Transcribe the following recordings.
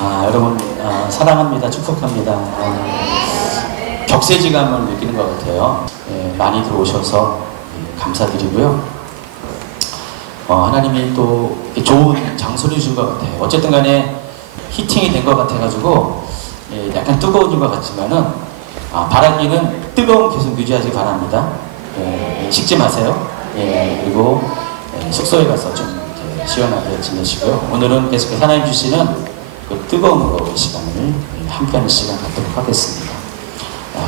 여러분 사랑합니다. 축복합니다. 격세지감을 느끼는 것 같아요. 많이 들어오셔서 감사드리고요. 하나님이 또 좋은 장소를 주신 것 같아요. 어쨌든 간에 히팅이 된 것 같아가지고 약간 뜨거워진 것 같지만은 바라기는 뜨거움 계속 유지하기 바랍니다. 식지 마세요. 그리고 숙소에 가서 좀 시원하게 지내시고요. 오늘은 계속해서 하나님 주시는 그 뜨거움으로 시간을 함께하는 시간 갖도록 하겠습니다.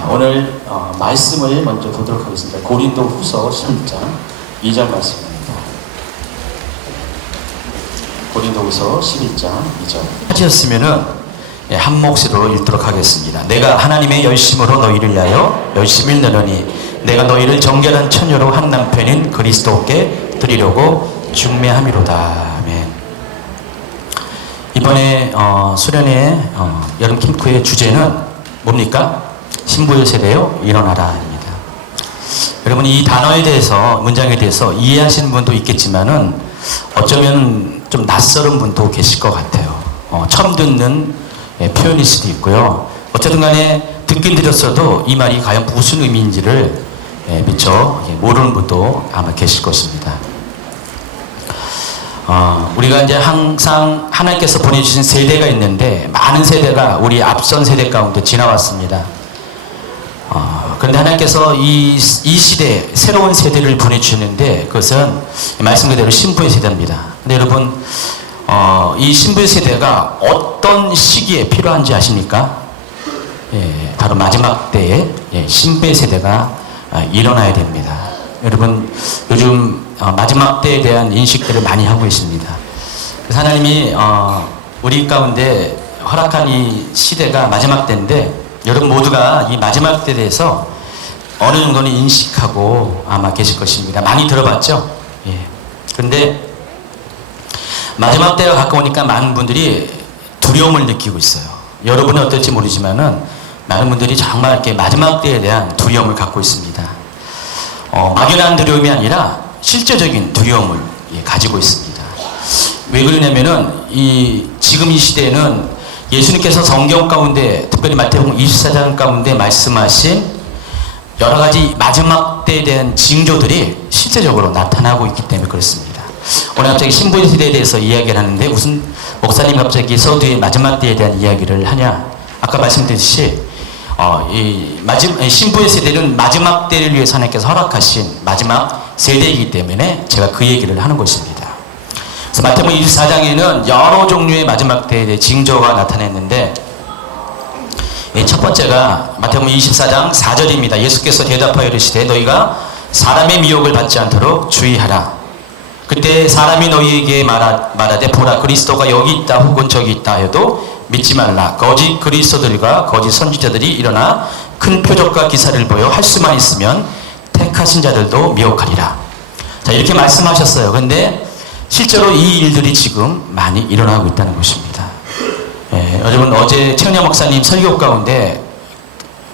오늘 말씀을 먼저 보도록 하겠습니다. 고린도 후서 11장 2절 말씀입니다. 고린도 후서 11장 2절 하셨으면은 한 몫으로 읽도록 하겠습니다. 내가 하나님의 열심으로 너희를 위하여 열심히 내노니 내가 너희를 정결한 처녀로 한 남편인 그리스도께 드리려고 중매함이로다. 아멘. 이번에 수련회 여름 캠프의 주제는 뭡니까? 신부의 세대요 일어나라입니다. 여러분 이 단어에 대해서 문장에 대해서 이해하시는 분도 있겠지만은 어쩌면 좀 낯설은 분도 계실 것 같아요. 처음 듣는 표현일 수도 있고요. 어쨌든 간에 듣긴 들었어도 이 말이 과연 무슨 의미인지를 미처 모르는 분도 아마 계실 것입니다. 우리가 이제 항상 하나님께서 보내주신 세대가 있는데 많은 세대가 우리 앞선 세대 가운데 지나왔습니다. 그런데 하나님께서 이 시대, 새로운 세대를 보내주셨는데 그것은 말씀 그대로 신부의 세대입니다. 근데 여러분, 이 신부의 세대가 어떤 시기에 필요한지 아십니까? 바로 마지막 때에 신부의 세대가 일어나야 됩니다. 여러분, 요즘 마지막 때에 대한 인식들을 많이 하고 있습니다. 그래서 하나님이 우리 가운데 허락한 이 시대가 마지막 때인데 여러분 모두가 이 마지막 때에 대해서 어느 정도는 인식하고 아마 계실 것입니다. 많이 들어봤죠? 그런데 마지막 때가 가까우니까 많은 분들이 두려움을 느끼고 있어요. 여러분은 어떨지 모르지만은 많은 분들이 정말 이렇게 마지막 때에 대한 두려움을 갖고 있습니다. 막연한 두려움이 아니라 실제적인 두려움을 가지고 있습니다. 왜 그러냐면은 지금 이 시대에는 예수님께서 성경 가운데 특별히 마태복음 24장 가운데 말씀하신 여러 가지 마지막 때에 대한 징조들이 실제적으로 나타나고 있기 때문에 그렇습니다. 오늘 갑자기 신부의 세대에 대해서 이야기를 하는데 무슨 목사님 갑자기 서두에 마지막 때에 대한 이야기를 하냐? 아까 말씀드렸듯이 신부의 세대는 마지막 때를 위해서 하나님께서 허락하신 마지막 세대이기 때문에 제가 그 얘기를 하는 것입니다. 그래서 마태복음 24장에는 여러 종류의 마지막 때에 대해 징조가 나타냈는데 첫 번째가 마태복음 24장 4절입니다. 예수께서 대답하여 이르시되 너희가 사람의 미혹을 받지 않도록 주의하라. 그때 사람이 너희에게 말하되 보라 그리스도가 여기 있다 혹은 저기 있다 해도 믿지 말라. 거짓 그리스도들과 거짓 선지자들이 일어나 큰 표적과 기사를 보여 할 수만 있으면 택하신 자들도 미혹하리라. 자, 이렇게 말씀하셨어요. 그런데 실제로 이 일들이 지금 많이 일어나고 있다는 것입니다. 여러분 어제 최은영 목사님 설교 가운데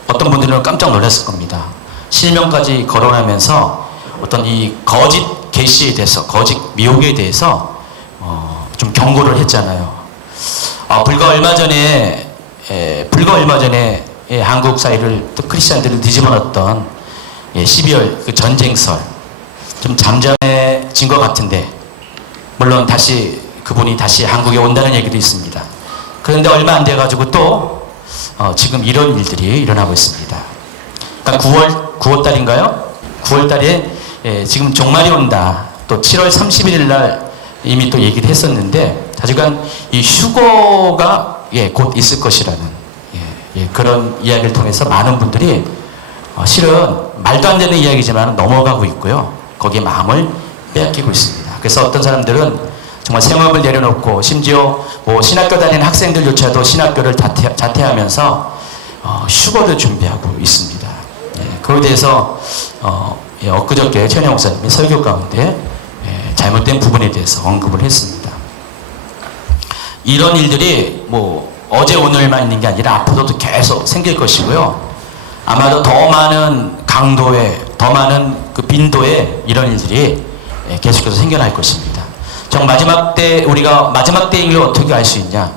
어떤 분들은 깜짝 놀랐을 겁니다. 실명까지 거론하면서 어떤 이 거짓 계시에 대해서 거짓 미혹에 대해서 좀 경고를 했잖아요. 불과 얼마 전에 한국 사회를 또 크리스천들을 뒤집어놨던 12월 그 전쟁설 좀 잠잠해진 것 같은데 물론 그분이 다시 한국에 온다는 얘기도 있습니다. 그런데 얼마 안 돼가지고 또 지금 이런 일들이 일어나고 있습니다. 그러니까 9월 달인가요? 9월 달에 지금 종말이 온다. 또 7월 31일 날 이미 또 얘기를 했었는데 하여간 이 휴거가 곧 있을 것이라는 그런 이야기를 통해서 많은 분들이 실은 말도 안 되는 이야기지만 넘어가고 있고요. 거기에 마음을 빼앗기고 있습니다. 그래서 어떤 사람들은 정말 생업을 내려놓고 심지어 신학교 다니는 학생들조차도 신학교를 자퇴하면서 휴거를 준비하고 있습니다. 그에 대해서 엊그저께 최은영 목사님이 설교 가운데 잘못된 부분에 대해서 언급을 했습니다. 이런 일들이 어제 오늘만 있는 게 아니라 앞으로도 계속 생길 것이고요. 아마도 더 많은 강도에 더 많은 그 빈도에 이런 일들이 계속해서 생겨날 것입니다. 정 마지막 때 우리가 마지막 때인 걸 어떻게 알 수 있냐?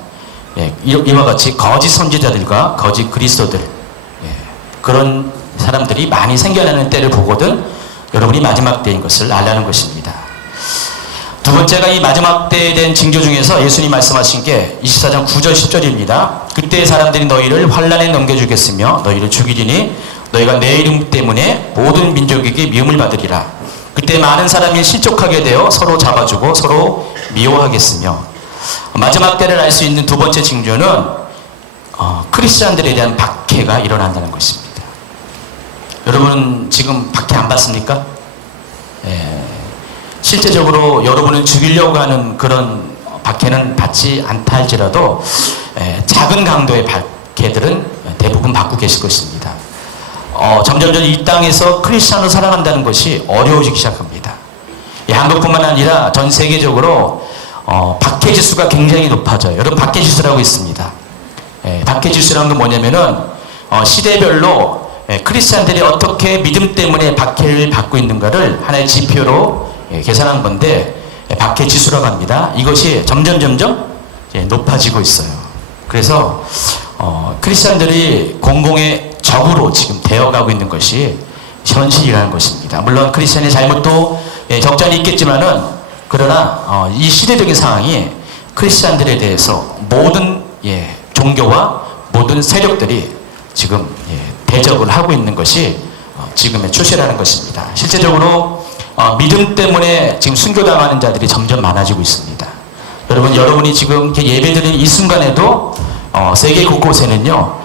이와 같이 거짓 선지자들과 거짓 그리스도들, 그런 사람들이 많이 생겨나는 때를 보거든 여러분이 마지막 때인 것을 알라는 것입니다. 두 번째가 이 마지막 때에 대한 징조 중에서 예수님 말씀하신 게 24장 9절 10절입니다. 그때 사람들이 너희를 환란에 넘겨주겠으며 너희를 죽이리니 너희가 내 이름 때문에 모든 민족에게 미움을 받으리라. 그때 많은 사람이 실족하게 되어 서로 잡아주고 서로 미워하겠으며, 마지막 때를 알 수 있는 두 번째 징조는 크리스찬들에 대한 박해가 일어난다는 것입니다. 여러분 지금 박해 안 받습니까? 실제적으로 여러분을 죽이려고 하는 그런 박해는 받지 않다 할지라도 작은 강도의 박해들은 대부분 받고 계실 것입니다. 점점 이 땅에서 크리스찬으로 살아간다는 것이 어려워지기 시작합니다. 한국뿐만 아니라 전 세계적으로 박해 지수가 굉장히 높아져요. 여러분 박해 지수라고 있습니다. 박해 지수라는 건 뭐냐면은 시대별로 크리스찬들이 어떻게 믿음 때문에 박해를 받고 있는가를 하나의 지표로 계산한 건데 박해 지수라고 합니다. 이것이 점점 높아지고 있어요. 그래서 크리스찬들이 공공의 적으로 지금 되어가고 있는 것이 현실이라는 것입니다. 물론 크리스찬의 잘못도 적잖이 있겠지만은, 그러나 이 시대적인 상황이 크리스찬들에 대해서 모든 종교와 모든 세력들이 지금 대적을 하고 있는 것이 지금의 추세라는 것입니다. 실제적으로 믿음 때문에 지금 순교당하는 자들이 점점 많아지고 있습니다. 여러분이 지금 예배드리는 이 순간에도 세계 곳곳에는요,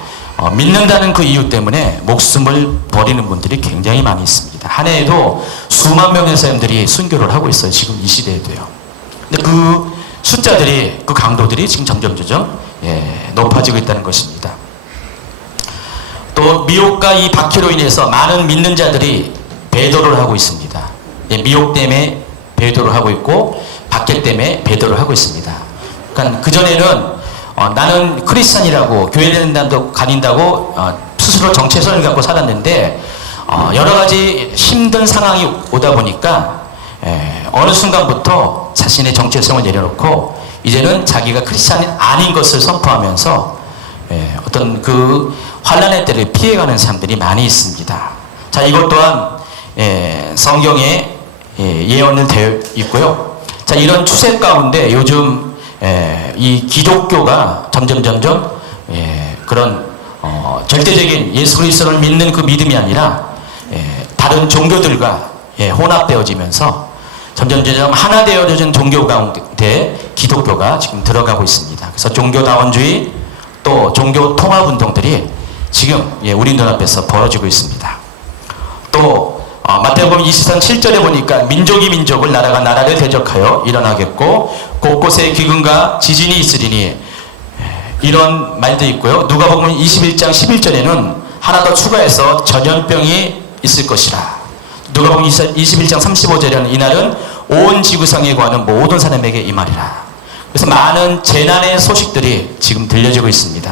믿는다는 그 이유 때문에 목숨을 버리는 분들이 굉장히 많이 있습니다. 한 해에도 수만 명의 사람들이 순교를 하고 있어요. 지금 이 시대에도요. 근데 그 숫자들이, 그 강도들이 지금 점점 높아지고 있다는 것입니다. 또 미혹과 이 박해로 인해서 많은 믿는 자들이 배도를 하고 있습니다. 미혹 때문에 배도를 하고 있고 박해 때문에 배도를 하고 있습니다. 그러니까 그전에는 나는 크리스찬이라고 교회를 다닌다고 스스로 정체성을 갖고 살았는데, 여러 가지 힘든 상황이 오다 보니까 어느 순간부터 자신의 정체성을 내려놓고 이제는 자기가 크리스찬이 아닌 것을 선포하면서 어떤 그 환난의 때를 피해가는 사람들이 많이 있습니다. 자, 이것 또한 성경에 예언을 되어 있고요. 자, 이런 추세 가운데 요즘 이 기독교가 점점 그런 절대적인 예수 그리스도를 믿는 그 믿음이 아니라 다른 종교들과 혼합되어지면서 점점 하나 되어진 종교 가운데 기독교가 지금 들어가고 있습니다. 그래서 종교다원주의 또 종교 통합 운동들이 지금 우리 눈앞에서 벌어지고 있습니다. 또 마태복음 23장 7절에 보니까 민족이 민족을, 나라가 나라를 대적하여 일어나겠고 곳곳에 기근과 지진이 있으리니, 이런 말도 있고요. 누가복음 21장 11절에는 하나 더 추가해서 전염병이 있을 것이라. 누가복음 21장 35절에는 이날은 온 지구상에 거하는 모든 사람에게 이 말이라. 그래서 많은 재난의 소식들이 지금 들려지고 있습니다.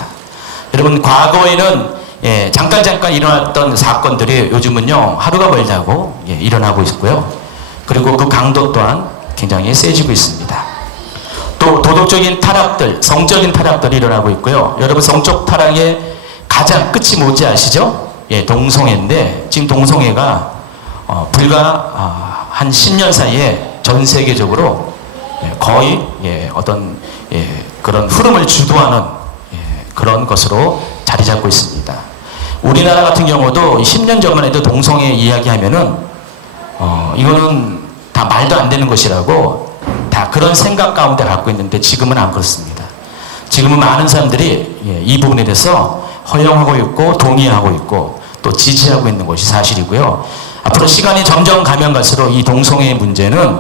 여러분 과거에는 잠깐 일어났던 사건들이 요즘은요 하루가 멀다고 일어나고 있고요. 그리고 그 강도 또한 굉장히 세지고 있습니다. 또 도덕적인 타락들, 성적인 타락들이 일어나고 있고요. 여러분 성적 타락의 가장 끝이 뭔지 아시죠? 동성애인데, 지금 동성애가 불과 한 10년 사이에 전 세계적으로 거의 어떤 그런 흐름을 주도하는 그런 것으로 자리 잡고 있습니다. 우리나라 같은 경우도 10년 전만 해도 동성애 이야기하면은 이거는 다 말도 안 되는 것이라고 다 그런 생각 가운데 갖고 있는데, 지금은 안 그렇습니다. 지금은 많은 사람들이 이 부분에 대해서 허용하고 있고 동의하고 있고 또 지지하고 있는 것이 사실이고요. 앞으로 시간이 점점 가면 갈수록 이 동성애 문제는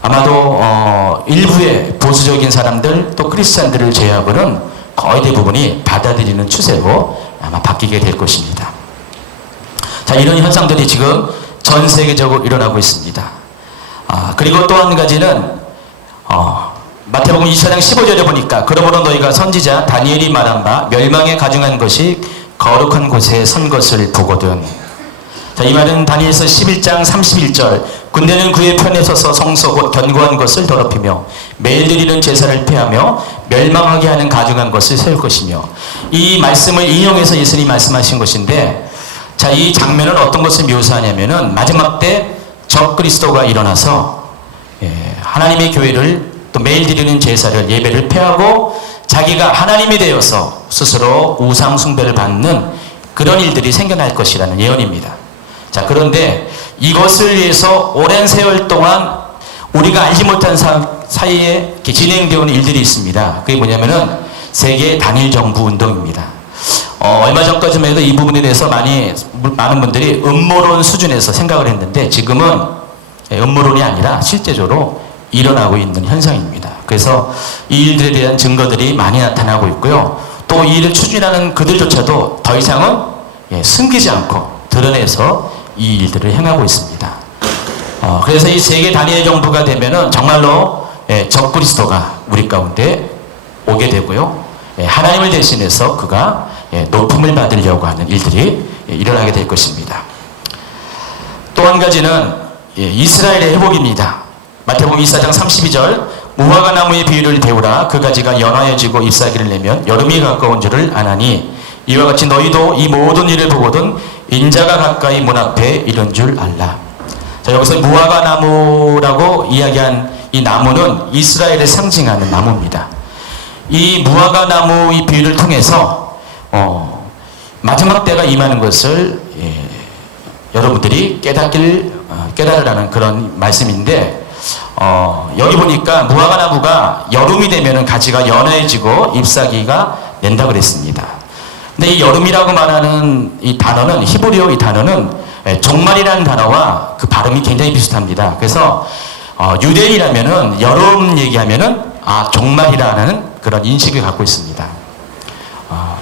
아마도 일부의 보수적인 사람들 또 크리스찬들을 제외하고는 거의 대부분이 받아들이는 추세로 아마 바뀌게 될 것입니다. 자, 이런 현상들이 지금 전 세계적으로 일어나고 있습니다. 그리고 또 한 가지는 마태복음 24장 15절에 보니까 그러므로 너희가 선지자 다니엘이 말한 바 멸망에 가증한 것이 거룩한 곳에 선 것을 보거든. 자, 이 말은 다니엘서 11장 31절 군대는 그의 편에 서서 성소 곧 견고한 것을 더럽히며 매일 드리는 제사를 폐하며 멸망하게 하는 가증한 것을 세울 것이며, 이 말씀을 인용해서 예수님이 말씀하신 것인데, 자, 이 장면은 어떤 것을 묘사하냐면은 마지막 때 적그리스도가 일어나서 하나님의 교회를 또 매일 드리는 제사를 예배를 폐하고 자기가 하나님이 되어서 스스로 우상 숭배를 받는 그런 일들이 생겨날 것이라는 예언입니다. 자, 그런데 이것을 위해서 오랜 세월 동안 우리가 알지 못한 사이에 진행되어 오는 일들이 있습니다. 그게 뭐냐면은 세계 단일 정부 운동입니다. 얼마 전까지만 해도 이 부분에 대해서 많은 분들이 음모론 수준에서 생각을 했는데, 지금은 음모론이 아니라 실제적으로 일어나고 있는 현상입니다. 그래서 이 일들에 대한 증거들이 많이 나타나고 있고요. 또 이 일을 추진하는 그들조차도 더 이상은 숨기지 않고 드러내서 이 일들을 행하고 있습니다. 그래서 이 세계 단일 정부가 되면은 정말로 적그리스도가 우리 가운데 오게 되고요. 하나님을 대신해서 그가 높임을 받으려고 하는 일들이 일어나게 될 것입니다. 또 한 가지는 이스라엘의 회복입니다. 마태복음 24장 32절, 무화과 나무의 비유를 배우라. 그 가지가 연하여지고 잎사귀를 내면 여름이 가까운 줄을 아나니 이와 같이 너희도 이 모든 일을 보거든 인자가 가까이 문 앞에 이른 줄 알라. 자, 여기서 무화과 나무라고 이야기한 이 나무는 이스라엘을 상징하는 나무입니다. 이 무화과 나무의 비유를 통해서 마지막 때가 임하는 것을 여러분들이 깨달으라는 그런 말씀인데, 여기 보니까 무화과 나무가 여름이 되면은 가지가 연해지고 잎사귀가 낸다 그랬습니다. 근데 이 여름이라고 말하는 이 단어는, 히브리어 이 단어는 종말이라는 단어와 그 발음이 굉장히 비슷합니다. 그래서 유대인이라면은 여름 얘기하면은 종말이라는 그런 인식을 갖고 있습니다.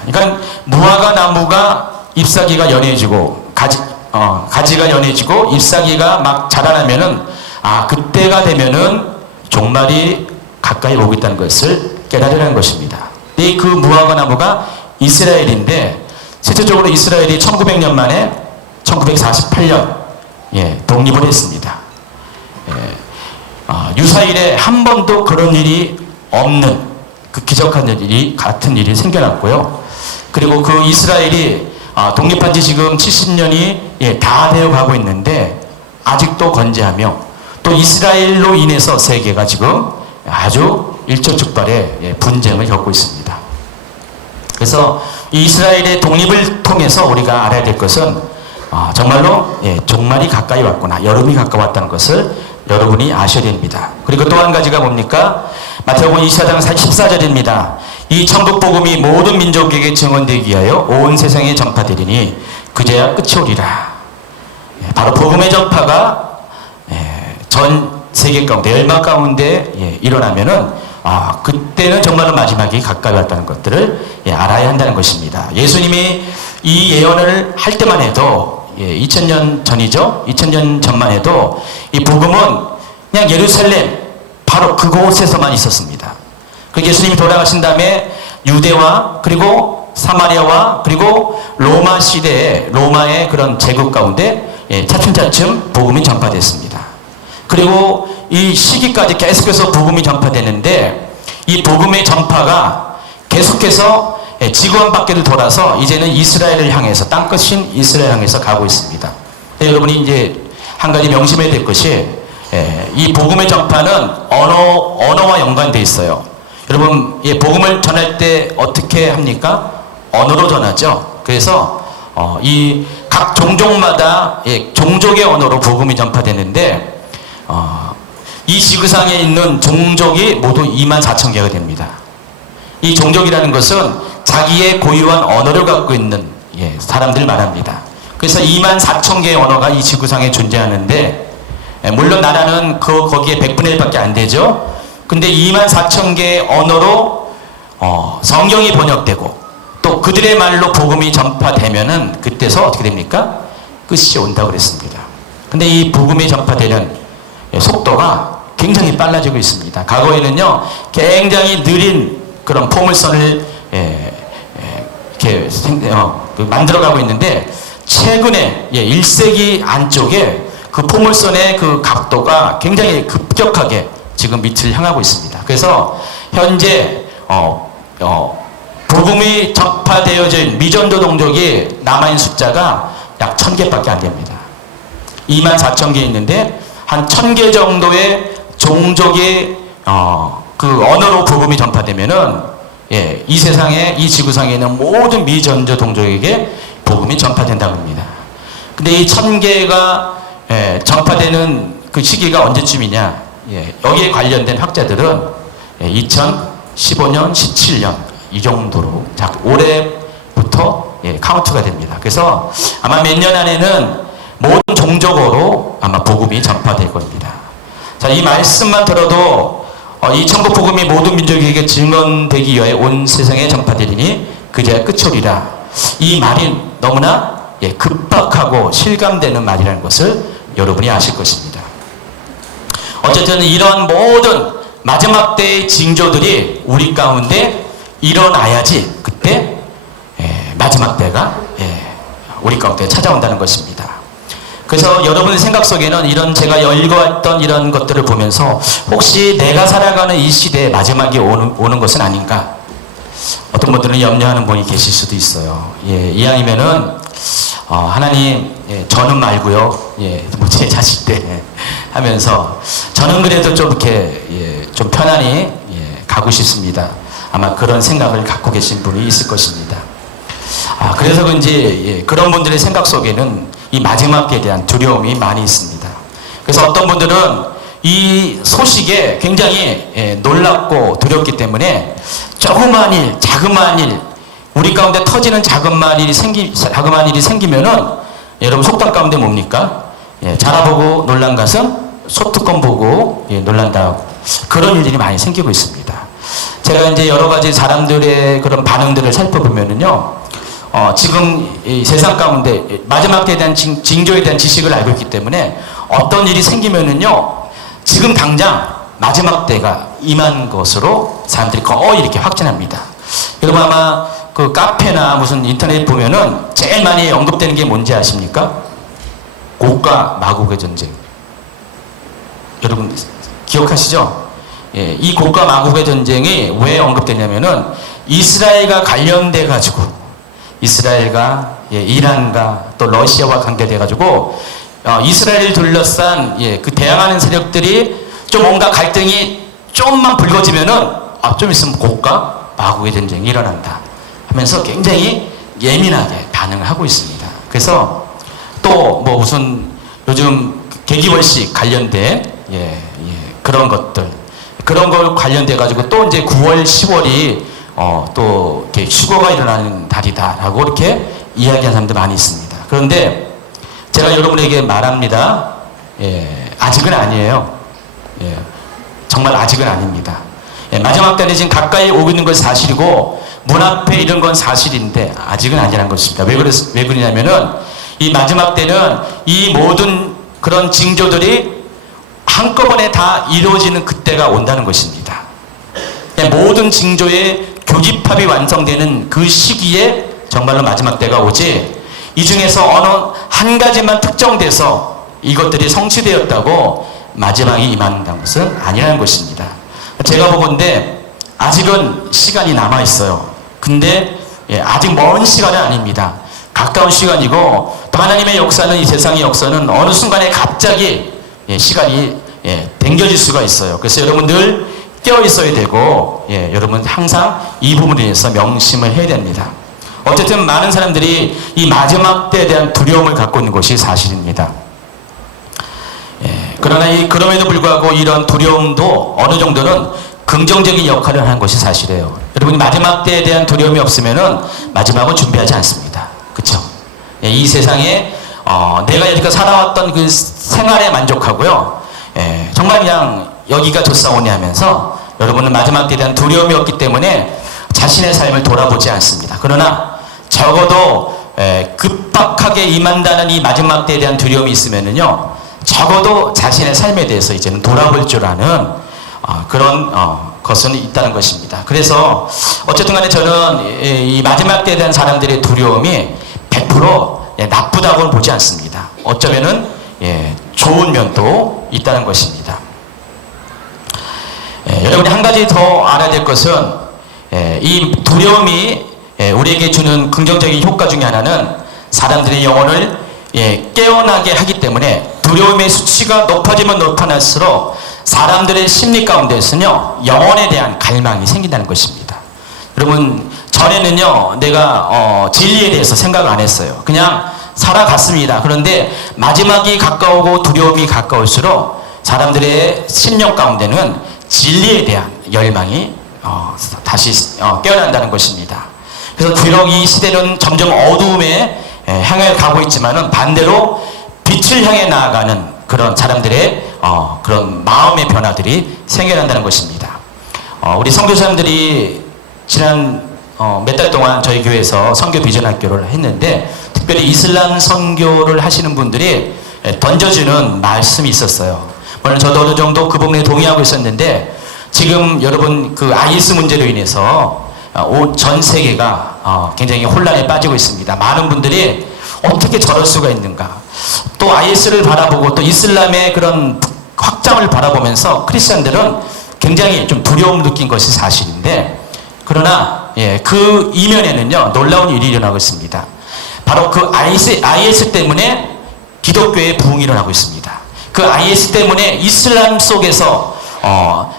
그러니까 무화과 나무가 잎사귀가 연해지고 가지가 연해지고 잎사귀가 막 자라나면은 그때가 되면은 종말이 가까이 오고 있다는 것을 깨달으라는 것입니다. 그 무화과 나무가 이스라엘인데, 실제적으로 이스라엘이 1900년 만에 1948년 독립을 했습니다. 유사일에 한 번도 그런 일이 없는 그 기적한 일이 같은 일이 생겨났고요. 그리고 그 이스라엘이 독립한 지 지금 70년이 다 되어 가고 있는데 아직도 건재하며, 또 이스라엘로 인해서 세계가 지금 아주 일촉즉발의 분쟁을 겪고 있습니다. 그래서 이 이스라엘의 독립을 통해서 우리가 알아야 될 것은 정말로 종말이 가까이 왔구나, 여름이 가까웠다는 것을 여러분이 아셔야 됩니다. 그리고 또 한 가지가 뭡니까? 마태복음 24장 14절입니다. 이 천국 복음이 모든 민족에게 증언되기 위하여 온 세상에 전파되리니 그제야 끝이 오리라. 바로 복음의 전파가 전 세계 가운데, 멸망 가운데 일어나면은 그때는 정말로 마지막이 가까이 왔다는 것들을 알아야 한다는 것입니다. 예수님이 이 예언을 할 때만 해도 2000년 전이죠. 2000년 전만 해도 이 복음은 그냥 예루살렘 바로 그곳에서만 있었습니다. 그 예수님이 돌아가신 다음에 유대와 그리고 사마리아와 그리고 로마 시대에 로마의 그런 제국 가운데 차츰차츰 복음이 전파됐습니다. 그리고 이 시기까지 계속해서 복음이 전파되는데, 이 복음의 전파가 계속해서 지구한 바퀴를 돌아서 이제는 이스라엘을 향해서, 땅끝인 이스라엘 향해서 가고 있습니다. 여러분이 이제 한 가지 명심해야 될 것이, 이 복음의 전파는 언어와 연관되어 있어요. 여러분, 복음을 전할 때 어떻게 합니까? 언어로 전하죠. 그래서 이 각 종족마다 종족의 언어로 복음이 전파되는데, 이 지구상에 있는 종족이 모두 24,000개가 됩니다. 이 종족이라는 것은 자기의 고유한 언어를 갖고 있는 사람들 말합니다. 그래서 24,000개의 언어가 이 지구상에 존재하는데, 물론 나라는 거기에 100분의 1밖에 안 되죠. 근데 24,000개의 언어로 성경이 번역되고 또 그들의 말로 복음이 전파되면은 그때서 어떻게 됩니까? 끝이 온다고 그랬습니다. 근데 이 복음이 전파되는 속도가 굉장히 빨라지고 있습니다. 과거에는요, 굉장히 느린 그런 포물선을 이렇게 만들어가고 있는데, 최근에 1세기 안쪽에 그 포물선의 그 각도가 굉장히 급격하게 지금 밑을 향하고 있습니다. 그래서 현재 복음이 전파되어진 미전도 동족이 남아있는 숫자가 약 1000개밖에 안 됩니다. 24,000개 있는데 한 1000개 정도의 종족의 그 언어로 복음이 전파되면은 이 세상에, 이 지구상에 있는 모든 미전도 동족에게 복음이 전파된다고 합니다. 근데 이 1000개가 전파되는 그 시기가 언제쯤이냐? 여기에 관련된 학자들은 2015년, 17년 이 정도로 올해부터 카운트가 됩니다. 그래서 아마 몇 년 안에는 모든 종족어로 아마 복음이 전파될 겁니다. 자, 이 말씀만 들어도 이 천국 복음이 모든 민족에게 증언되기 위하여 온 세상에 전파되리니 그제야 끝이리라. 이 말이 너무나 급박하고 실감되는 말이라는 것을 여러분이 아실 것입니다. 어쨌든 이러한 모든 마지막 때의 징조들이 우리 가운데 일어나야지 그때 마지막 때가 우리 가운데 찾아온다는 것입니다. 그래서 여러분의 생각 속에는 이런 제가 읽어왔던 이런 것들을 보면서 혹시 내가 살아가는 이 시대에 마지막이 오는 것은 아닌가? 어떤 분들은 염려하는 분이 계실 수도 있어요. 이왕이면은 하나님 저는 말고요. 뭐 제 자식들 하면서 저는 그래도 좀 이렇게 좀 편안히 가고 싶습니다. 아마 그런 생각을 갖고 계신 분이 있을 것입니다. 그래서 그런지 그런 분들의 생각 속에는 이 마지막에 대한 두려움이 많이 있습니다. 그래서 어떤 분들은 이 소식에 굉장히 놀랍고 두렵기 때문에 조그만 일, 자그마한 일, 우리 가운데 터지는 자그마한 일이 생기면은 여러분 속담 가운데 뭡니까? 자라보고 놀란 것은 소뚜껑 보고 놀란다. 그런 일들이 많이 생기고 있습니다. 제가 이제 여러 가지 사람들의 그런 반응들을 살펴보면은요, 지금 이 세상 가운데 마지막 때에 대한 징조에 대한 지식을 알고 있기 때문에 어떤 일이 생기면은요, 지금 당장 마지막 때가 임한 것으로 사람들이 거의 이렇게 확진합니다. 여러분 아마 그 카페나 무슨 인터넷 보면은 제일 많이 언급되는 게 뭔지 아십니까? 고가 마국의 전쟁. 여러분 기억하시죠? 이 고가 마국의 전쟁이 왜 언급되냐면은 이스라엘과 관련돼 가지고 이스라엘과 이란과 또 러시아와 관계돼 가지고 이스라엘을 둘러싼 그 대항하는 세력들이 좀 뭔가 갈등이 좀만 불거지면은 좀 있으면 고가 마국의 전쟁이 일어난다 하면서 굉장히 예민하게 반응을 하고 있습니다. 그래서 또 뭐 무슨 요즘 개기월식 관련된 그런 것들 그런 걸 관련돼 가지고 또 이제 9월 10월이 또 이렇게 휴거가 일어나는 달이다라고 이렇게 이야기하는 사람들 많이 있습니다. 그런데 제가 여러분에게 말합니다. 아직은 아니에요. 정말 아직은 아닙니다. 마지막 때는 지금 가까이 오고 있는 건 사실이고 문 앞에 이런 건 사실인데 아직은 아니라는 것입니다. 왜 그러냐면은 이 마지막 때는 이 모든 그런 징조들이 한꺼번에 다 이루어지는 그때가 온다는 것입니다. 모든 징조의 교집합이 완성되는 그 시기에 정말로 마지막 때가 오지, 이 중에서 어느 한 가지만 특정돼서 이것들이 성취되었다고 마지막이 임한다는 것은 아니라는 것입니다. 제가 보건대 아직은 시간이 남아 있어요. 근데 아직 먼 시간은 아닙니다. 가까운 시간이고 또 하나님의 역사는, 이 세상의 역사는 어느 순간에 갑자기 시간이 당겨질 수가 있어요. 그래서 여러분 늘 깨어 있어야 되고 여러분 항상 이 부분에 대해서 명심을 해야 됩니다. 어쨌든 많은 사람들이 이 마지막 때에 대한 두려움을 갖고 있는 것이 사실입니다. 그러나 그럼에도 불구하고 이런 두려움도 어느 정도는 긍정적인 역할을 하는 것이 사실이에요. 여러분이 마지막 때에 대한 두려움이 없으면은 마지막은 준비하지 않습니다. 그렇죠? 이 세상에 내가 여기까지 살아왔던 그 생활에 만족하고요. 정말 그냥 여기가 좋사오니 하면서 여러분은 마지막 때에 대한 두려움이 없기 때문에 자신의 삶을 돌아보지 않습니다. 그러나 적어도 급박하게 임한다는 이 마지막 때에 대한 두려움이 있으면은요, 적어도 자신의 삶에 대해서 이제는 돌아볼 줄 아는 그런 것은 있다는 것입니다. 그래서 어쨌든 간에 저는 이 마지막 때에 대한 사람들의 두려움이 100% 나쁘다고는 보지 않습니다. 어쩌면은 좋은 면도 있다는 것입니다. 여러분이 한 가지 더 알아야 될 것은 이 두려움이 우리에게 주는 긍정적인 효과 중에 하나는 사람들의 영혼을 깨어나게 하기 때문에 두려움의 수치가 높아지면 높아날수록 사람들의 심리 가운데서는요 영혼에 대한 갈망이 생긴다는 것입니다. 여러분 전에는요 내가 진리에 대해서 생각을 안 했어요. 그냥 살아갔습니다. 그런데 마지막이 가까우고 두려움이 가까울수록 사람들의 심령 가운데는 진리에 대한 열망이 다시 깨어난다는 것입니다. 그래서 비록 이 시대는 점점 어두움에 향해 가고 있지만은 반대로 빛을 향해 나아가는 그런 사람들의 그런 마음의 변화들이 생겨난다는 것입니다. 우리 선교사님들이 지난 몇 달 동안 저희 교회에서 선교 비전 학교를 했는데 특별히 이슬람 선교를 하시는 분들이 던져주는 말씀이 있었어요. 물론 저도 어느 정도 그 부분에 동의하고 있었는데 지금 여러분 그 IS 문제로 인해서 전 세계가 굉장히 혼란에 빠지고 있습니다. 많은 분들이 어떻게 저럴 수가 있는가. 또 IS를 바라보고 또 이슬람의 그런 확장을 바라보면서 크리스천들은 굉장히 좀 두려움을 느낀 것이 사실인데 그러나 그 이면에는요 놀라운 일이 일어나고 있습니다. 바로 그 IS 때문에 기독교의 부흥이 일어나고 있습니다. 그 IS 때문에 이슬람 속에서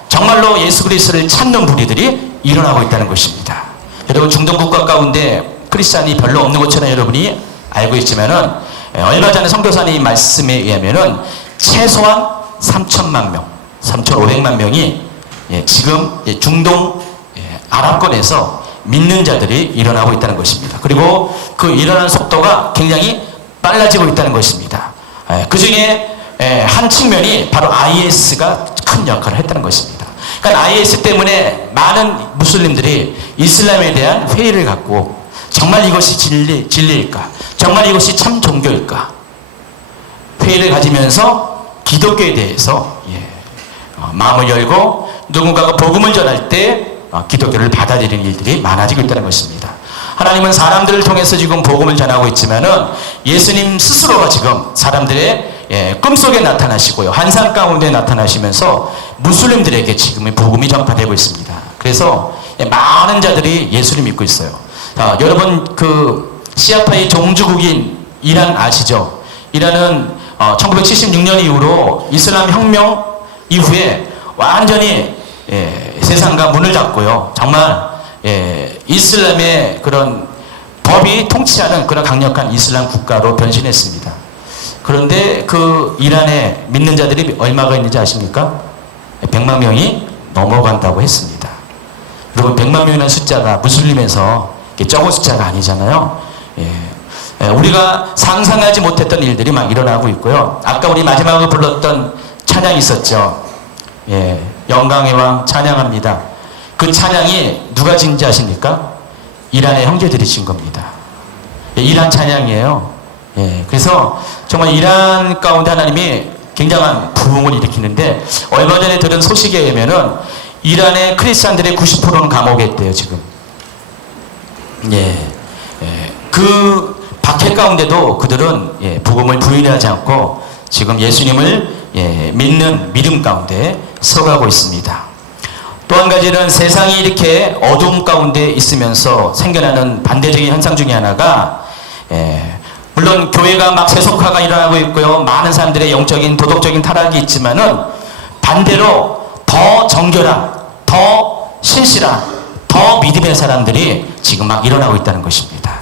정말로 예수 그리스도를 찾는 무리들이 일어나고 있다는 것입니다. 여러분 중동 국가 가운데 크리스찬이 별로 없는 것처럼 여러분이 알고 있지만은 얼마 전에 선교사님 말씀에 의하면은 최소한 3천만 명, 3,500만 명이 지금 중동 아랍권에서 믿는 자들이 일어나고 있다는 것입니다. 그리고 그 일어나는 속도가 굉장히 빨라지고 있다는 것입니다. 그 중에 한 측면이 바로 IS가 큰 역할을 했다는 것입니다. 그러니까 IS 때문에 많은 무슬림들이 이슬람에 대한 회의를 갖고 정말 이것이 진리일까? 정말 이것이 참 종교일까? 회의를 가지면서 기독교에 대해서 마음을 열고 누군가가 복음을 전할 때 기독교를 받아들이는 일들이 많아지고 있다는 것입니다. 하나님은 사람들을 통해서 지금 복음을 전하고 있지만은 예수님 스스로가 지금 사람들의 꿈속에 나타나시고요. 환상 가운데 나타나시면서 무슬림들에게 지금 복음이 전파되고 있습니다. 그래서 많은 자들이 예수를 믿고 있어요. 여러분 그 시아파의 종주국인 이란 아시죠? 이란은 1976년 이후로 이슬람 혁명 이후에 완전히 세상과 문을 닫고요. 정말 이슬람의 그런 법이 통치하는 그런 강력한 이슬람 국가로 변신했습니다. 그런데 그 이란에 믿는 자들이 얼마가 있는지 아십니까? 100만 명이 넘어간다고 했습니다. 여러분 100만 명이라는 숫자가 무슬림에서 적은 숫자가 아니잖아요. 우리가 상상하지 못했던 일들이 막 일어나고 있고요. 아까 우리 마지막으로 불렀던 찬양이 있었죠. 영광의 왕 찬양합니다. 그 찬양이 누가 진지 아십니까? 이란의 형제들이 진 겁니다. 이란 찬양이에요. 그래서 정말 이란 가운데 하나님이 굉장한 부흥을 일으키는데 얼마 전에 들은 소식에 의하면은 이란의 크리스찬들의 90%는 감옥에 있대요 지금. 그 박해 가운데도 그들은 복음을 부인하지 않고 지금 예수님을 믿는 믿음 가운데 서가고 있습니다. 또 한 가지는 세상이 이렇게 어둠 가운데 있으면서 생겨나는 반대적인 현상 중에 하나가 물론 교회가 막 세속화가 일어나고 있고요. 많은 사람들의 영적인 도덕적인 타락이 있지만은 반대로 더 정결한, 더 신실한, 더 믿음의 사람들이 지금 막 일어나고 있다는 것입니다.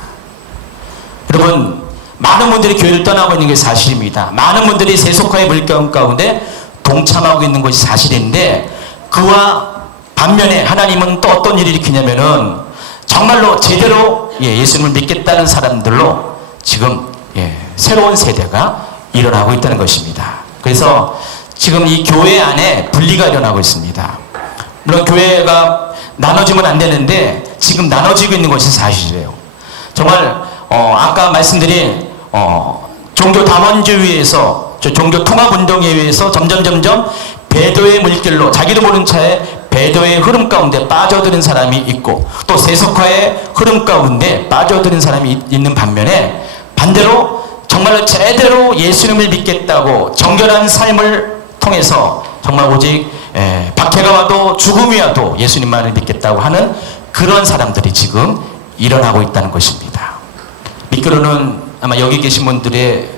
여러분 많은 분들이 교회를 떠나고 있는 게 사실입니다. 많은 분들이 세속화의 물결 가운데 동참하고 있는 것이 사실인데 그와 반면에 하나님은 또 어떤 일을 일으키냐면은 정말로 제대로 예수님을 믿겠다는 사람들로 지금 새로운 세대가 일어나고 있다는 것입니다. 그래서 지금 이 교회 안에 분리가 일어나고 있습니다. 물론 교회가 나눠지면 안 되는데 지금 나눠지고 있는 것이 사실이에요. 정말 아까 말씀드린 종교 다원주의에서 종교 통합운동에 의해서 점점 배도의 물길로 자기도 모른 차에 배도의 흐름 가운데 빠져드는 사람이 있고 또 세속화의 흐름 가운데 빠져드는 사람이 있는 반면에 반대로 정말로 제대로 예수님을 믿겠다고 정결한 삶을 통해서 정말 오직 박해가 와도 죽음이 와도 예수님만을 믿겠다고 하는 그런 사람들이 지금 일어나고 있다는 것입니다. 미끄러는 아마 여기 계신 분들의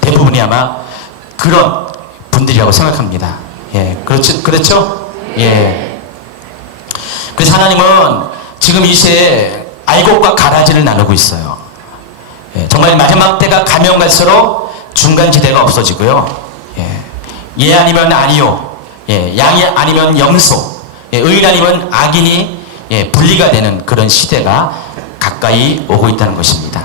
대부분이 아마 그런 분들이라고 생각합니다. 예, 그렇죠? 예. 그래서 하나님은 지금 이 시대에 알곡과 가라지를 나누고 있어요. 예, 정말 마지막 때가 가면 갈수록 중간지대가 없어지고요. 예 아니면 아니요. 예, 양이 아니면 염소. 예, 의인 아니면 악인이 분리가 되는 그런 시대가 가까이 오고 있다는 것입니다.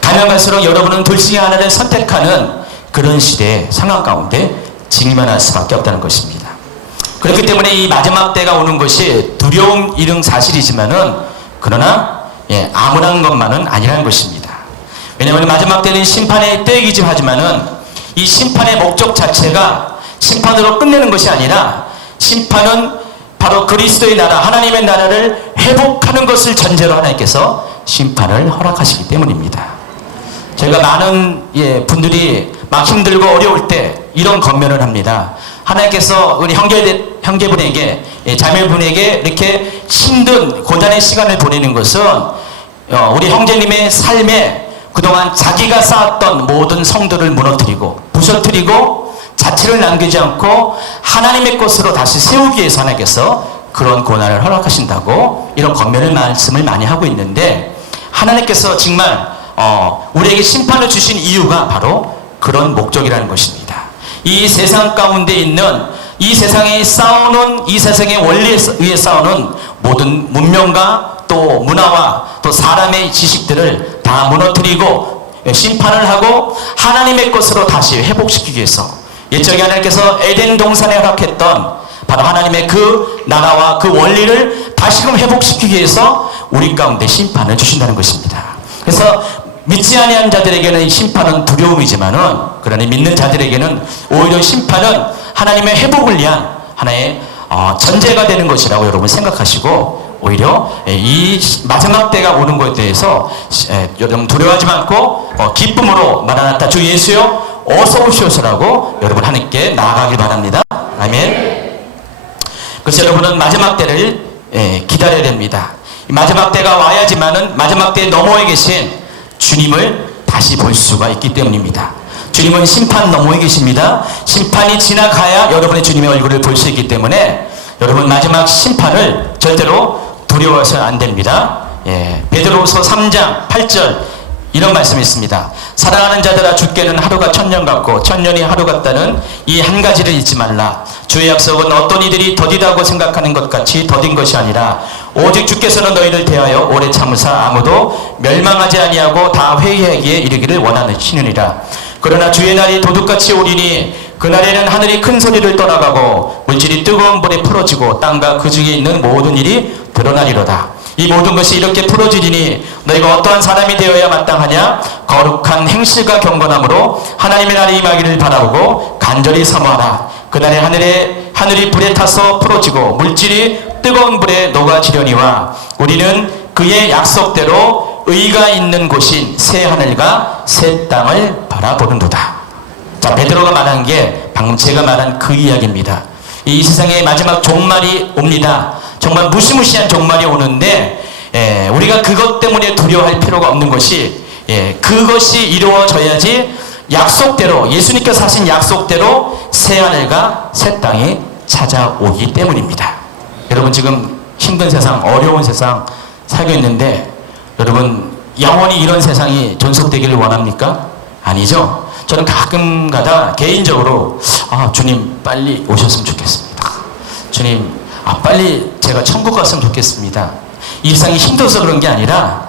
가면 갈수록 여러분은 둘 중에 하나를 선택하는 그런 시대의 상황 가운데 직면할 수밖에 없다는 것입니다. 그렇기 때문에 이 마지막 때가 오는 것이 두려움 이른 사실이지만은 그러나 암울한 것만은 아니라는 것입니다. 왜냐하면 마지막 때는 심판의 때이기도 하지만은 이 심판의 목적 자체가 심판으로 끝내는 것이 아니라 심판은 바로 그리스도의 나라, 하나님의 나라를 회복하는 것을 전제로 하나님께서 심판을 허락하시기 때문입니다. 저희가 많은 분들이 막 힘들고 어려울 때 이런 권면을 합니다. 하나님께서 우리 형제분에게, 자매분에게 이렇게 힘든 고단의 시간을 보내는 것은 우리 형제님의 삶에 그동안 자기가 쌓았던 모든 성도를 무너뜨리고 부서뜨리고 자체를 남기지 않고 하나님의 것으로 다시 세우기 위해서 하나님께서 그런 고난을 허락하신다고 이런 권면을 말씀을 많이 하고 있는데, 하나님께서 정말 우리에게 심판을 주신 이유가 바로 그런 목적이라는 것입니다. 이 세상 가운데 있는 이 세상에 싸우는, 이 세상의 원리에 의해 싸우는 모든 문명과 또 문화와 또 사람의 지식들을 다 무너뜨리고 심판을 하고 하나님의 것으로 다시 회복시키기 위해서, 옛적에 하나님께서 에덴 동산에 허락했던 바로 하나님의 그 나라와 그 원리를 다시금 회복시키기 위해서 우리 가운데 심판을 주신다는 것입니다. 그래서 믿지 아니한 자들에게는 심판은 두려움이지만은, 그러니 믿는 자들에게는 오히려 심판은 하나님의 회복을 위한 하나의 전제가 되는 것이라고 여러분 생각하시고, 오히려 이 마지막 때가 오는 것에 대해서 여러분 두려워하지 않고 기쁨으로 마라나타 주 예수여 어서 오시오소라고 여러분 하나님께 나아가길 바랍니다. 아멘. 그래서 여러분은 마지막 때를 기다려야 됩니다. 마지막 때가 와야지만은 마지막 때 너머에 계신 주님을 다시 볼 수가 있기 때문입니다. 주님은 심판 너머에 계십니다. 심판이 지나가야 여러분의 주님의 얼굴을 볼 수 있기 때문에 여러분 마지막 심판을 절대로 두려워해서는 안 됩니다. 베드로후서 3장 8절 이런 말씀이 있습니다. 사랑하는 자들아, 주께는 하루가 천년 같고 천년이 하루 같다는 이 한 가지를 잊지 말라. 주의 약속은 어떤 이들이 더디다고 생각하는 것 같이 더딘 것이 아니라 오직 주께서는 너희를 대하여 오래 참으사 아무도 멸망하지 아니하고 다 회개하기에 이르기를 원하시느니라. 그러나 주의 날이 도둑같이 오리니 그날에는 하늘이 큰 소리를 떠나가고 물질이 뜨거운 불에 풀어지고 땅과 그 중에 있는 모든 일이 드러나리로다. 이 모든 것이 이렇게 풀어지리니 너희가 어떠한 사람이 되어야 마땅하냐? 거룩한 행실과 경건함으로 하나님의 날이 임하기를 바라보고 간절히 사모하라. 그날에 하늘이 불에 타서 풀어지고 물질이 뜨거운 불에 녹아지려니와 우리는 그의 약속대로 의가 있는 곳인 새 하늘과 새 땅을 바라보는도다. 자, 베드로가 말한 게 방금 제가 말한 그 이야기입니다. 이 세상에 마지막 종말이 옵니다. 정말 무시무시한 종말이 오는데 우리가 그것 때문에 두려워할 필요가 없는 것이, 그것이 이루어져야지 약속대로, 예수님께서 하신 약속대로 새 하늘과 새 땅이 찾아오기 때문입니다. 여러분 지금 힘든 세상, 어려운 세상 살고 있는데 여러분 영원히 이런 세상이 존속되기를 원합니까? 아니죠. 저는 가끔가다 개인적으로 주님 빨리 오셨으면 좋겠습니다. 주님 빨리 제가 천국 갔으면 좋겠습니다. 이 세상이 힘들어서 그런 게 아니라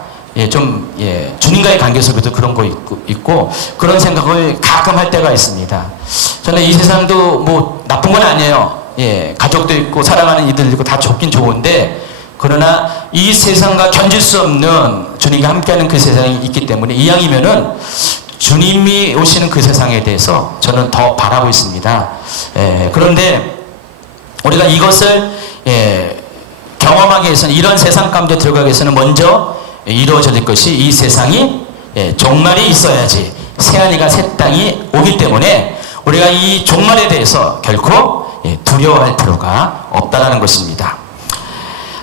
주님과의 관계 속에도 그런 거 있고 그런 생각을 가끔 할 때가 있습니다. 저는 이 세상도 뭐 나쁜 건 아니에요. 가족도 있고 사랑하는 이들 있고 다 좋긴 좋은데, 그러나 이 세상과 견딜 수 없는 주님과 함께하는 그 세상이 있기 때문에 이왕이면은 주님이 오시는 그 세상에 대해서 저는 더 바라고 있습니다. 그런데 우리가 이것을 경험하기 위해서는, 이런 세상 가운데 들어가기 위해서는 먼저 이루어져야 될 것이 이 세상이 종말이 있어야지 새하늘과 새 땅이 오기 때문에 우리가 이 종말에 대해서 결코 두려워할 필요가 없다는 것입니다.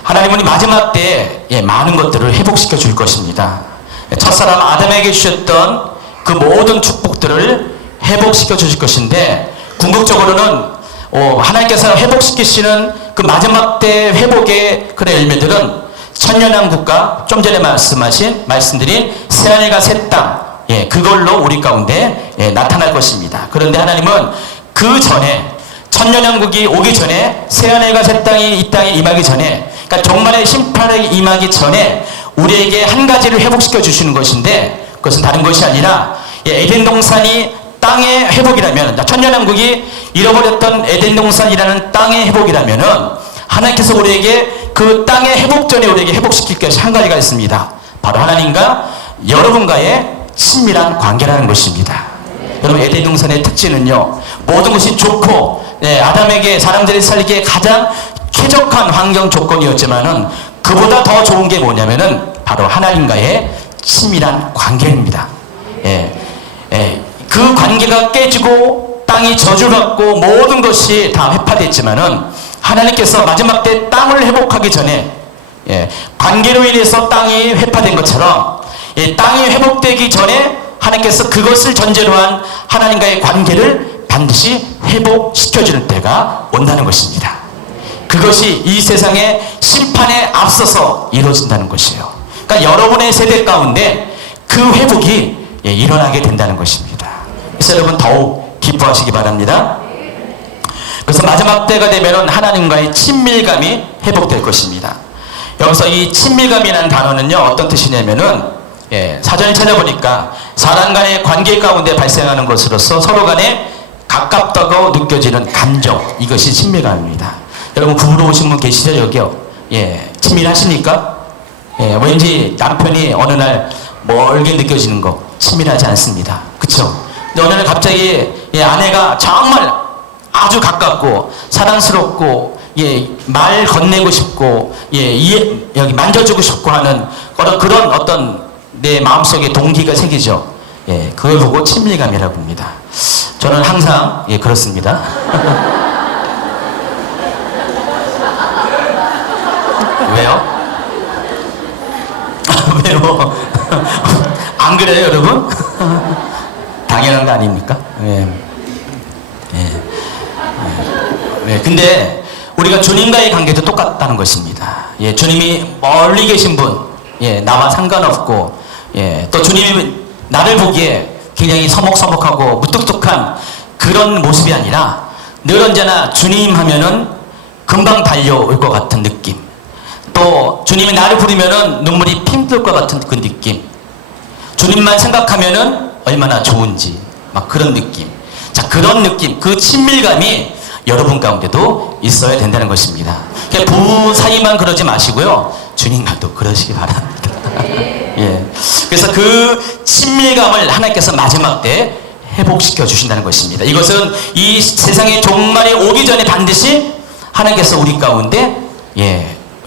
하나님은 마지막 때에 많은 것들을 회복시켜 줄 것입니다. 첫사람 아담에게 주셨던 그 모든 축복들을 회복시켜 주실 것인데, 궁극적으로는 하나님께서 회복시키시는 그 마지막 때 회복의 그런 열매들은 천년왕국과 좀 전에 말씀드린 새하늘과 새 땅, 그걸로 우리 가운데 나타날 것입니다. 그런데 하나님은 그 전에, 천년왕국이 오기 전에, 새하늘과 새 땅이 이 땅에 임하기 전에, 그러니까 종말의 심판에 임하기 전에 우리에게 한 가지를 회복시켜 주시는 것인데, 그것은 다른 것이 아니라 에덴 동산이 땅의 회복이라면, 천년왕국이 잃어버렸던 에덴 동산이라는 땅의 회복이라면은 하나님께서 우리에게 그 땅의 회복 전에 우리에게 회복시킬 것이 한 가지가 있습니다. 바로 하나님과 여러분과의 친밀한 관계라는 것입니다. 여러분, 에덴 동산의 특징은요, 모든 것이 좋고 아담에게, 사람들이 살기에 가장 쾌적한 환경 조건이었지만은 그보다 더 좋은 게 뭐냐면은 바로 하나님과의 친밀한 관계입니다. 그 관계가 깨지고 땅이 저주받고 모든 것이 다 회파됐지만은 하나님께서 마지막 때 땅을 회복하기 전에 관계로 인해서 땅이 회파된 것처럼 땅이 회복되기 전에 하나님께서 그것을 전제로 한 하나님과의 관계를 반드시 회복시켜주는 때가 온다는 것입니다. 그것이 이 세상의 심판에 앞서서 이루어진다는 것이에요. 그러니까 여러분의 세대 가운데 그 회복이 일어나게 된다는 것입니다. 그래서 여러분 더욱 기뻐하시기 바랍니다. 그래서 마지막 때가 되면 하나님과의 친밀감이 회복될 것입니다. 여기서 이 친밀감이라는 단어는요, 어떤 뜻이냐면은 사전에 찾아보니까 사람 간의 관계 가운데 발생하는 것으로서 서로 간에 가깝다고 느껴지는 감정, 이것이 친밀감입니다. 여러분 부부로 오신 분 계시죠? 여기요. 친밀하십니까? 왠지 남편이 어느 날 멀게 느껴지는 거 친밀하지 않습니다. 그쵸? 근데 어느 날 갑자기 아내가 정말 아주 가깝고 사랑스럽고 말 건네고 싶고 여기 만져주고 싶고 하는 그런 어떤 내 마음속에 동기가 생기죠. 그걸 보고 친밀감이라고 합니다. 저는 항상 그렇습니다. 왜요? 왜요? 안 그래요, 여러분? 당연한 거 아닙니까? 근데 우리가 주님과의 관계도 똑같다는 것입니다. 주님이 멀리 계신 분, 나와 상관없고, 또 주님이 나를 보기에 굉장히 서먹서먹하고 무뚝뚝한 그런 모습이 아니라 늘 언제나 주님 하면은 금방 달려올 것 같은 느낌, 또 주님이 나를 부르면은 눈물이 핑 돌 것 같은 그 느낌, 주님만 생각하면은 얼마나 좋은지 막 그런 느낌. 자, 그런 느낌, 그 친밀감이 여러분 가운데도 있어야 된다는 것입니다. 부부 사이만 그러지 마시고요, 주님과도 그러시기 바랍니다. 그래서 그 친밀감을 하나님께서 마지막 때 회복시켜 주신다는 것입니다. 이것은 이 세상의 종말이 오기 전에 반드시 하나님께서 우리 가운데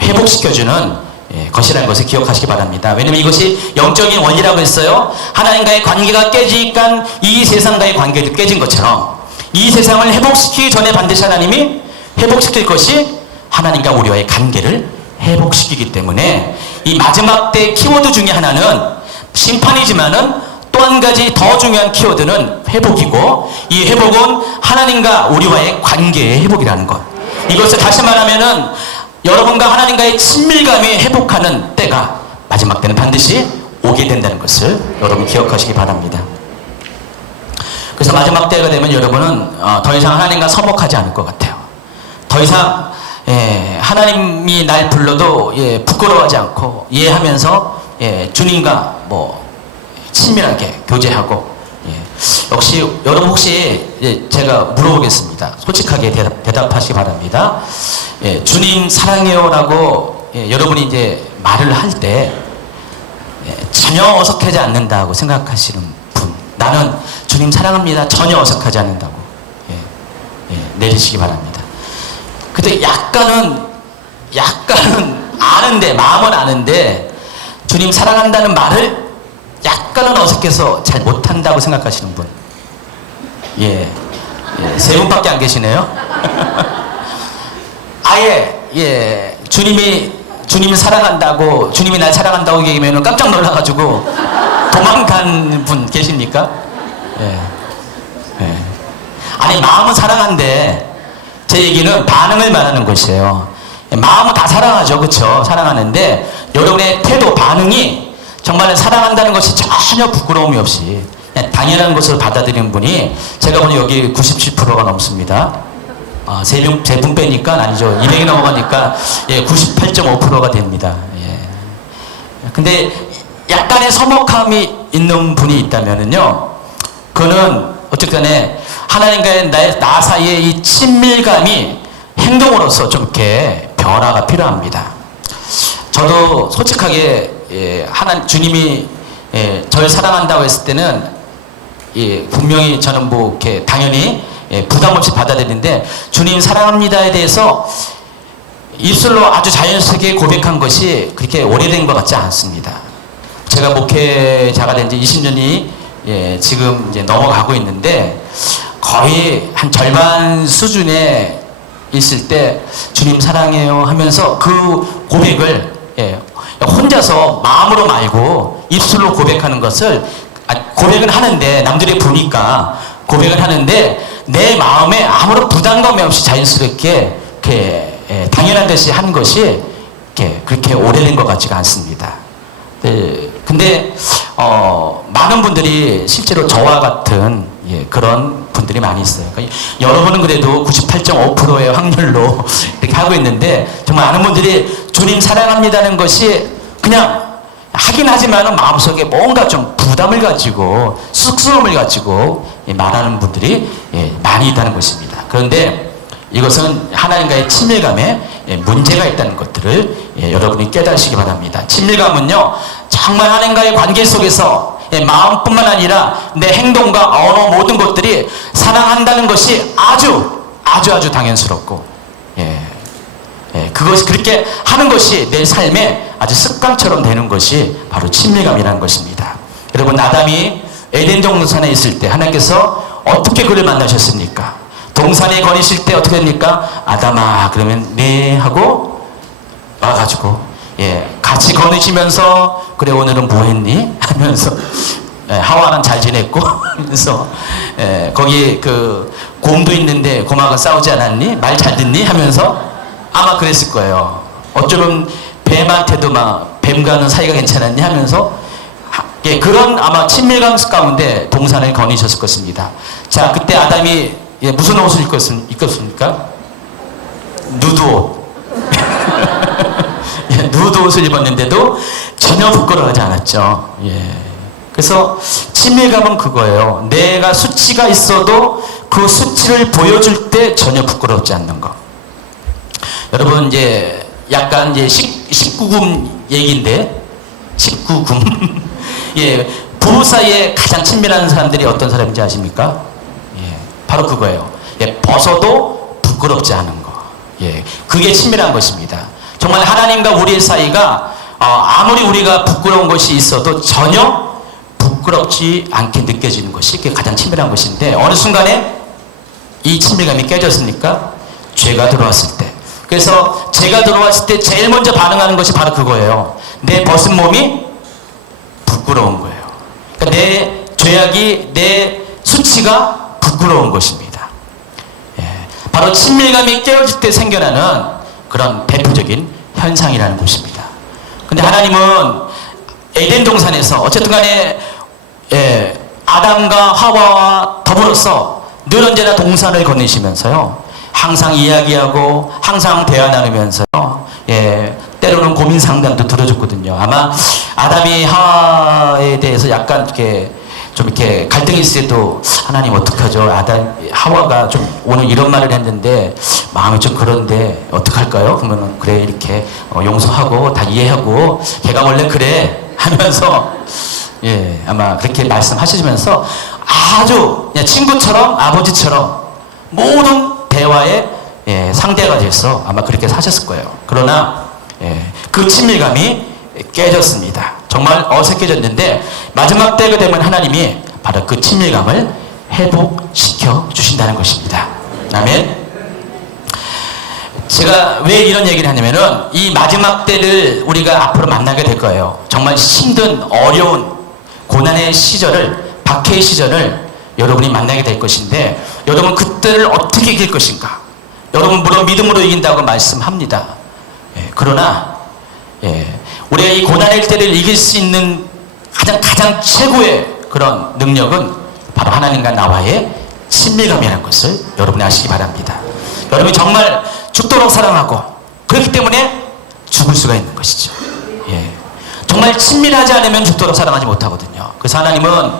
회복시켜주는 것이라는 것을 기억하시기 바랍니다. 왜냐하면 이것이 영적인 원리라고 했어요. 하나님과의 관계가 깨지니까 이 세상과의 관계도 깨진 것처럼 이 세상을 회복시키기 전에 반드시 하나님이 회복시킬 것이 하나님과 우리와의 관계를 회복시키기 때문에 이 마지막 때 키워드 중에 하나는 심판이지만은 또 한 가지 더 중요한 키워드는 회복이고, 이 회복은 하나님과 우리와의 관계의 회복이라는 것. 이것을 다시 말하면은 여러분과 하나님과의 친밀감이 회복하는 때가 마지막 때는 반드시 오게 된다는 것을 여러분 기억하시기 바랍니다. 그래서 마지막 때가 되면 여러분은 더 이상 하나님과 서먹하지 않을 것 같아요. 더 이상 하나님이 날 불러도 부끄러워하지 않고 이해하면서 주님과 친밀하게 교제하고, 역시 여러분 혹시 제가 물어보겠습니다. 솔직하게 대답하시기 바랍니다. 주님 사랑해요라고 여러분이 이제 말을 할 때 전혀 어색하지 않는다고 생각하시는 분, 나는 주님 사랑합니다, 전혀 어색하지 않는다고 내리시기 바랍니다. 근데 약간은 아는데, 마음은 아는데 주님 사랑한다는 말을 약간은 어색해서 잘 못한다고 생각하시는 분. 예. 예. 세 분밖에 안 계시네요. 아예, 예. 주님이 사랑한다고, 주님이 날 사랑한다고 얘기하면 깜짝 놀라가지고 도망간 분 계십니까? 예. 예. 아니, 마음은 사랑한데, 제 얘기는 반응을 말하는 것이에요. 마음은 다 사랑하죠. 그쵸? 사랑하는데, 여러분의 태도, 반응이 정말 사랑한다는 것이 전혀 부끄러움이 없이 그냥 당연한 것으로 받아들이는 분이 제가 보니 여기 97%가 넘습니다. 세 분 빼니까 아니죠. 200이 넘어가니까 예, 98.5%가 됩니다. 예. 근데 약간의 서먹함이 있는 분이 있다면은요, 그거는 어쨌든 하나님과의 나 사이의 이 친밀감이 행동으로서 좀 이렇게 변화가 필요합니다. 저도 솔직하게 주님이 저를 사랑한다고 했을 때는 분명히 저는 뭐 이렇게 당연히 부담 없이 받아들이는데, 주님 사랑합니다에 대해서 입술로 아주 자연스럽게 고백한 것이 그렇게 오래된 것 같지 않습니다. 제가 목회자가 된 지 20년이 지금 이제 넘어가고 있는데, 거의 한 절반 수준에 있을 때 주님 사랑해요 하면서 그 고백을 혼자서 마음으로 말고 입술로 고백하는 것을, 고백은 하는데 남들이 보니까 고백을 하는데 내 마음에 아무런 부담감이 없이 자연스럽게 이렇게 당연한 듯이 하는 것이 그렇게 오래된 것 같지가 않습니다. 근데 많은 분들이 실제로 저와 같은 그런 분들이 많이 있어요. 그러니까 여러분은 그래도 98.5%의 확률로 이렇게 하고 있는데, 정말 많은 분들이 주님 사랑합니다는 것이 그냥 하긴 하지만 마음속에 뭔가 좀 부담을 가지고 쑥스러움을 가지고 말하는 분들이 많이 있다는 것입니다. 그런데 이것은 하나님과의 친밀감에 문제가 있다는 것들을 여러분이 깨달으시기 바랍니다. 친밀감은요, 정말 하나님과의 관계 속에서 마음뿐만 아니라 내 행동과 언어 모든 것들이 사랑한다는 것이 아주 당연스럽고, 그것이 그렇게 하는 것이 내 삶에 아주 습관처럼 되는 것이 바로 친밀감이라는 것입니다. 여러분, 아담이 에덴 동산에 있을 때 하나님께서 어떻게 그를 만나셨습니까? 동산에 거니실 때 어떻게 됩니까? 아담아, 그러면 네 하고 와가지고 같이 거니시면서, 그래 오늘은 뭐 했니? 하면서 하와는 잘 지냈고 하면서 거기 그 곰도 있는데 곰하고 싸우지 않았니? 말 잘 듣니? 하면서 아마 그랬을 거예요. 어쩌면 뱀한테도 막 뱀과는 사이가 괜찮았니? 하면서 그런 아마 친밀감 가운데 동산을 거니셨을 것입니다. 자, 그때 아담이 무슨 옷을 입었습니까? 누드옷. 누드옷을 입었는데도 전혀 부끄러워하지 않았죠. 그래서 친밀감은 그거예요. 내가 수치가 있어도 그 수치를 보여줄 때 전혀 부끄럽지 않는 거. 여러분, 이제 약간 이제 19금 얘기인데, 19금. 부부 사이에 가장 친밀한 사람들이 어떤 사람인지 아십니까? 바로 그거예요. 벗어도 부끄럽지 않은 거. 그게 친밀한 것입니다. 정말 하나님과 우리의 사이가 아무리 우리가 부끄러운 것이 있어도 전혀 부끄럽지 않게 느껴지는 것이 그게 가장 친밀한 것인데, 어느 순간에 이 친밀감이 깨졌습니까? 죄가 들어왔을 때. 그래서 죄가 들어왔을 때 제일 먼저 반응하는 것이 바로 그거예요. 내 벗은 몸이 부끄러운 거예요. 그러니까 내 죄악이, 내 수치가 부끄러운 것입니다. 바로 친밀감이 깨어질 때 생겨나는 그런 대표적인 현상이라는 것입니다. 근데 하나님은 에덴 동산에서 어쨌든 간에 아담과 하와와 더불어서 늘 언제나 동산을 거니시면서요, 항상 이야기하고 항상 대화 나누면서요, 때로는 고민 상담도 들어줬거든요. 아마 아담이 하와에 대해서 약간 이렇게 좀 이렇게 갈등이 있을 때도, 하나님 어떡하죠? 하와가 좀 오늘 이런 말을 했는데 마음이 좀 그런데 어떡할까요? 그러면 그래, 이렇게 용서하고 다 이해하고 걔가 원래 그래 하면서 아마 그렇게 말씀하시면서 아주 그냥 친구처럼, 아버지처럼 모든 대화의 상대가 돼서 아마 그렇게 사셨을 거예요. 그러나 그 친밀감이 깨졌습니다. 정말 어색해졌는데 마지막 때가 되면 하나님이 바로 그 친밀감을 회복시켜 주신다는 것입니다. 아멘. 제가 왜 이런 얘기를 하냐면은 이 마지막 때를 우리가 앞으로 만나게 될 거예요. 정말 힘든 어려운 고난의 시절을, 박해의 시절을 여러분이 만나게 될 것인데, 여러분 그때를 어떻게 이길 것인가? 여러분 물론 믿음으로 이긴다고 말씀합니다. 그러나 우리가 이 고난의 때를 이길 수 있는 가장 최고의 그런 능력은 바로 하나님과 나와의 친밀감이라는 것을 여러분이 아시기 바랍니다. 여러분이 정말 죽도록 사랑하고 그렇기 때문에 죽을 수가 있는 것이죠. 정말 친밀하지 않으면 죽도록 사랑하지 못하거든요. 그래서 하나님은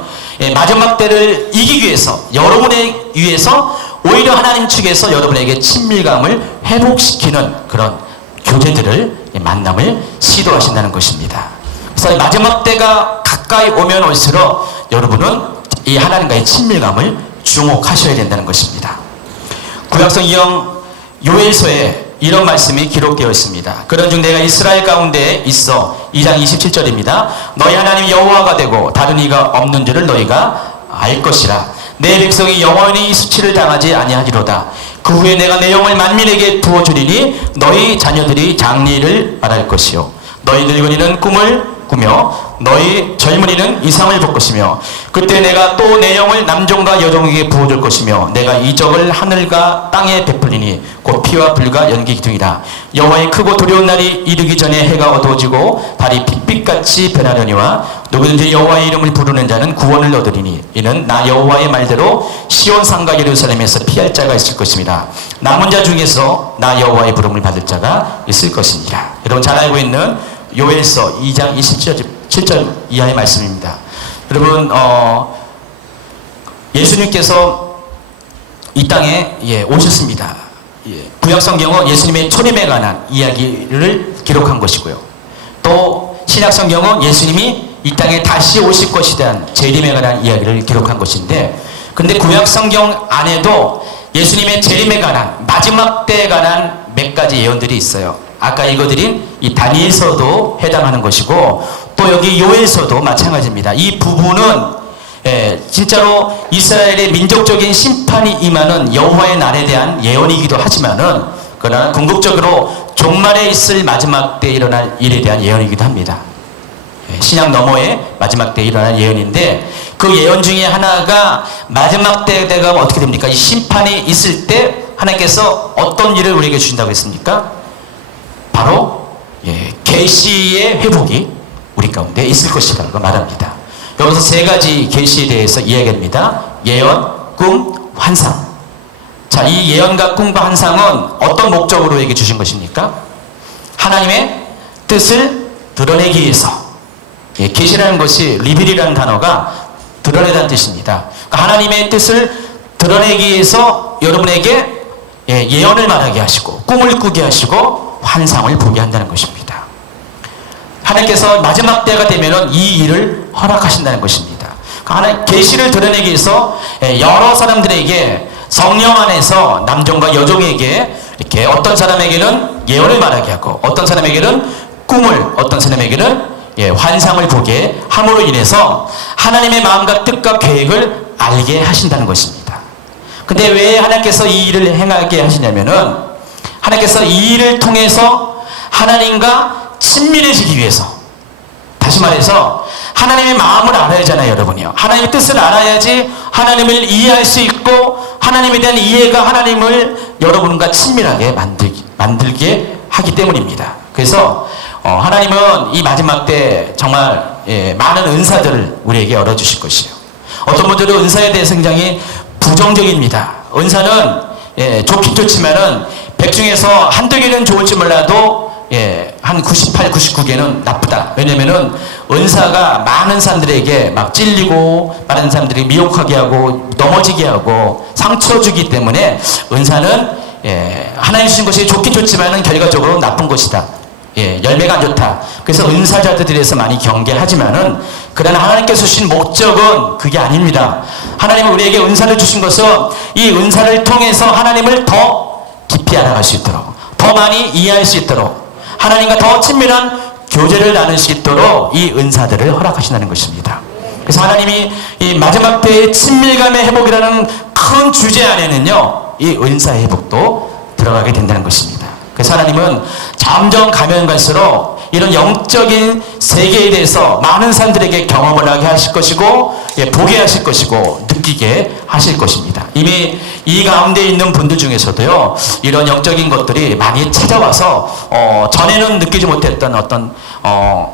마지막 때를 이기기 위해서, 여러분을 위해서 오히려 하나님 측에서 여러분에게 친밀감을 회복시키는 그런 교제들을, 만남을 시도하신다는 것입니다. 그래서 마지막 때가 가까이 오면 올수록 여러분은 이 하나님과의 친밀감을 주목하셔야 된다는 것입니다. 구약성 이형 요엘서에 이런 말씀이 기록되어 있습니다. 그런즉 내가 이스라엘 가운데 있어 2장 27절입니다. 너희 하나님 여호와가 되고 다른 이가 없는 줄을 너희가 알 것이라. 내 백성이 영원히 수치를 당하지 아니하리로다. 그 후에 내가 내 영을 만민에게 부어주리니 너희 자녀들이 장래를 말할 것이요 너희 늙은이는 꿈을 꾸며 너희 젊은이는 이상을 볼 것이며 그때 내가 또 내 영을 남종과 여종에게 부어줄 것이며 내가 이적을 하늘과 땅에 베풀리니 곧 피와 불과 연기 기둥이라. 여호와의 크고 두려운 날이 이르기 전에 해가 어두워지고 달이 빛빛같이 변하려니와 누구든지 여호와의 이름을 부르는 자는 구원을 얻으리니 이는 나 여호와의 말대로 시온 산과 예루살렘에서 피할 자가 있을 것입니다. 남은 자 중에서 나 여호와의 부름을 받을 자가 있을 것이니라. 여러분 잘 알고 있는 요엘서 2장 27절 이하의 말씀입니다. 여러분 예수님께서 이 땅에 오셨습니다. 구약성경은 예수님의 초림에 관한 이야기를 기록한 것이고요. 또 신약성경은 예수님이 이 땅에 다시 오실 것에 대한 재림에 관한 이야기를 기록한 것인데, 근데 구약성경 안에도 예수님의 재림에 관한, 마지막 때에 관한 몇 가지 예언들이 있어요. 아까 읽어드린 이 다니엘서도 해당하는 것이고 또 여기 요엘서도 마찬가지입니다. 이 부분은 진짜로 이스라엘의 민족적인 심판이 임하는 여호와의 날에 대한 예언이기도 하지만은, 그러나 궁극적으로 종말에 있을 마지막 때 일어날 일에 대한 예언이기도 합니다. 신약 너머의 마지막 때 일어날 예언인데, 그 예언 중에 하나가 마지막 때가 어떻게 됩니까? 이 심판이 있을 때 하나님께서 어떤 일을 우리에게 주신다고 했습니까? 바로 계시의 회복이 우리 가운데 있을 것이라고 말합니다. 여기서 세 가지 계시에 대해서 이야기합니다. 예언, 꿈, 환상. 자, 이 예언과 꿈과 환상은 어떤 목적으로 우리에게 주신 것입니까? 하나님의 뜻을 드러내기 위해서. 계시라는 것이 리빌이라는 단어가 드러내다는 뜻입니다. 그러니까 하나님의 뜻을 드러내기 위해서 여러분에게 예언을 말하게 하시고 꿈을 꾸게 하시고 환상을 보게 한다는 것입니다. 하나님께서 마지막 때가 되면 이 일을 허락하신다는 것입니다. 하나님 계시를 드러내기 위해서 여러 사람들에게 성령 안에서 남종과 여종에게 이렇게 어떤 사람에게는 예언을 말하게 하고 어떤 사람에게는 꿈을, 어떤 사람에게는 환상을 보게 함으로 인해서 하나님의 마음과 뜻과 계획을 알게 하신다는 것입니다. 근데 왜 하나님께서 이 일을 행하게 하시냐면은, 하나님께서 이 일을 통해서 하나님과 친밀해지기 위해서, 다시 말해서 하나님의 마음을 알아야 하잖아요, 여러분이요. 하나님의 뜻을 알아야지 하나님을 이해할 수 있고 하나님에 대한 이해가 하나님을 여러분과 친밀하게 만들게 하기 때문입니다. 그래서 하나님은 이 마지막 때 정말 많은 은사들을 우리에게 열어주실 것이에요. 어떤 분들은 은사에 대해서 굉장히 부정적입니다. 은사는 좋긴 좋지만은 100 중에서 한두 개는 좋을지 몰라도 한 98, 99개는 나쁘다. 왜냐면은 은사가 많은 사람들에게 막 찔리고 많은 사람들이 미혹하게 하고 넘어지게 하고 상처 주기 때문에 은사는 하나님 주신 것이 좋긴 좋지만은 결과적으로 나쁜 것이다. 열매가 안 좋다. 그래서 은사자들에서 많이 경계하지만은, 그러나 하나님께서 주신 목적은 그게 아닙니다. 하나님은 우리에게 은사를 주신 것은 이 은사를 통해서 하나님을 더 깊이 알아갈 수 있도록, 더 많이 이해할 수 있도록, 하나님과 더 친밀한 교제를 나눌 수 있도록 이 은사들을 허락하신다는 것입니다. 그래서 하나님이 이 마지막 때의 친밀감의 회복이라는 큰 주제 안에는요, 이 은사의 회복도 들어가게 된다는 것입니다. 그래서 하나님은 점점 가면 갈수록 이런 영적인 세계에 대해서 많은 사람들에게 경험을 하게 하실 것이고, 보게 하실 것이고, 느끼게 하실 것입니다. 이미 이 가운데 있는 분들 중에서도요, 이런 영적인 것들이 많이 찾아와서 전에는 느끼지 못했던 어떤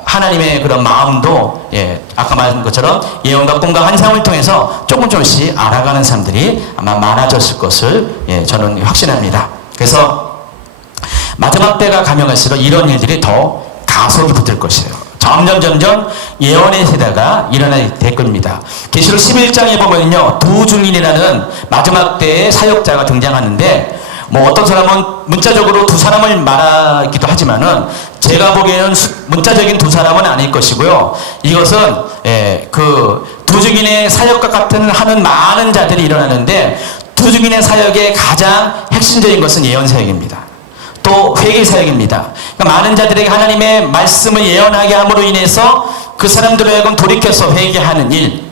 하나님의 그런 마음도, 아까 말한 것처럼 예언과 꿈과 환상을 통해서 조금씩 알아가는 사람들이 아마 많아졌을 것을 저는 확신합니다. 그래서 마지막 때가 가면 갈수록 이런 일들이 더 가속이 붙을 것이에요. 점점 예언의 세대가 일어나게 될 겁니다. 계시록 11장에 보면요, 두 증인이라는 마지막 때의 사역자가 등장하는데, 뭐 어떤 사람은 문자적으로 두 사람을 말하기도 하지만은 제가 보기에는 문자적인 두 사람은 아닐 것이고요. 이것은 그 두 증인의 사역과 같은 하는 많은 자들이 일어나는데, 두 증인의 사역의 가장 핵심적인 것은 예언 사역입니다. 또 회개 사역입니다. 그러니까 많은 자들에게 하나님의 말씀을 예언하게 함으로 인해서 그 사람들을 하여금 돌이켜서 회개하는 일.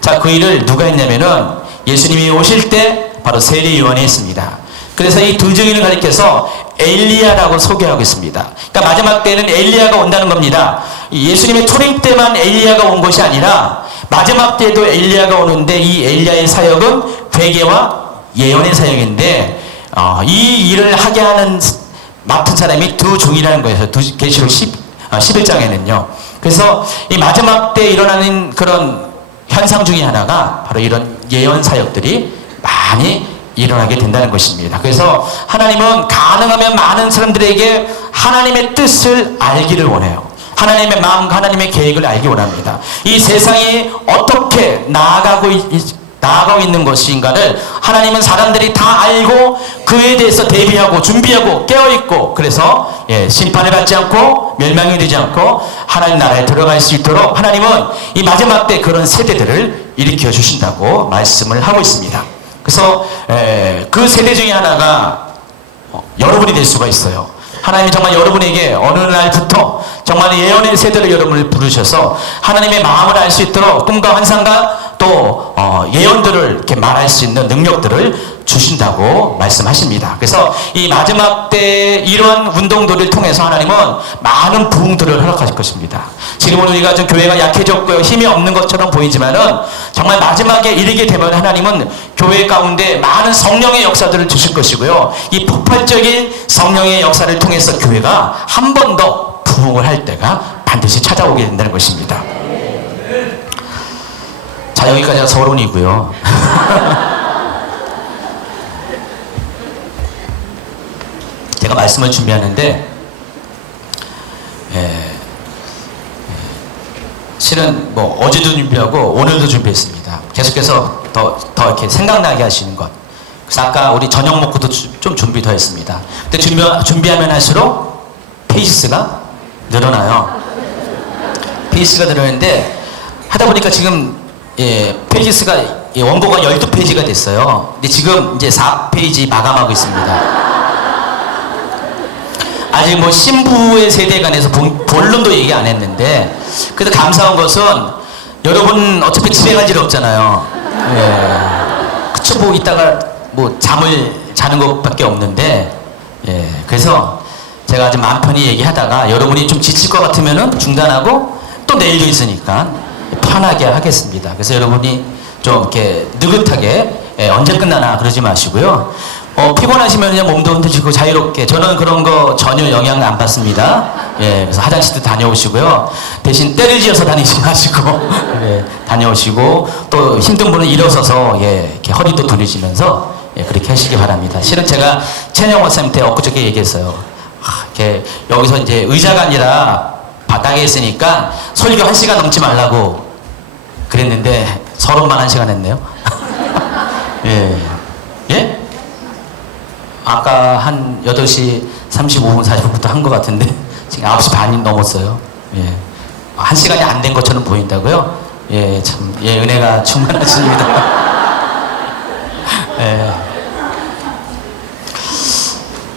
자, 그 일을 누가 했냐면은 예수님이 오실 때 바로 세례 요한이 했습니다. 그래서 이 두 증인을 가리켜서 엘리야라고 소개하고 있습니다. 그러니까 마지막 때는 엘리야가 온다는 겁니다. 예수님의 초림 때만 엘리야가 온 것이 아니라 마지막 때도 엘리야가 오는데, 이 엘리야의 사역은 회개와 예언의 사역인데, 이 일을 하게 하는 맡은 사람이 두 중이라는 거예요. 계시록 11장에는요. 그래서 이 마지막 때 일어나는 그런 현상 중에 하나가 바로 이런 예언 사역들이 많이 일어나게 된다는 것입니다. 그래서 하나님은 가능하면 많은 사람들에게 하나님의 뜻을 알기를 원해요. 하나님의 마음과 하나님의 계획을 알기 원합니다. 이 세상이 어떻게 나아가고 있는 것인가를 하나님은 사람들이 다 알고 그에 대해서 대비하고 준비하고 깨어있고, 그래서 심판을 받지 않고 멸망이 되지 않고 하나님 나라에 들어갈 수 있도록 하나님은 이 마지막 때 그런 세대들을 일으켜 주신다고 말씀을 하고 있습니다. 그래서 그 세대 중에 하나가 여러분이 될 수가 있어요. 하나님이 정말 여러분에게 어느 날부터 정말 예언의 세대로 여러분을 부르셔서 하나님의 마음을 알 수 있도록 꿈과 환상과 또 예언들을 이렇게 말할 수 있는 능력들을 주신다고 말씀하십니다. 그래서 이 마지막 때 이러한 운동들을 통해서 하나님은 많은 부흥들을 허락하실 것입니다. 지금은 우리가 좀 교회가 약해졌고요, 힘이 없는 것처럼 보이지만은 정말 마지막에 이르게 되면 하나님은 교회 가운데 많은 성령의 역사들을 주실 것이고요, 이 폭발적인 성령의 역사를 통해서 교회가 한 번 더 부흥을 할 때가 반드시 찾아오게 된다는 것입니다. 자, 여기까지가 서론이고요. 제가 말씀을 준비하는데 실은 뭐 어제도 준비하고 오늘도 준비했습니다. 계속해서 더 이렇게 생각나게 하시는 것. 그래서 아까 우리 저녁 먹고도 좀 준비 더 했습니다. 근데 준비하면 할수록 페이스가 늘어나요. 페이스가 늘어나는데 하다 보니까 지금 페이지수가 원고가 12페이지가 됐어요. 근데 지금 이제 4페이지 마감하고 있습니다. 아직 뭐 신부의 세대에 관해서 본론도 얘기 안 했는데, 그래도 감사한 것은 여러분 어차피 집에 갈 일 없잖아요. 그쵸, 뭐 이따가 뭐 잠을 자는 것밖에 없는데, 그래서 제가 아주 마음 편히 얘기하다가 여러분이 좀 지칠 것 같으면은 중단하고 또 내일도 있으니까 편하게 하겠습니다. 그래서 여러분이 좀 이렇게 느긋하게 언제 끝나나 그러지 마시고요. 피곤하시면 그냥 몸도 흔드시고 자유롭게. 저는 그런 거 전혀 영향 안 받습니다. 그래서 화장실도 다녀오시고요. 대신 때를 지어서 다니지 마시고 다녀오시고, 또 힘든 분은 일어서서 이렇게 허리도 돌리시면서 그렇게 하시기 바랍니다. 실은 제가 최영호 선생님한테 엊그저께 얘기했어요. 이렇게 여기서 이제 의자가 아니라 바닥에 있으니까 설교 1시간 넘지 말라고 그랬는데 서론만 1시간 했네요. 예? 아까 한 8시 35분 40분부터 한 것 같은데 지금 9시 반이 넘었어요. 1시간이 안 된 것처럼 보인다고요? 참, 은혜가 충만하십니다.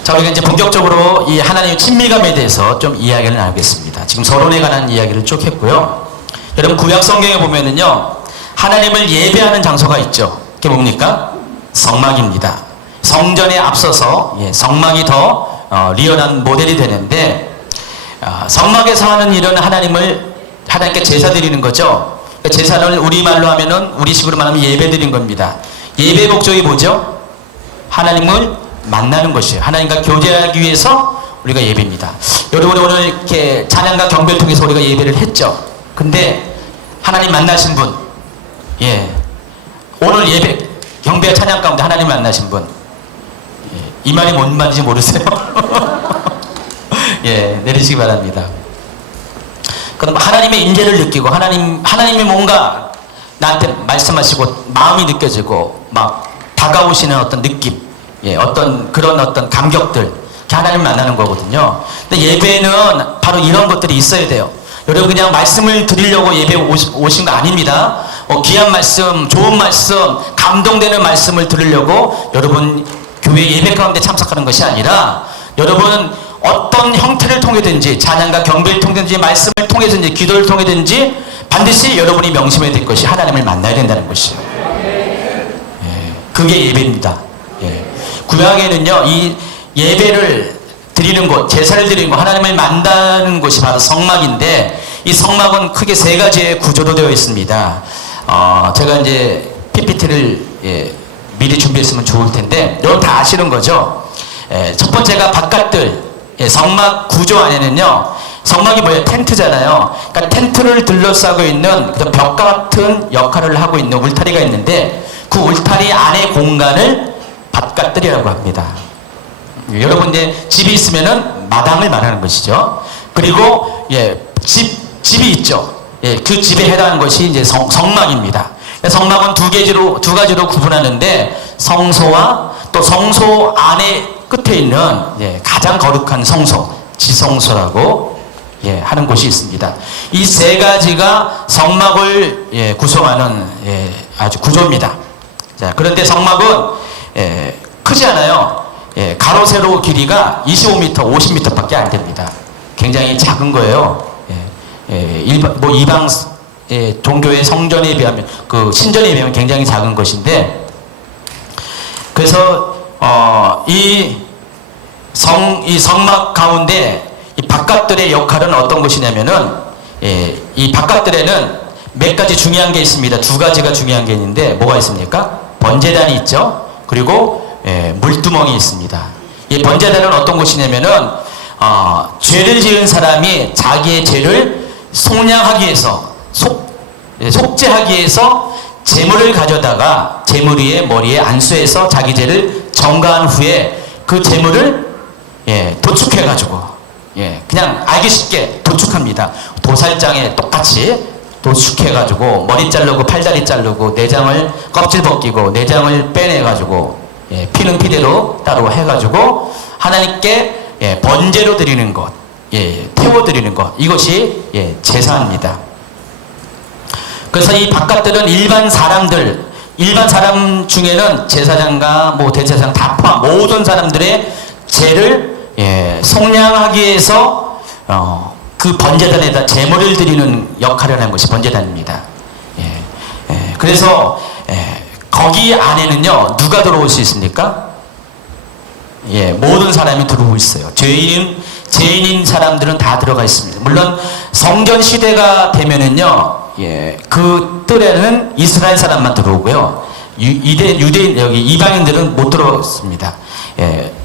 자, 우리가 이제 본격적으로 이 하나님의 친밀감에 대해서 좀 이야기를 나누겠습니다. 지금 서론에 관한 이야기를 쭉 했고요. 여러분 구약 성경에 보면은요, 하나님을 예배하는 장소가 있죠. 그게 뭡니까? 성막입니다. 성전에 앞서서 성막이 더 리얼한 모델이 되는데, 성막에서 하는 일은 하나님께 제사 드리는 거죠. 제사를 우리말로 하면은, 우리식으로 말하면 예배 드리는 겁니다. 예배 목적이 뭐죠? 하나님을 만나는 것이에요. 하나님과 교제하기 위해서 우리가 예배입니다. 여러분 오늘 이렇게 찬양과 경배를 통해서 우리가 예배를 했죠. 근데 하나님 만나신 분, 오늘 예배, 경배와 찬양 가운데 하나님 만나신 분, 이 말이 뭔 말인지 모르세요? 내리시기 바랍니다. 그럼 하나님의 인재를 느끼고 하나님이 뭔가 나한테 말씀하시고 마음이 느껴지고 막 다가오시는 어떤 느낌, 그런 어떤 감격들, 하나님 만나는 거거든요. 근데 예배는 바로 이런 것들이 있어야 돼요. 여러분 그냥 말씀을 드리려고 예배 오신 거 아닙니다. 귀한 말씀, 좋은 말씀, 감동되는 말씀을 들으려고 여러분 교회 예배 가운데 참석하는 것이 아니라, 여러분 어떤 형태를 통해든지, 찬양과 경배를 통해든지, 말씀을 통해든지, 기도를 통해든지 반드시 여러분이 명심해야 될 것이 하나님을 만나야 된다는 것이에요. 그게 예배입니다. 구약에는요, 이 예배를 드리는 곳, 제사를 드리는 곳, 하나님을 만나는 곳이 바로 성막인데, 이 성막은 크게 세 가지의 구조로 되어 있습니다. 제가 이제 PPT를 미리 준비했으면 좋을 텐데, 여러분 다 아시는 거죠? 첫 번째가 바깥들, 성막 구조 안에는요, 성막이 뭐예요? 텐트잖아요. 그러니까 텐트를 둘러싸고 있는 벽 같은 역할을 하고 있는 울타리가 있는데, 그 울타리 안의 공간을 바깥들이라고 합니다. 여러분 이제 집이 있으면은 마당을 말하는 것이죠. 그리고 집이 있죠. 그 집에 해당하는 것이 이제 성막입니다. 성막은 두 가지로 구분하는데, 성소와 또 성소 안에 끝에 있는 가장 거룩한 성소, 지성소라고 하는 곳이 있습니다. 이 세 가지가 성막을 구성하는 아주 구조입니다. 자, 그런데 성막은 크지 않아요. 가로 세로 길이가 25m, 50m밖에 안 됩니다. 굉장히 작은 거예요. 이방 종교의 성전에 비하면, 그 신전에 비하면 굉장히 작은 것인데, 그래서 이 성막 가운데 이 바깥들의 역할은 어떤 것이냐면은, 이 바깥들에는 몇 가지 중요한 게 있습니다. 두 가지가 중요한 게 있는데, 뭐가 있습니까? 번제단이 있죠. 그리고 물두멍이 있습니다. 이 번제단은 어떤 곳이냐면은, 죄를 지은 사람이 자기의 죄를 속량하기 위해서, 속죄하기 위해서 제물을 가져다가 제물 위에 머리에 안수해서 자기 죄를 전가한 후에 그 제물을 도축해가지고, 그냥 알기 쉽게 도축합니다. 도살장에 똑같이 도축해가지고 머리 자르고 팔다리 자르고 내장을 껍질 벗기고 내장을 빼내가지고 피는 피대로 따로 해가지고 하나님께 번제로 드리는 것, 태워드리는 것, 이것이 제사입니다. 그래서 이 바깥들은 일반 사람 중에는 제사장과 대제사장 다 포함 모든 사람들의 죄를 속량하기 위해서 그 번제단에다 제물을 드리는 역할을 하는 것이 번제단입니다. 그래서 거기 안에는요, 누가 들어올 수 있습니까? 모든 사람이 들어오고 있어요. 죄인인 사람들은 다 들어가 있습니다. 물론 성전 시대가 되면은요, 그 뜰에는 이스라엘 사람만 들어오고요, 유대인, 여기 이방인들은 못 들어왔습니다.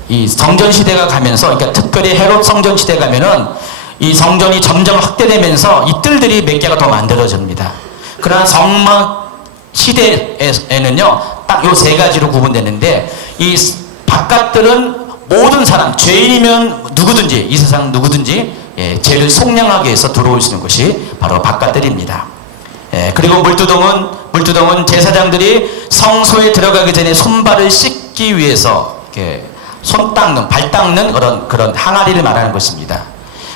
이 성전 시대가 가면서, 그러니까 특별히 헤롯 성전 시대 가면은 이 성전이 점점 확대되면서 이 뜰들이 몇 개가 더 만들어집니다. 그러나 성막 시대에는요, 딱 요 세 가지로 구분되는데, 이 바깥들은 모든 사람, 죄인이면 누구든지, 이 세상 누구든지 죄를 속량하기 위해서 들어올 수 있는 것이 바로 바깥들입니다. 그리고 물두덩은 제사장들이 성소에 들어가기 전에 손발을 씻기 위해서 손 닦는, 발 닦는 그런 항아리를 말하는 것입니다.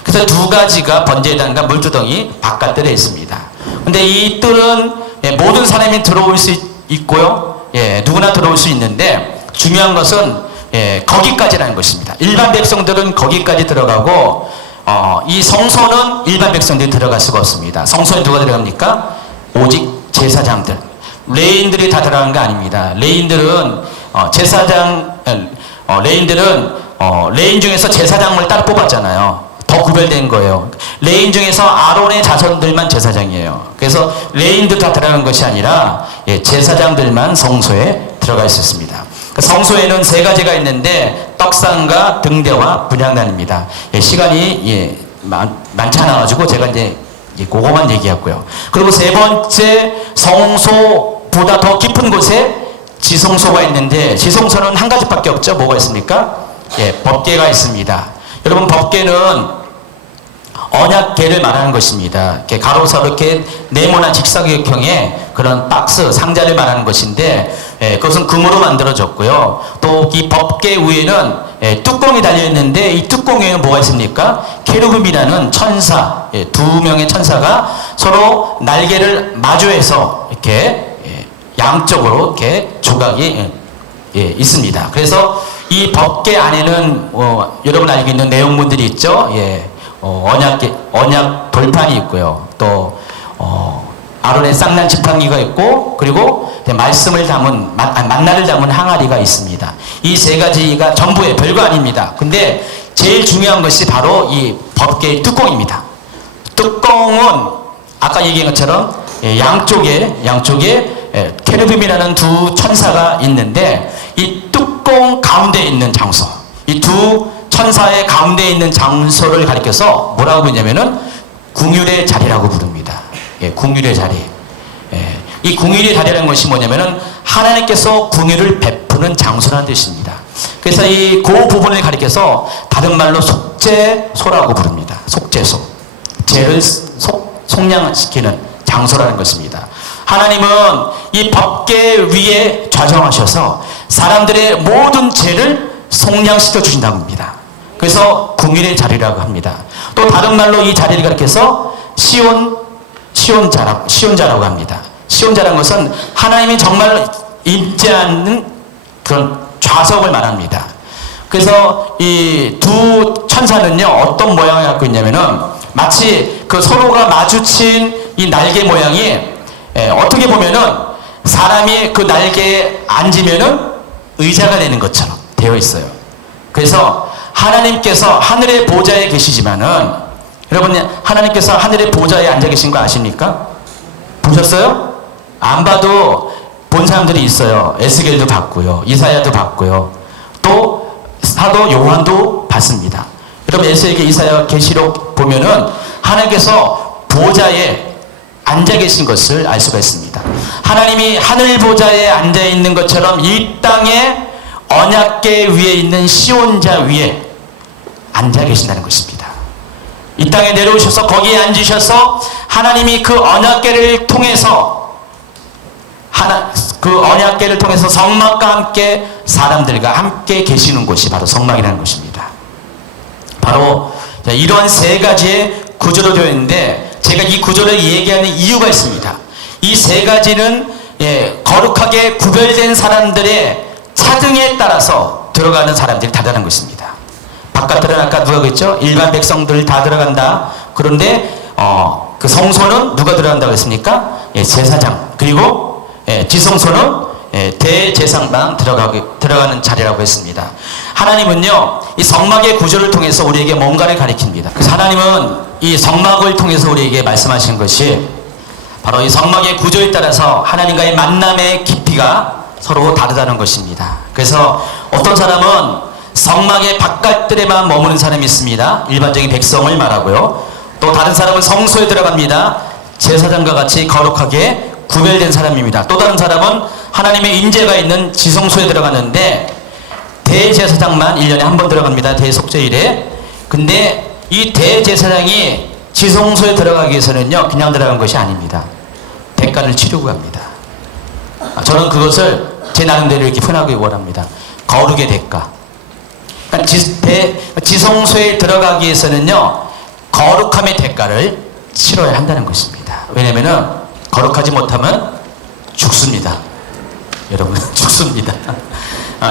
그래서 두 가지가 번제단과 물두덩이 바깥들에 있습니다. 근데 이 뜰은 모든 사람이 들어올 수 있고요, 누구나 들어올 수 있는데, 중요한 것은 거기까지라는 것입니다. 일반 백성들은 거기까지 들어가고 이 성소는 일반 백성들이 들어갈 수가 없습니다. 성소에 누가 들어갑니까? 오직 제사장들, 레인들이 다 들어가는 게 아닙니다. 레인들은 레인 중에서 제사장을 따로 뽑았잖아요. 더 구별된 거예요. 레인 중에서 아론의 자손들만 제사장이에요. 그래서 레인들 다 들어가는 것이 아니라 제사장들만 성소에 들어갈 수 있습니다. 성소에는 세 가지가 있는데 떡상과 등대와 분향단입니다. 시간이 많지 않아 가지고 제가 이제 그거만 얘기했고요. 그리고 세 번째, 성소보다 더 깊은 곳에 지성소가 있는데, 지성소는 한 가지밖에 없죠. 뭐가 있습니까? 법궤가 있습니다. 여러분, 법궤는 언약궤를 말하는 것입니다. 이렇게 가로서 이렇게 네모난 직사각형의 그런 박스, 상자를 말하는 것인데, 그것은 금으로 만들어졌고요. 또 이 법궤 위에는 뚜껑이 달려 있는데, 이 뚜껑 위에는 뭐가 있습니까? 케루빔이라는 천사, 두 명의 천사가 서로 날개를 마주해서 이렇게 양쪽으로 이렇게 조각이 있습니다. 그래서 이 법궤 안에는 여러분 알고 있는 내용물들이 있죠. 언약 돌판이 있고요. 또 아론의 쌍난 지팡이가 있고, 그리고 말씀을 담은 만나를 담은 항아리가 있습니다. 이 세 가지가 전부의 별거 아닙니다. 근데 제일 중요한 것이 바로 이 법궤의 뚜껑입니다. 뚜껑은 아까 얘기한 것처럼 양쪽에 케르빔이라는 두 천사가 있는데, 이 뚜껑 가운데 있는 장소, 이 두 천사의 가운데 있는 장소를 가리켜서 뭐라고 부르냐면은 궁율의 자리라고 부릅니다. 궁율의 자리. 이 궁율의 자리라는 것이 뭐냐면은 하나님께서 궁율을 베푸는 장소라는 뜻입니다. 그래서 그 부분을 가리켜서 다른 말로 속죄소라고 부릅니다. 속죄소. 죄를 속량시키는 장소라는 것입니다. 하나님은 이 법궤 위에 좌정하셔서 사람들의 모든 죄를 속량시켜 주신다고 합니다. 그래서 궁율의 자리라고 합니다. 또 다른 말로 이 자리를 가리켜서 시온자라고 합니다. 시온자라는 것은 하나님이 정말 임재하는 그런 좌석을 말합니다. 그래서 이 두 천사는요, 어떤 모양을 갖고 있냐면은 마치 그 서로가 마주친 이 날개 모양이 어떻게 보면은 사람이 그 날개에 앉으면은 의자가 되는 것처럼 되어 있어요. 그래서 하나님께서 하늘의 보좌에 계시지만은, 여러분, 하나님께서 하늘의 보좌에 앉아 계신 거 아십니까? 보셨어요? 안 봐도 본 사람들이 있어요. 에스겔도 봤고요, 이사야도 봤고요, 또 사도 요한도 봤습니다. 여러분, 에스겔, 이사야, 계시록 보면은 하나님께서 보좌에 앉아 계신 것을 알 수가 있습니다. 하나님이 하늘 보좌에 앉아 있는 것처럼 이 땅에 언약궤 위에 있는 시온자 위에 앉아 계신다는 것입니다. 이 땅에 내려오셔서 거기에 앉으셔서 하나님이 그 언약궤를 통해서 성막과 함께 사람들과 함께 계시는 곳이 바로 성막이라는 것입니다. 바로 이런 세 가지의 구조로 되어 있는데, 제가 이 구조를 얘기하는 이유가 있습니다. 이 세 가지는 거룩하게 구별된 사람들의 차등에 따라서 들어가는 사람들이 다르다는 것입니다. 바깥들은 아까 누가 그랬죠? 일반 백성들 다 들어간다. 그런데 그 성소는 누가 들어간다고 했습니까? 제사장. 그리고 지성소는 대제사장만 들어가는 자리라고 했습니다. 하나님은요, 이 성막의 구조를 통해서 우리에게 뭔가를 가리킵니다. 그래서 하나님은 이 성막을 통해서 우리에게 말씀하신 것이 바로 이 성막의 구조에 따라서 하나님과의 만남의 깊이가 서로 다르다는 것입니다. 그래서 어떤 사람은 성막의 바깥들에만 머무는 사람이 있습니다. 일반적인 백성을 말하고요. 또 다른 사람은 성소에 들어갑니다. 제사장과 같이 거룩하게 구별된 사람입니다. 또 다른 사람은 하나님의 임재가 있는 지성소에 들어가는데, 대제사장만 1년에 한 번 들어갑니다. 대속죄일에. 근데 이 대제사장이 지성소에 들어가기 위해서는요, 그냥 들어간 것이 아닙니다. 대가를 치르고 갑니다. 저는 그것을 제 나름대로 이렇게 표현하기 원합니다. 거룩의 대가. 그러니까 지성소에 들어가기 위해서는요, 거룩함의 대가를 치러야 한다는 것입니다. 왜냐면은 거룩하지 못하면 죽습니다. 여러분, 죽습니다.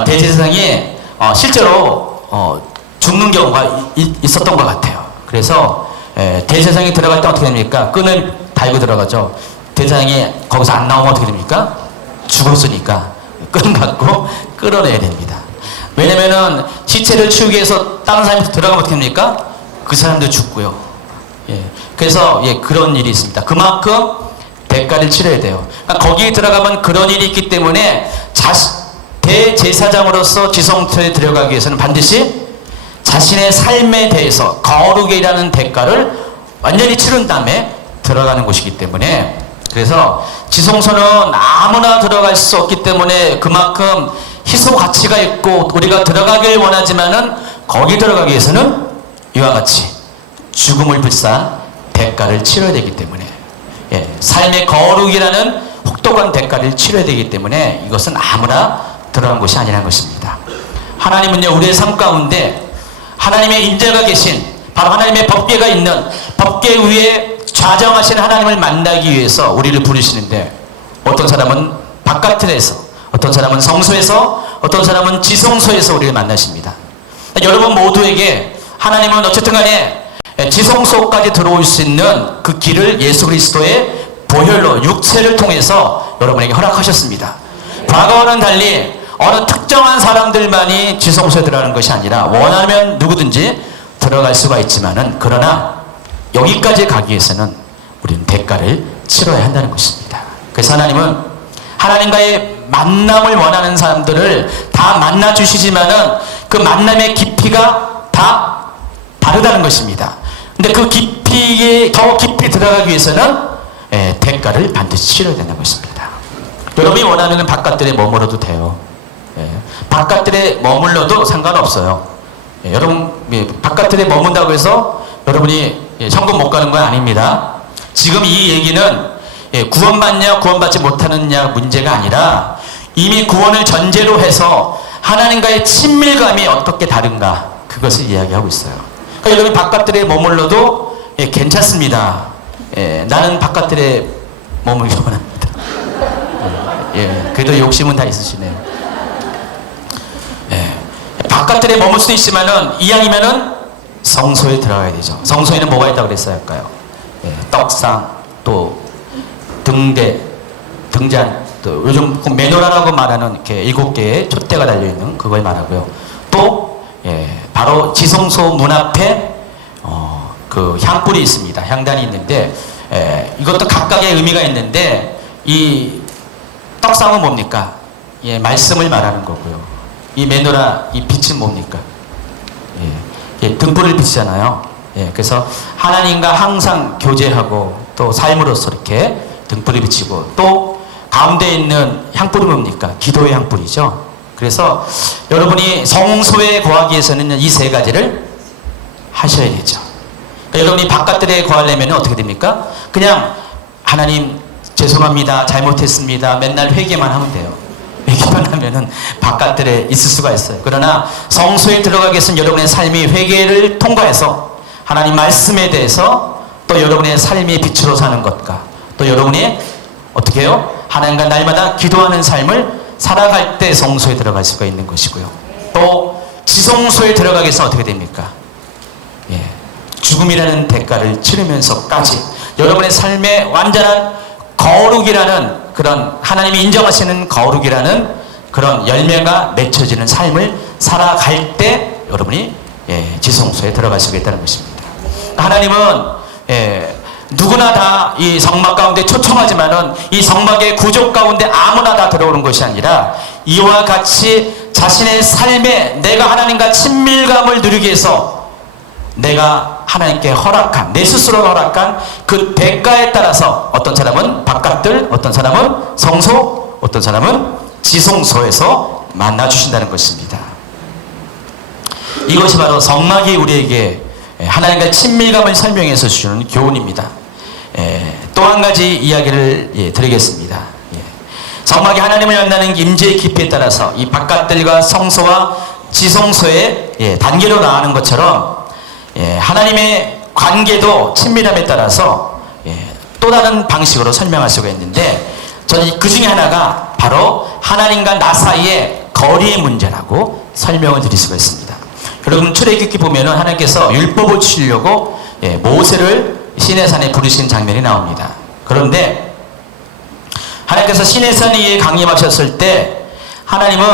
대제사장이 실제로 죽는 경우가 있었던 것 같아요. 그래서 대제사장이 들어갈 때 어떻게 됩니까? 끈을 달고 들어가죠. 대제사장이 거기서 안 나오면 어떻게 됩니까? 죽었으니까 끈 갖고 끌어내야 됩니다. 왜냐면은 시체를 치우기 위해서 다른 사람이 들어가면 어떻게 됩니까? 그 사람도 죽고요. 예. 그래서 그런 일이 있습니다. 그만큼 대가를 치러야 돼요. 그러니까 거기에 들어가면 그런 일이 있기 때문에 대제사장으로서 지성소에 들어가기 위해서는 반드시 자신의 삶에 대해서 거룩이라는 대가를 완전히 치른 다음에 들어가는 곳이기 때문에, 그래서 지성소는 아무나 들어갈 수 없기 때문에 그만큼 희소 가치가 있고 우리가 들어가길 원하지만은 거기 들어가기 위해서는 이와 같이 죽음을 불사한 대가를 치러야 되기 때문에, 삶의 거룩이라는 혹독한 대가를 치러야 되기 때문에 이것은 아무나 들어간 것이 아니라는 것입니다. 하나님은요, 우리의 삶 가운데 하나님의 인자가 계신, 바로 하나님의 법궤가 있는 법궤 위에 좌정하시는 하나님을 만나기 위해서 우리를 부르시는데, 어떤 사람은 바깥에서, 어떤 사람은 성소에서, 어떤 사람은 지성소에서 우리를 만나십니다. 여러분 모두에게 하나님은 어쨌든 간에 지성소까지 들어올 수 있는 그 길을 예수 그리스도의 보혈로 육체를 통해서 여러분에게 허락하셨습니다. 과거와는 달리 어느 특정한 사람들만이 지성소에 들어가는 것이 아니라 원하면 누구든지 들어갈 수가 있지만은, 그러나 여기까지 가기 위해서는 우리는 대가를 치러야 한다는 것입니다. 그래서 하나님은 하나님과의 만남을 원하는 사람들을 다 만나 주시지만은 그 만남의 깊이가 다 다르다는 것입니다. 근데 그 깊이에 더 깊이 들어가기 위해서는 대가를 반드시 치러야 된다는 것입니다. 여러분이 원하면 바깥들에 머물러도 돼요. 바깥들에 머물러도 상관없어요. 여러분 바깥들에 머문다고 해서 여러분이 천국 못 가는 건 아닙니다. 지금 이 얘기는 구원받냐 구원받지 못하느냐 문제가 아니라 이미 구원을 전제로 해서 하나님과의 친밀감이 어떻게 다른가, 그것을 이야기하고 있어요. 그러니까 여러분 바깥들에 머물러도 괜찮습니다. 나는 바깥들에 머물기 원합니다. 그래도 욕심은 다 있으시네요. 바깥들에 머물 수 있지만은 이왕이면은 성소에 들어가야 되죠. 성소에는 뭐가 있다고 그랬어요, 할까요? 떡상, 또 등대, 등잔, 또 요즘 메노라라고 말하는 이렇게 7개의 촛대가 달려있는 그걸 말하고요. 또, 바로 지성소 문 앞에, 그 향불이 있습니다. 향단이 있는데, 이것도 각각의 의미가 있는데, 이 떡상은 뭡니까? 말씀을 말하는 거고요. 이 메노라, 이 빛은 뭡니까? 등불을 비치잖아요. 그래서 하나님과 항상 교제하고 또 삶으로서 이렇게 등불을 비치고, 또 가운데 있는 향불은 뭡니까? 기도의 향불이죠. 그래서 여러분이 성소에 거하기 위해서는 이 세 가지를 하셔야 되죠. 그러니까 여러분이 바깥들에 거하려면 어떻게 됩니까? 그냥 하나님 죄송합니다, 잘못했습니다, 맨날 회개만 하면 돼요. 회개만 하면은 바깥들에 있을 수가 있어요. 그러나 성소에 들어가기 위해서는 여러분의 삶이 회개를 통과해서 하나님 말씀에 대해서, 또 여러분의 삶의 빛으로 사는 것과, 또 여러분이 어떻게 해요? 하나님과 날마다 기도하는 삶을 살아갈 때 성소에 들어갈 수가 있는 것이고요. 또 지성소에 들어가기 위해서 어떻게 됩니까? 죽음이라는 대가를 치르면서까지 여러분의 삶에 완전한 거룩이라는, 그런 하나님이 인정하시는 거룩이라는 그런 열매가 맺혀지는 삶을 살아갈 때 여러분이 지성소에 들어갈 수가 있다는 것입니다. 하나님은 누구나 다 이 성막 가운데 초청하지만은 이 성막의 구조 가운데 아무나 다 들어오는 것이 아니라, 이와 같이 자신의 삶에 내가 하나님과 친밀감을 누리기 위해서 내가 하나님께 허락한, 내 스스로 허락한 그 대가에 따라서 어떤 사람은 바깥들, 어떤 사람은 성소, 어떤 사람은 지성소에서 만나주신다는 것입니다. 이것이 바로 성막이 우리에게 하나님과 친밀감을 설명해서 주는 교훈입니다. 또 한 가지 이야기를 드리겠습니다. 성막이 하나님을 만나는 임재의 깊이에 따라서 이 바깥들과 성소와 지성소의 단계로 나가는 것처럼 하나님의 관계도 친밀함에 따라서 또 다른 방식으로 설명할 수가 있는데, 저는 그 중에 하나가 바로 하나님과 나 사이의 거리의 문제라고 설명을 드릴 수가 있습니다. 여러분 출애굽기 보면은 하나님께서 율법을 주시려고 모세를 시내산에 부르신 장면이 나옵니다. 그런데 하나님께서 시내산 위에 강림하셨을 때 하나님은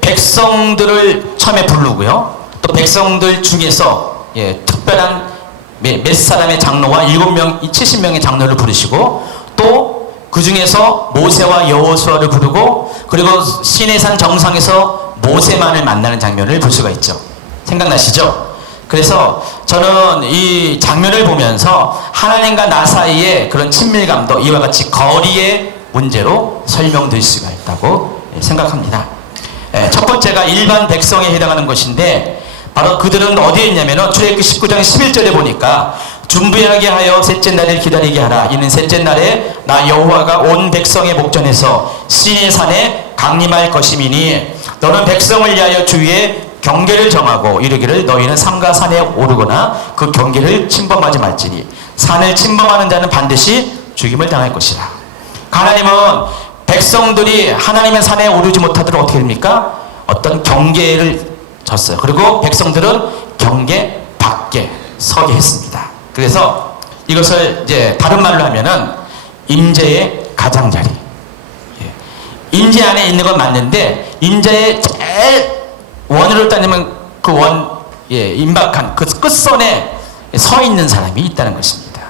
백성들을 처음에 부르고요. 또 백성들 중에서 특별한 몇 사람의 장로와 70명의 장로를 부르시고 또 그 중에서 모세와 여호수아를 부르고 그리고 시내산 정상에서 모세만을 만나는 장면을 볼 수가 있죠. 생각나시죠? 그래서 저는 이 장면을 보면서 하나님과 나 사이의 그런 친밀감도 이와 같이 거리의 문제로 설명될 수가 있다고 생각합니다. 첫 번째가 일반 백성에 해당하는 것인데 바로 그들은 어디에 있냐면은 출애굽기 19장 11절에 보니까 준비하게 하여 셋째 날을 기다리게 하라. 이는 셋째 날에 나 여호와가 온 백성의 목전에서 시내산에 강림할 것임이니 너는 백성을 위하여 주위에 경계를 정하고 이르기를 너희는 삼가 산에 오르거나 그 경계를 침범하지 말지니 산을 침범하는 자는 반드시 죽임을 당할 것이라. 하나님은 백성들이 하나님의 산에 오르지 못하도록 어떻게 됩니까? 어떤 경계를 졌어요. 그리고 백성들은 경계 밖에 서게 했습니다. 그래서 이것을 이제 다른 말로 하면은 임재의 가장자리. 임재 안에 있는 건 맞는데 임재의 제일 원으로 따지면 그 임박한 그 끝선에 서 있는 사람이 있다는 것입니다.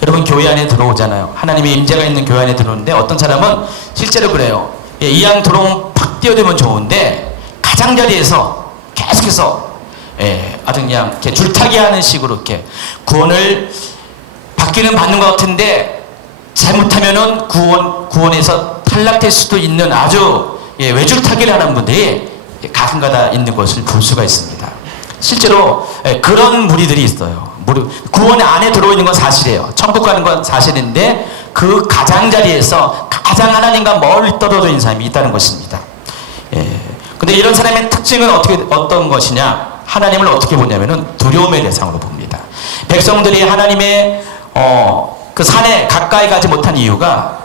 여러분 교회 안에 들어오잖아요. 하나님의 임재가 있는 교회 안에 들어오는데 어떤 사람은 실제로 그래요. 이왕 들어오면 팍 뛰어들면 좋은데 가장자리에서 계속해서 아주 그냥 이렇게 줄타기 하는 식으로 이렇게 구원을 받기는 받는 것 같은데 잘못하면은 구원에서 탈락될 수도 있는 아주 외줄타기를 하는 분들이 가끔가다 있는 것을 볼 수가 있습니다. 실제로 그런 무리들이 있어요. 구원 안에 들어있는 건 사실이에요. 천국 가는 건 사실인데 그 가장자리에서 가장 하나님과 멀리 떨어져 있는 사람이 있다는 것입니다. 근데 이런 사람의 특징은 어떤 것이냐? 하나님을 어떻게 보냐면은 두려움의 대상으로 봅니다. 백성들이 하나님의 그 산에 가까이 가지 못한 이유가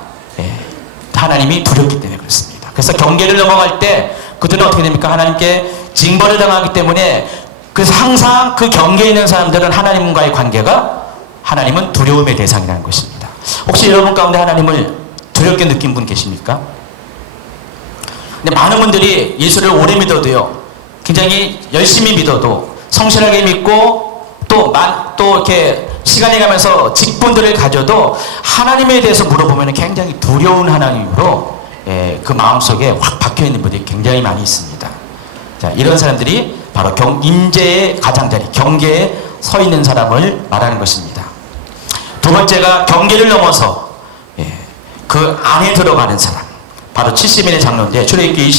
하나님이 두렵기 때문에 그렇습니다. 그래서 경계를 넘어갈 때 그들은 어떻게 됩니까? 하나님께 징벌을 당하기 때문에 그래서 항상 그 경계에 있는 사람들은 하나님과의 관계가 하나님은 두려움의 대상이라는 것입니다. 혹시 여러분 가운데 하나님을 두렵게 느낀 분 계십니까? 근데 많은 분들이 예수를 오래 믿어도요, 굉장히 열심히 믿어도 성실하게 믿고 또 이렇게 시간이 가면서 직분들을 가져도 하나님에 대해서 물어보면 굉장히 두려운 하나님으로 그 마음속에 확 박혀있는 분들이 굉장히 많이 있습니다. 자, 이런 사람들이 바로 임재의 가장자리, 경계에 서 있는 사람을 말하는 것입니다. 두 번째가 경계를 넘어서 그 안에 들어가는 사람, 바로 70인의 장로인데 출애굽기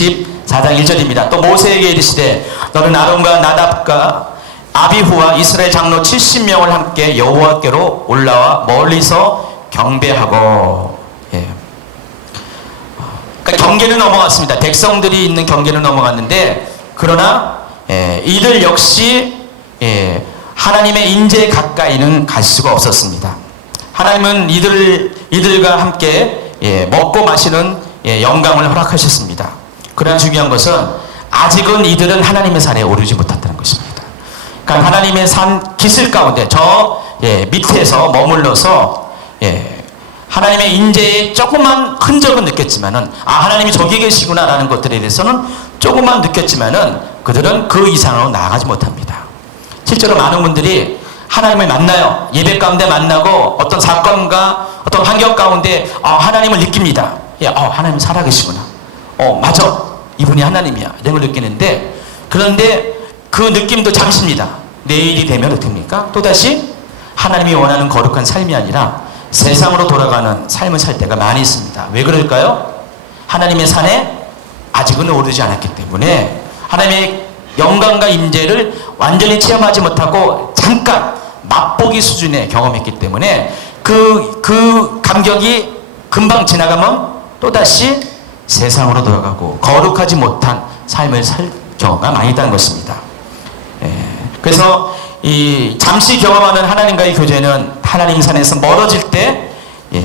24장 1절입니다. 또 모세에게 이르시되 너는 아론과 나답과 아비후와 이스라엘 장로 70명을 함께 여호와께로 올라와 멀리서 경배하고. 그러니까 경계를 넘어갔습니다. 백성들이 있는 경계를 넘어갔는데 그러나 이들 역시 하나님의 인재 가까이는 갈 수가 없었습니다. 하나님은 이들과 함께 먹고 마시는 영광을 허락하셨습니다. 그러나 중요한 것은 아직은 이들은 하나님의 산에 오르지 못했다는 것입니다. 그러니까 하나님의 산 기슭 가운데 저 밑에서 머물러서 하나님의 인재의 조그만 흔적은 느꼈지만은 하나님이 저기 계시구나라는 것들에 대해서는 조금만 느꼈지만은 그들은 그 이상으로 나아가지 못합니다. 실제로 많은 분들이 하나님을 만나요. 예배 가운데 만나고 어떤 사건과 어떤 환경 가운데 하나님을 느낍니다. 하나님 살아계시구나. 맞아. 이분이 하나님이야. 이런 걸 느끼는데 그런데 그 느낌도 잠시입니다. 내일이 되면 어떻습니까? 또다시 하나님이 원하는 거룩한 삶이 아니라 세상으로 돌아가는 삶을 살 때가 많이 있습니다. 왜 그럴까요? 하나님의 산에 아직은 오르지 않았기 때문에 하나님의 영광과 임재를 완전히 체험하지 못하고 잠깐 맛보기 수준에 경험했기 때문에 그 감격이 금방 지나가면 또다시 세상으로 돌아가고 거룩하지 못한 삶을 살 경우가 많이 있다는 것입니다. 그래서 이 잠시 경험하는 하나님과의 교제는 하나님 산에서 멀어질 때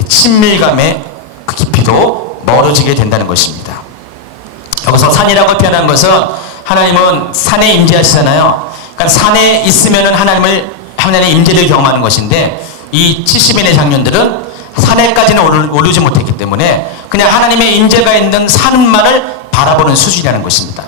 친밀감의 그 깊이도 멀어지게 된다는 것입니다. 여기서 산이라고 표현한 것은 하나님은 산에 임재하시잖아요. 그러니까 산에 있으면은 하나님을 하나님의 임재를 경험하는 것인데 이 70인의 장년들은 산에까지는 오르지 못했기 때문에 그냥 하나님의 임재가 있는 산만을 바라보는 수준이라는 것입니다.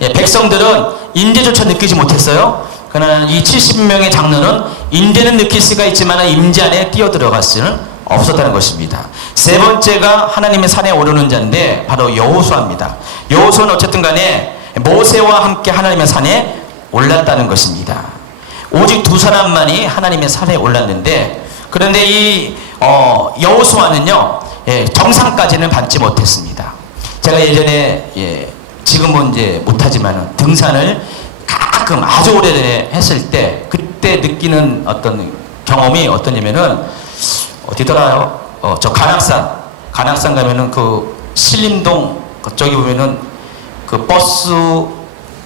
예, 백성들은 임재조차 느끼지 못했어요. 그러나 이 70명의 장로는 임재는 느낄 수가 있지만 임재 안에 뛰어들어갈 수는 없었다는 것입니다. 세 번째가 하나님의 산에 오르는 자인데 바로 여호수아입니다. 여호수아는 어쨌든 간에 모세와 함께 하나님의 산에 올랐다는 것입니다. 오직 두 사람만이 하나님의 산에 올랐는데 그런데 이 여호수아는요 정상까지는 받지 못했습니다. 제가 예전에 지금은 이제 못하지만 등산을 가끔 아주 오래전에 했을 때 그때 느끼는 어떤 경험이 어떠냐면은 어디더라요? 저 간악산 가면은 그 신림동 그쪽에 보면은 그 버스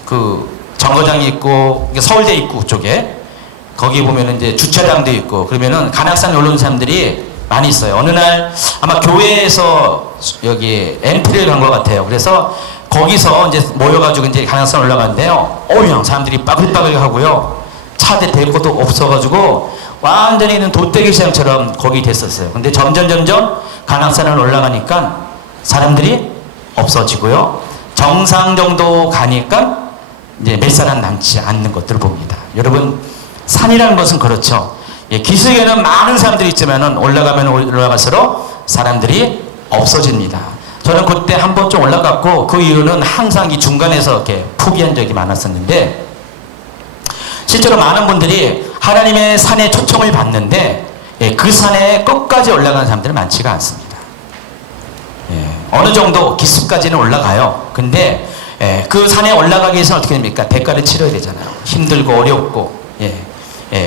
그 정거장이 있고 서울대 입구 쪽에 거기 보면은 이제 주차장도 있고 그러면은 간악산에 올라오는 사람들이 많이 있어요. 어느 날 아마 교회에서 여기 엠프를 간 것 같아요. 그래서 거기서 이제 모여가지고 이제 간악산 올라갔는데요. 그냥 사람들이 빠글빠글 하고요. 차대 댈 것도 없어가지고 완전히 돗대기 시장처럼 거기 됐었어요. 근데 점점 간악산을 올라가니까 사람들이 없어지고요. 정상 정도 가니까 이제 몇 사람 남지 않는 것들을 봅니다. 여러분 산이라는 것은 그렇죠. 기슭에는 많은 사람들이 있지만 올라가면 올라갈수록 사람들이 없어집니다. 저는 그때 한 번 좀 올라갔고 그 이유는 항상 이 중간에서 이렇게 포기한 적이 많았었는데 실제로 많은 분들이 하나님의 산에 초청을 받는데 그 산에 끝까지 올라가는 사람들은 많지가 않습니다. 어느 정도 기슭까지는 올라가요. 근데 그 산에 올라가기 위해서는 어떻게 됩니까? 대가를 치러야 되잖아요. 힘들고 어렵고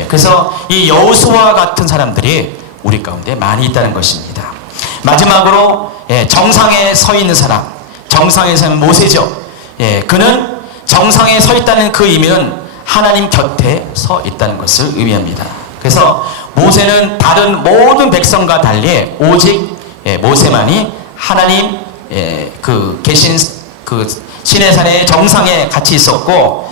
그래서 이 여호수아 같은 사람들이 우리 가운데 많이 있다는 것입니다. 마지막으로 정상에 서 있는 사람, 정상에 서 있는 모세죠. 그는 정상에 서 있다는 그 의미는 하나님 곁에 서 있다는 것을 의미합니다. 그래서 모세는 다른 모든 백성과 달리 오직 모세만이 하나님 그 계신 그 시내산의 정상에 같이 있었고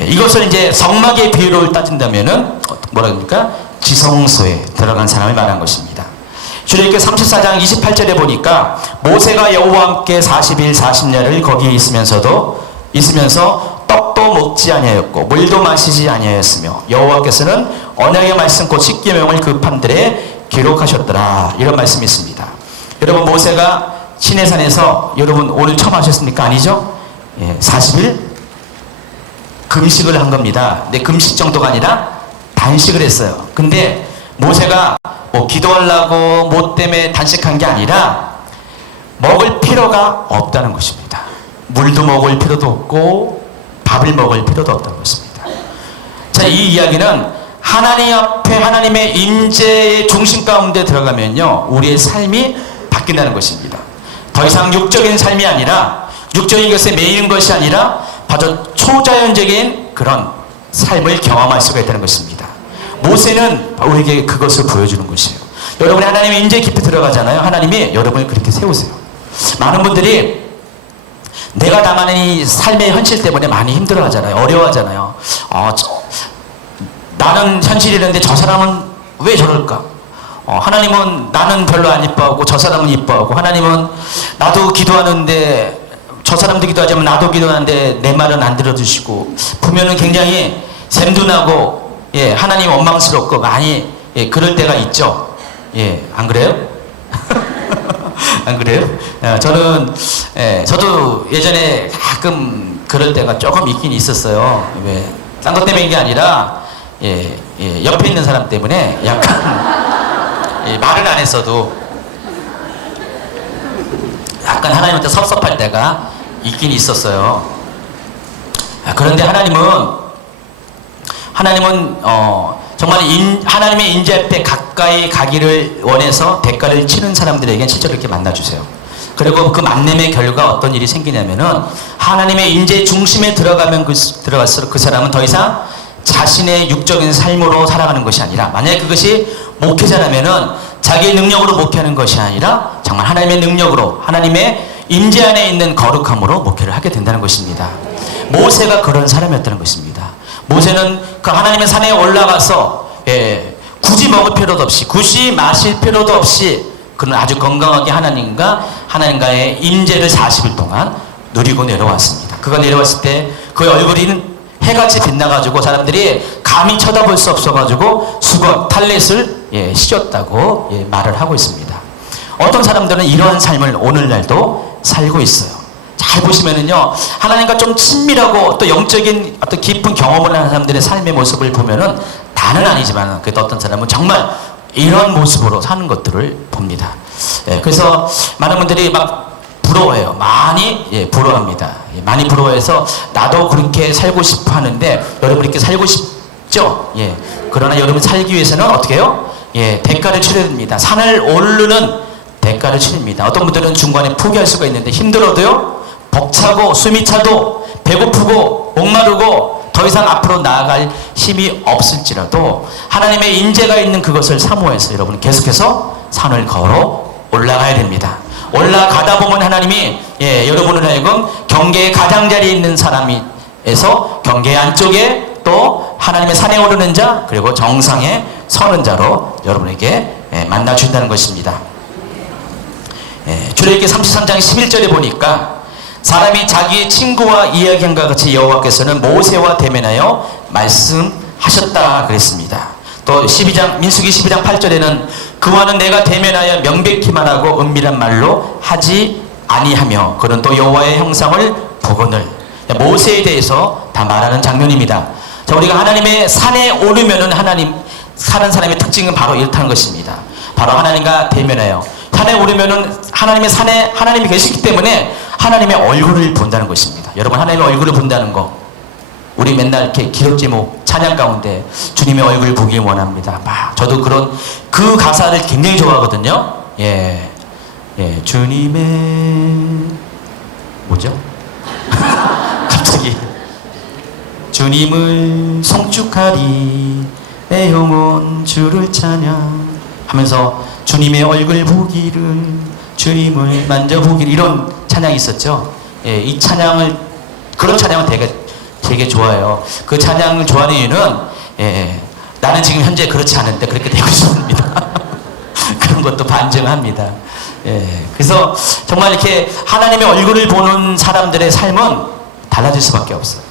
이것을 이제 성막의 비유를 따진다면은 뭐라 합니까? 지성소에 들어간 사람을 말한 것입니다. 출애굽기 34장 28절에 보니까 모세가 여호와와 함께 40일 40야를 거기에 있으면서 떡도 먹지 아니하였고 물도 마시지 아니하였으며 여호와께서는 언약의 말씀 곧 십계명을 그 판들에 기록하셨더라. 이런 말씀이 있습니다. 여러분 모세가 시내산에서 여러분 오늘 처음 하셨습니까? 아니죠? 40일 금식을 한 겁니다. 근데 금식 정도가 아니라 단식을 했어요. 근데 모세가 뭐 기도하려고 뭐 때문에 단식한 게 아니라 먹을 필요가 없다는 것입니다. 물도 먹을 필요도 없고 밥을 먹을 필요도 없다는 것입니다. 자, 이 이야기는 하나님 앞에 하나님의 임재의 중심 가운데 들어가면요 우리의 삶이 바뀐다는 것입니다. 더 이상 육적인 삶이 아니라 육적인 것에 매이는 것이 아니라 바로 초자연적인 그런 삶을 경험할 수가 있다는 것입니다. 모세는 우리에게 그것을 보여주는 것이에요. 여러분이 하나님의 임재 깊이 들어가잖아요. 하나님이 여러분을 그렇게 세우세요. 많은 분들이 내가 당하는 이 삶의 현실 때문에 많이 힘들어하잖아요. 어려워하잖아요. 나는 현실이라는데 저 사람은 왜 저럴까? 하나님은 나는 별로 안 이뻐하고 저 사람은 이뻐하고 하나님은 나도 기도하는데 저 사람도 기도하지만 나도 기도하는데 내 말은 안 들어주시고 보면은 굉장히 샘둔하고 하나님 원망스럽고 많이 그럴 때가 있죠. 안 그래요? 안 그래요? 저는 저도 예전에 가끔 그럴 때가 조금 있긴 있었어요. 왜? 딴 것 때문인 게 아니라 옆에 있는 사람 때문에 약간 말은 안 했어도 약간 하나님한테 섭섭할 때가 있긴 있었어요. 그런데 하나님은 정말 하나님의 임재 앞에 가까이 가기를 원해서 대가를 치는 사람들에게 실제로 이렇게 만나주세요. 그리고 그 만남의 결과 어떤 일이 생기냐면은 하나님의 임재 중심에 들어갈수록 그 사람은 더 이상 자신의 육적인 삶으로 살아가는 것이 아니라 만약에 그것이 목회자라면은 자기의 능력으로 목회하는 것이 아니라 정말 하나님의 능력으로 하나님의 임재 안에 있는 거룩함으로 목회를 하게 된다는 것입니다. 모세가 그런 사람이었다는 것입니다. 모세는 그 하나님의 산에 올라가서 굳이 먹을 필요도 없이 굳이 마실 필요도 없이 그는 아주 건강하게 하나님과의 임재를 40일 동안 누리고 내려왔습니다. 그가 내려왔을 때 그의 얼굴이 해같이 빛나가지고 사람들이 감히 쳐다볼 수 없어가지고 수건 탈렛을 씌웠다고 말을 하고 있습니다. 어떤 사람들은 이러한 삶을 오늘날도 살고 있어요. 잘 보시면은요, 하나님과 좀 친밀하고 또 영적인 어떤 깊은 경험을 하는 사람들의 삶의 모습을 보면은 다는 아니지만 그래도 어떤 사람은 정말 이런 모습으로 사는 것들을 봅니다. 그래서 많은 분들이 막 부러워해요. 많이 부러워합니다. 많이 부러워해서 나도 그렇게 살고 싶어 하는데 여러분 이렇게 살고 싶죠? 그러나 여러분 살기 위해서는 어떻게 해요? 대가를 치러야 됩니다. 산을 오르는 대가를 치릅니다. 어떤 분들은 중간에 포기할 수가 있는데 힘들어도요, 벅차고 숨이 차도 배고프고 목마르고 더 이상 앞으로 나아갈 힘이 없을지라도 하나님의 인재가 있는 그것을 사모해서 여러분 계속해서 산을 걸어 올라가야 됩니다. 올라가다 보면 하나님이 여러분을 하여금 경계의 가장자리에 있는 사람에서 경계 안쪽에 또 하나님의 산에 오르는 자 그리고 정상에 서는 자로 여러분에게 만나 주신다는 것입니다. 출애굽기 33장 11절에 보니까 사람이 자기 친구와 이야기한과 같이 여호와께서는 모세와 대면하여 말씀하셨다 그랬습니다. 또 민수기 12장 8절에는 그와는 내가 대면하여 명백히 말하고 은밀한 말로 하지 아니하며 그는 또 여호와의 형상을 보거늘. 모세에 대해서 다 말하는 장면입니다. 자, 우리가 하나님의 산에 오르면은 하나님 사는 사람의 특징은 바로 이렇다는 것입니다. 바로 하나님과 대면하여 산에 오르면은 하나님의 산에 하나님이 계시기 때문에 하나님의 얼굴을 본다는 것입니다. 여러분 하나님의 얼굴을 본다는 거, 우리 맨날 이렇게 기록 제목 찬양 가운데 주님의 얼굴 보길 원합니다. 저도 그 가사를 굉장히 좋아하거든요. 주님의 뭐죠? 갑자기 주님을 송축하리 내 영혼 주를 찬양 하면서 주님의 얼굴 보기를 주님을 만져보기를 이런 찬양이 있었죠. 이 찬양을 그런 찬양을 되게 좋아해요. 그 찬양을 좋아하는 이유는 나는 지금 현재 그렇지 않은데 그렇게 되고 싶습니다. 그런 것도 반증합니다. 그래서 정말 이렇게 하나님의 얼굴을 보는 사람들의 삶은 달라질 수밖에 없어요.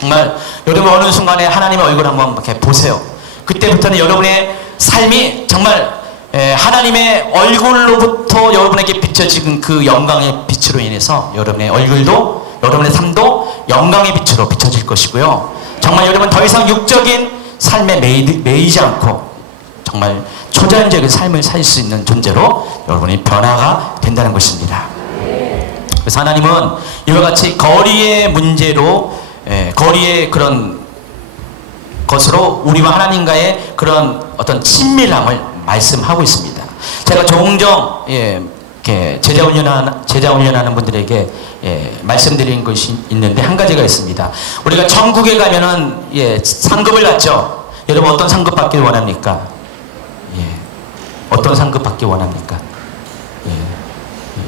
정말 여러분 어느 순간에 하나님의 얼굴 한번 이렇게 보세요. 그때부터는 여러분의 삶이 정말 하나님의 얼굴로부터 여러분에게 비춰지는 그 영광의 빛으로 인해서 여러분의 얼굴도 여러분의 삶도 영광의 빛으로 비춰질 것이고요. 정말 여러분 더 이상 육적인 삶에 매이지 않고 정말 초자연적인 삶을 살 수 있는 존재로 여러분이 변화가 된다는 것입니다. 그래서 하나님은 이와 같이 거리의 문제로 거리의 그런 것으로 우리와 하나님과의 그런 어떤 친밀함을 말씀하고 있습니다. 제가 종종 제자 훈련하는 분들에게 말씀드린 것이 있는데 한 가지가 있습니다. 우리가 천국에 가면은 상급을 받죠. 여러분 어떤 상급 받길 원합니까? 어떤 상급 받길 원합니까?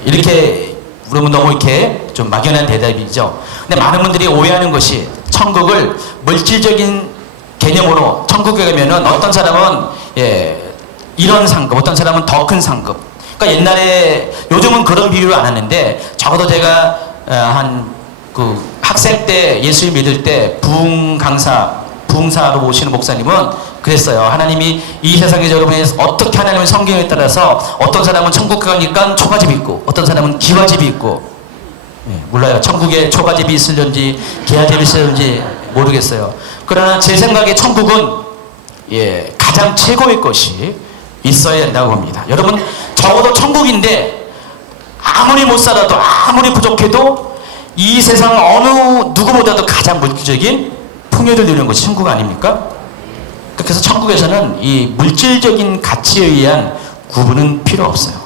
이렇게 그러면 너무 이렇게 좀 막연한 대답이죠. 근데 많은 분들이 오해하는 것이 천국을 물질적인 개념으로 천국에 가면은 어떤 사람은 이런 상급, 어떤 사람은 더 큰 상급. 그러니까 옛날에 요즘은 그런 비유를 안 하는데 적어도 제가 그 학생 때 예수를 믿을 때 부흥사로 오시는 목사님은 그랬어요. 하나님이 이 세상에 여러분이 어떻게 하나님의 성경에 따라서 어떤 사람은 천국 가니까 초가집이 있고 어떤 사람은 기와집이 있고 몰라요. 천국에 초가집이 있을런지 기와집이 있을런지 모르겠어요. 그러나 제 생각에 천국은 가장 최고의 것이 있어야 된다고 봅니다. 여러분 적어도 천국인데 아무리 못 살아도 아무리 부족해도 이 세상 어느 누구보다도 가장 물질적인 풍요를 누리는 것이 천국 아닙니까? 그래서 천국에서는 이 물질적인 가치에 의한 구분은 필요 없어요.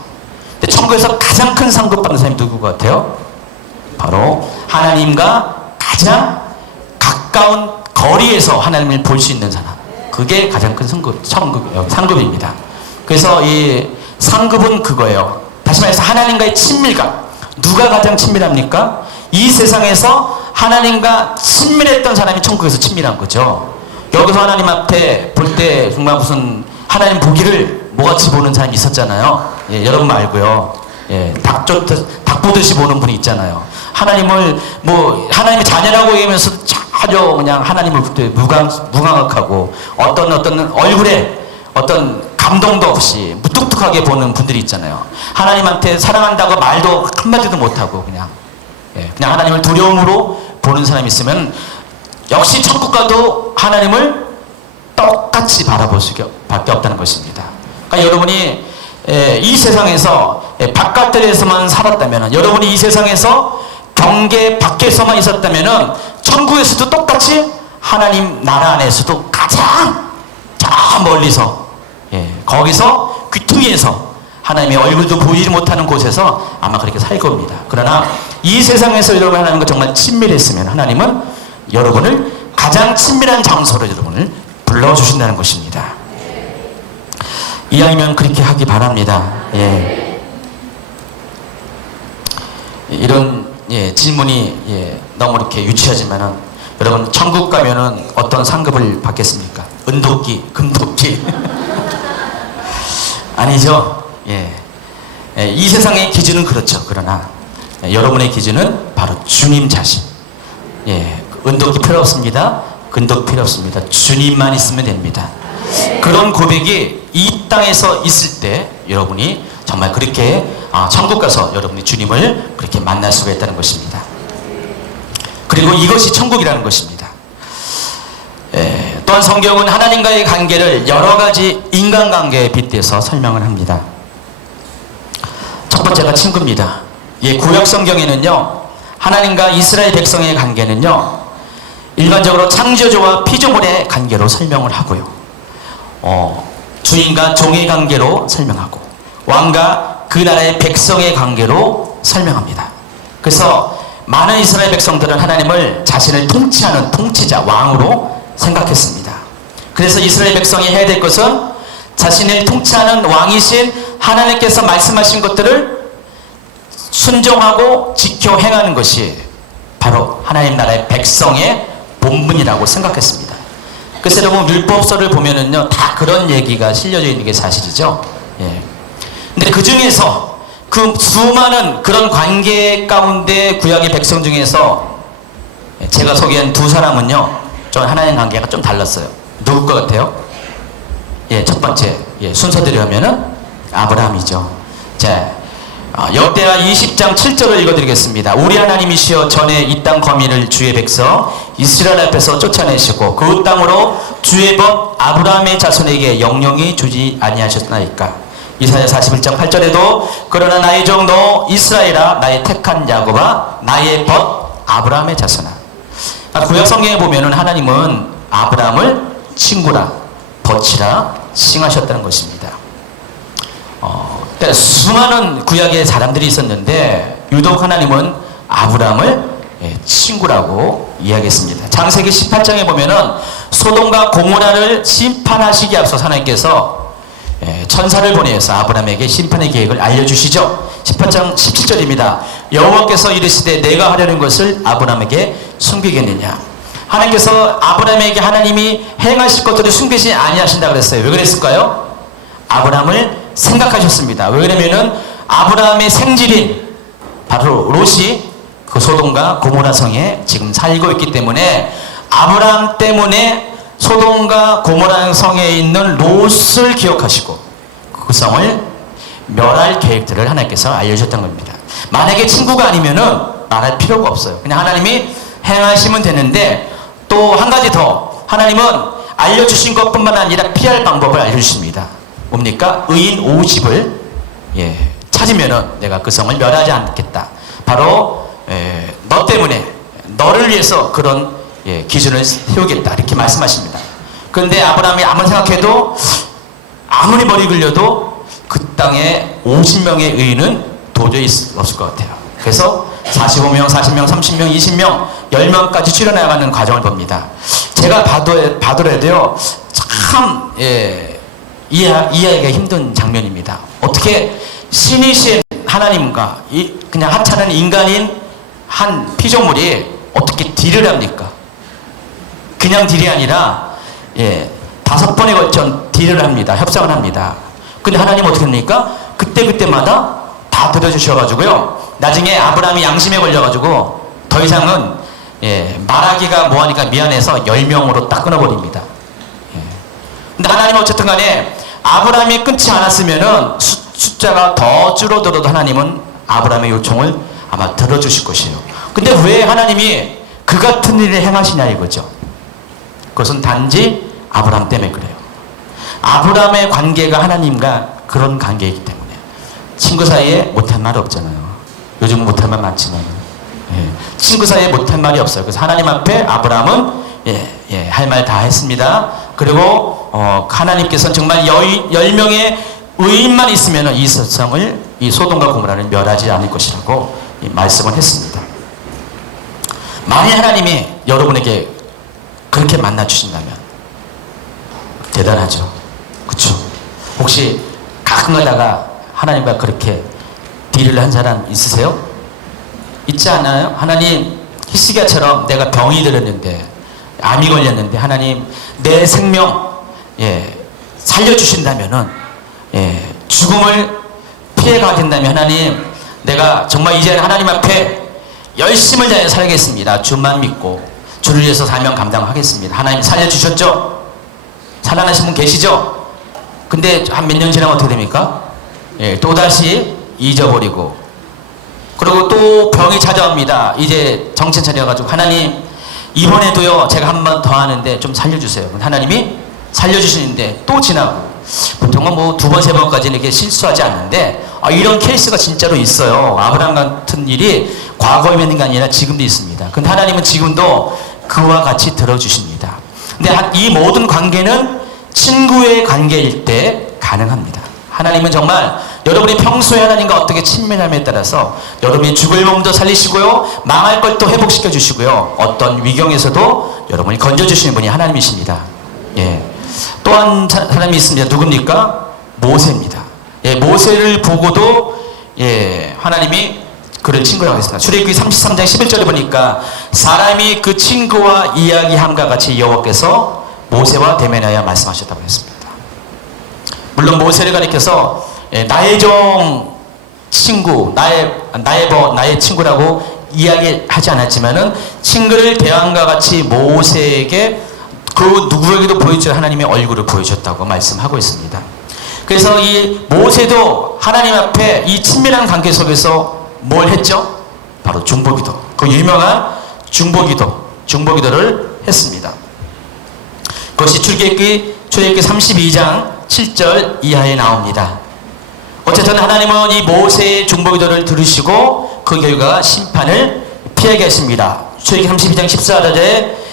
근데 천국에서 가장 큰 상급 받는 사람이 누구 같아요? 바로 하나님과 가장 가까운 거리에서 하나님을 볼 수 있는 사람. 그게 가장 큰 상급입니다. 그래서 이 상급은 그거예요. 다시 말해서 하나님과의 친밀감. 누가 가장 친밀합니까? 이 세상에서 하나님과 친밀했던 사람이 천국에서 친밀한 거죠. 여기서 하나님 앞에 볼 때 정말 무슨 하나님 보기를 뭐같이 보는 사람이 있었잖아요. 예, 여러분 말고요. 예, 닭 보듯이 보는 분이 있잖아요. 하나님을 뭐 하나님의 자녀라고 얘기하면서 전혀 그냥 하나님을 그때 무감각하고 어떤 얼굴에 어떤 감동도 없이 무뚝뚝하게 보는 분들이 있잖아요. 하나님한테 사랑한다고 말도 한마디도 못하고 그냥 하나님을 두려움으로 보는 사람이 있으면 역시 천국 가도 하나님을 똑같이 바라볼 수밖에 없다는 것입니다. 그러니까 여러분이 이 세상에서 바깥들에서만 살았다면, 여러분이 이 세상에서 경계 밖에서만 있었다면 천국에서도 똑같이 하나님 나라 안에서도 가장 저 멀리서 거기서 귀퉁이에서 하나님의 얼굴도 보이지 못하는 곳에서 아마 그렇게 살 겁니다. 그러나 이 세상에서 여러분 하나님과 정말 친밀했으면 하나님은 여러분을 가장 친밀한 장소로 여러분을 불러주신다는 것입니다. 이왕이면 그렇게 하기 바랍니다. 예. 이런 질문이 너무 이렇게 유치하지만은 여러분 천국 가면은 어떤 상급을 받겠습니까? 은도끼, 금도끼 아니죠. 이 세상의 기준은 그렇죠. 그러나 여러분의 기준은 바로 주님 자신. 은도끼 필요 없습니다. 금도끼 필요 없습니다. 주님만 있으면 됩니다. 그런 고백이 이 땅에서 있을 때 여러분이 정말 그렇게 천국 가서 여러분이 주님을 그렇게 만날 수가 있다는 것입니다. 그리고 이것이 천국이라는 것입니다. 또한 성경은 하나님과의 관계를 여러 가지 인간관계에 빗대서 설명을 합니다. 첫 번째가 친구입니다. 구약 성경에는요, 하나님과 이스라엘 백성의 관계는요, 일반적으로 창조주와 피조물의 관계로 설명을 하고요, 주인과 종의 관계로 설명하고, 왕과 그 나라의 백성의 관계로 설명합니다. 그래서 많은 이스라엘 백성들은 하나님을 자신을 통치하는 통치자, 왕으로 생각했습니다. 그래서 이스라엘 백성이 해야 될 것은 자신을 통치하는 왕이신 하나님께서 말씀하신 것들을 순종하고 지켜 행하는 것이 바로 하나님 나라의 백성의 본분이라고 생각했습니다. 그래서 여러분 율법서를 보면은요, 다 그런 얘기가 실려져 있는 게 사실이죠. 근데 그 중에서 그 수많은 그런 관계 가운데 구약의 백성 중에서 제가 소개한 두 사람은요, 좀 하나님 관계가 좀 달랐어요. 누굴 것 같아요? 첫 번째 순서대로 하면은 아브라함이죠. 자, 역대하 20장 7절을 읽어드리겠습니다. 우리 하나님이시여 전에 이 땅 거민을 주의 백성 이스라엘 앞에서 쫓아내시고 그 땅으로 주의 법 아브라함의 자손에게 영영히 주지 아니하셨나이까. 이사야 41장 8절에도 그러나 나의 종 너 이스라엘아 나의 택한 야곱아 나의 벗 아브라함의 자손아. 구약 성경에 보면은 하나님은 아브라함을 친구라 벗이라 칭하셨다는 것입니다. 그러니까 수많은 구약의 사람들이 있었는데 유독 하나님은 아브라함을 친구라고 이야기했습니다. 창세기 18장에 보면은 소돔과 고모라를 심판하시기 앞서 하나님께서 천사를 보내서 아브라함에게 심판의 계획을 알려주시죠. 18장 17절입니다. 여호와께서 이르시되 내가 하려는 것을 아브라함에게 숨기겠느냐. 하나님께서 아브라함에게 하나님이 행하실 것들을 숨기지 아니하신다 그랬어요. 왜 그랬을까요? 아브라함을 생각하셨습니다. 왜 그러면은 아브라함의 생질인 바로 롯이 그 소돔과 고모라 성에 지금 살고 있기 때문에 아브라함 때문에 소돔과 고모라 성에 있는 롯을 기억하시고 그 성을 멸할 계획들을 하나님께서 알려주셨던 겁니다. 만약에 친구가 아니면은 말할 필요가 없어요. 그냥 하나님이 행하시면 되는데, 또 한 가지 더 하나님은 알려주신 것뿐만 아니라 피할 방법을 알려주십니다. 뭡니까? 의인 50을 찾으면은 내가 그 성을 멸하지 않겠다. 바로 너 때문에 너를 위해서 그런 기준을 세우겠다 이렇게 말씀하십니다. 그런데 아브라함이 아무리 생각해도 아무리 머리 굴려도 그 땅에 50명의 의인은 도저히 없을 것 같아요. 그래서 45명, 40명, 30명, 20명, 10명까지 줄여나가는 과정을 봅니다. 제가 봐더라도요, 참 이해하기가 힘든 장면입니다. 어떻게 신이신 하나님과 그냥 하찮은 인간인 한 피조물이 어떻게 딜을 합니까? 그냥 딜이 아니라 5번에 걸쳐 딜을 합니다. 협상을 합니다. 근데 하나님은 어떻게 합니까? 그때마다 다 들어주셔가지고요. 나중에 아브라함이 양심에 걸려가지고 더 이상은 말하기가 뭐하니까 미안해서 10명으로 딱 끊어버립니다. 근데 하나님은 어쨌든 간에 아브라함이 끊지 않았으면은 숫자가 더 줄어들어도 하나님은 아브라함의 요청을 아마 들어주실 것이에요. 근데 왜 하나님이 그 같은 일을 행하시냐 이거죠. 그것은 단지 아브라함 때문에 그래요. 아브라함의 관계가 하나님과 그런 관계이기 때문에 친구 사이에 못할 말이 없잖아요. 요즘은 못할 말 많지만 친구 사이에 못할 말이 없어요. 그래서 하나님 앞에 아브라함은 할 말 다 했습니다. 그리고 하나님께서는 정말 10명의 의인만 있으면 이 세상을 이 소돔과 고모라를 멸하지 않을 것이라고 말씀을 했습니다. 만일 하나님이 여러분에게 그렇게 만나 주신다면 대단하죠. 그렇죠? 혹시 가끔 가다가 하나님과 그렇게 딜을 한 사람 있으세요? 있지 않아요? 하나님, 히스기야처럼 내가 병이 들었는데 암이 걸렸는데 하나님 내 생명 살려주신다면은 죽음을 피해가게 된다면 하나님 내가 정말 이제 하나님 앞에 열심을 다해 살겠습니다. 주만 믿고 주를 위해서 사명 감당하겠습니다. 하나님 살려주셨죠? 살아나신 분 계시죠? 근데 한 몇 년 지나면 어떻게 됩니까? 또다시 잊어버리고 그리고 또 병이 찾아옵니다. 이제 정신 차려가지고 하나님 이번에도요 제가 한 번 더 하는데 좀 살려주세요. 하나님이 살려주시는데 또 지나고 보통은 뭐 2번, 3번까지는 이렇게 실수하지 않는데 이런 케이스가 진짜로 있어요. 아브라함 같은 일이 과거에 있는 게 아니라 지금도 있습니다. 근데 하나님은 지금도 그와 같이 들어주십니다. 근데 이 모든 관계는 친구의 관계일 때 가능합니다. 하나님은 정말 여러분이 평소에 하나님과 어떻게 친밀함에 따라서 여러분이 죽을 몸도 살리시고요 망할 걸 또 회복시켜 주시고요 어떤 위경에서도 여러분이 건져주시는 분이 하나님이십니다. 또 한 사람이 있습니다. 누굽니까? 모세입니다. 모세를 보고도 하나님이 그를 친구라고 했습니다. 출애굽기 33장 11절에 보니까 사람이 그 친구와 이야기함과 같이 여호와께서 모세와 대면하여 말씀하셨다고 했습니다. 물론 모세를 가리켜서 나의 종 친구, 나의 친구라고 이야기하지 않았지만은 친구를 대함과 같이 모세에게 그 누구에게도 보여줄 하나님의 얼굴을 보여줬다고 말씀하고 있습니다. 그래서 이 모세도 하나님 앞에 이 친밀한 관계 속에서 뭘 했죠? 바로 중보기도, 그 유명한 중보기도를 했습니다. 그것이 출애굽기 32장 7절 이하에 나옵니다. 어쨌든 하나님은 이 모세의 중보기도를 들으시고 그 결과 심판을 피하게 하십니다. 출애굽기 32장 14절에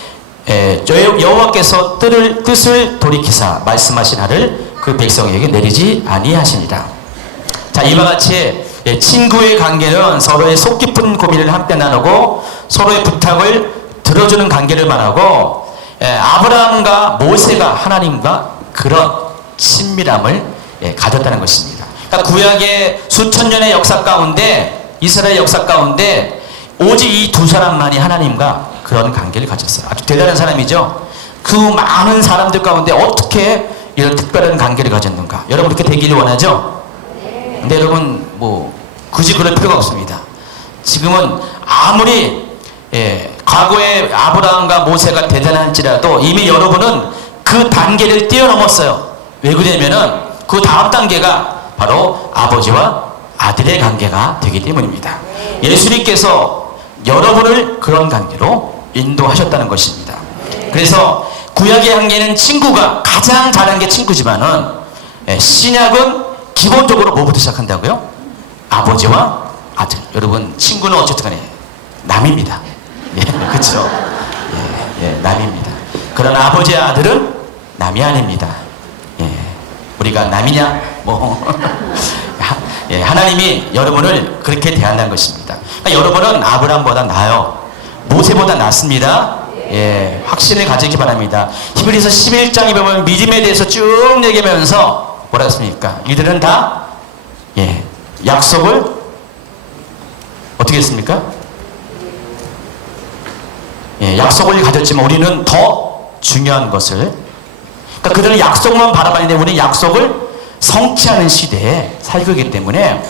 여호와께서 뜻을 돌이키사 말씀하신 하를 그 백성에게 내리지 아니하시니라. 자, 이와 같이 친구의 관계는 서로의 속 깊은 고민을 함께 나누고 서로의 부탁을 들어주는 관계를 말하고 아브라함과 모세가 하나님과 그런 친밀함을 가졌다는 것입니다. 그러니까 구약의 수천 년의 역사 가운데 이스라엘 역사 가운데 오직 이 두 사람만이 하나님과 그런 관계를 가졌어요. 아주 대단한 사람이죠. 그 많은 사람들 가운데 어떻게 이런 특별한 관계를 가졌는가? 여러분 그렇게 되기를 원하죠? 근데 여러분 뭐 굳이 그럴 필요가 없습니다. 지금은 아무리 과거에 아브라함과 모세가 대단한지라도 이미 여러분은 그 단계를 뛰어넘었어요. 왜 그러냐면은 그 다음 단계가 바로 아버지와 아들의 관계가 되기 때문입니다. 예수님께서 여러분을 그런 관계로 인도하셨다는 것입니다. 그래서 구약의 관계는 친구가 가장 잘한 게 친구지만은 신약은 기본적으로 뭐부터 시작한다고요? 아버지와 아들. 여러분 친구는 어쨌든 간에 남입니다. 그렇죠? 남입니다. 그러나 아버지와 아들은 남이 아닙니다. 우리가 남이냐? 하나님이 여러분을 그렇게 대한다는 것입니다. 그러니까 여러분은 아브라함보다 나아요. 모세보다 낫습니다. 확신을 가지기 바랍니다. 히브리서 11장에 보면 믿음에 대해서 쭉 얘기하면서 뭐라 했습니까? 이들은 다 약속을 어떻게 했습니까? 약속을 가졌지만 우리는 더 중요한 것을, 그러니까 그들은 약속만 바라봤는데 우리는 약속을 성취하는 시대에 살고 있기 때문에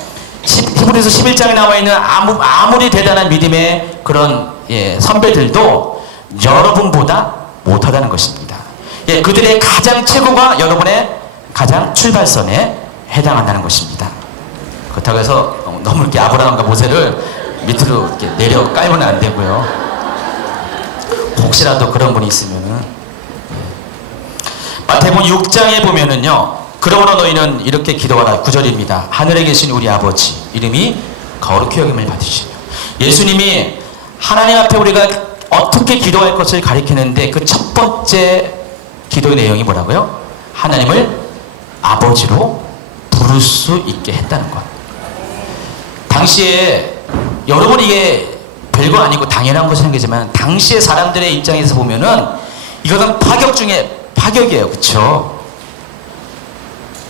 히브리서 11장에 나와 있는 아무리 대단한 믿음의 그런 선배들도 여러분보다 못하다는 것입니다. 그들의 가장 최고가 여러분의 가장 출발선에 해당한다는 것입니다. 그렇다고 해서 너무 이렇게 아브라함과 모세를 밑으로 이렇게 내려 깔면 안 되고요. 혹시라도 그런 분이 있으면은. 마태복음 6장에 보면은요, 그러므로 너희는 이렇게 기도하라. 9절입니다. 하늘에 계신 우리 아버지 이름이 거룩히 여김을 받으시며. 예수님이 하나님 앞에 우리가 어떻게 기도할 것을 가리키는데 그 첫 번째 기도의 내용이 뭐라고요? 하나님을 아버지로 부를 수 있게 했다는 것. 당시에 여러분 이게 별거 아니고 당연한 것이 생기지만 당시의 사람들의 입장에서 보면은 이것은 파격 중에 파격이에요. 그렇죠?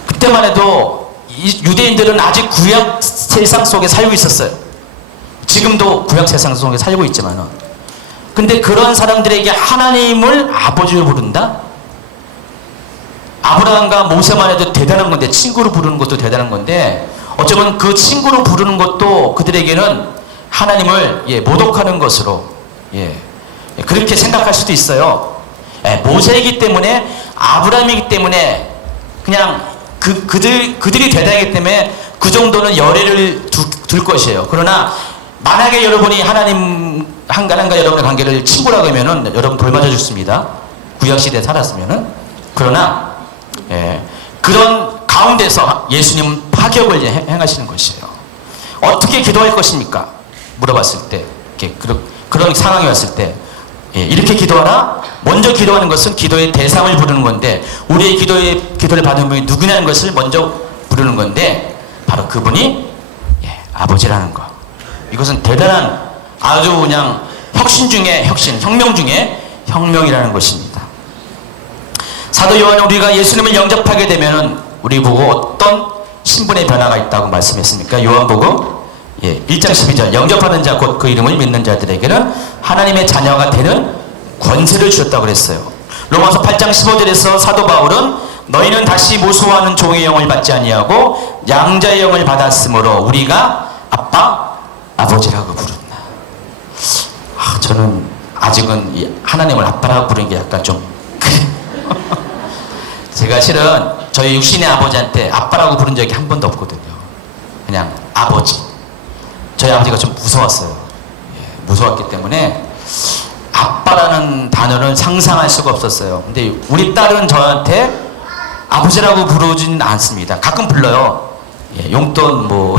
그때만 해도 유대인들은 아직 구약 세상 속에 살고 있었어요. 지금도 구약 세상 속에 살고 있지만은, 근데 그런 사람들에게 하나님을 아버지로 부른다? 아브라함과 모세만 해도 대단한 건데, 친구로 부르는 것도 대단한 건데, 어쩌면 그 친구로 부르는 것도 그들에게는 하나님을 모독하는 것으로 그렇게 생각할 수도 있어요. 모세이기 때문에, 아브라함이기 때문에, 그냥 그들이 대단하기 때문에 그 정도는 열애를 둘 것이에요. 그러나 만약에 여러분이 하나님과 여러분의 관계를 친구라고 하면은 여러분 돌맞아 죽습니다. 구약시대에 살았으면은. 그러나 그런 가운데서 예수님은 파격을 행하시는 것이에요. 어떻게 기도할 것입니까? 물어봤을 때, 그런 상황이 왔을 때, 이렇게 기도하라. 먼저 기도하는 것은 기도의 대상을 부르는 건데, 우리의 기도를 받은 분이 누구냐는 것을 먼저 부르는 건데, 바로 그분이 아버지라는 것. 이것은 대단한, 아주 그냥 혁신 중에 혁신, 혁명 중에 혁명이라는 것입니다. 사도 요한은 우리가 예수님을 영접하게 되면은 우리 보고 어떤 신분의 변화가 있다고 말씀했습니까? 요한복음 1장 12절, 영접하는 자 곧 그 이름을 믿는 자들에게는 하나님의 자녀가 되는 권세를 주셨다고 그랬어요. 로마서 8장 15절에서 사도 바울은 너희는 다시 모소하는 종의 영을 받지 아니하고 양자의 영을 받았으므로 우리가 아빠, 아버지라고 부른다. 저는 아직은 하나님을 아빠라고 부르는 게 약간 좀 제가 실은 저희 육신의 아버지한테 아빠라고 부른 적이 한 번도 없거든요. 그냥 아버지. 저희 아버지가 좀 무서웠어요. 무서웠기 때문에 아빠라는 단어는 상상할 수가 없었어요. 근데 우리 딸은 저한테 아버지라고 부르지는 않습니다. 가끔 불러요. 용돈 뭐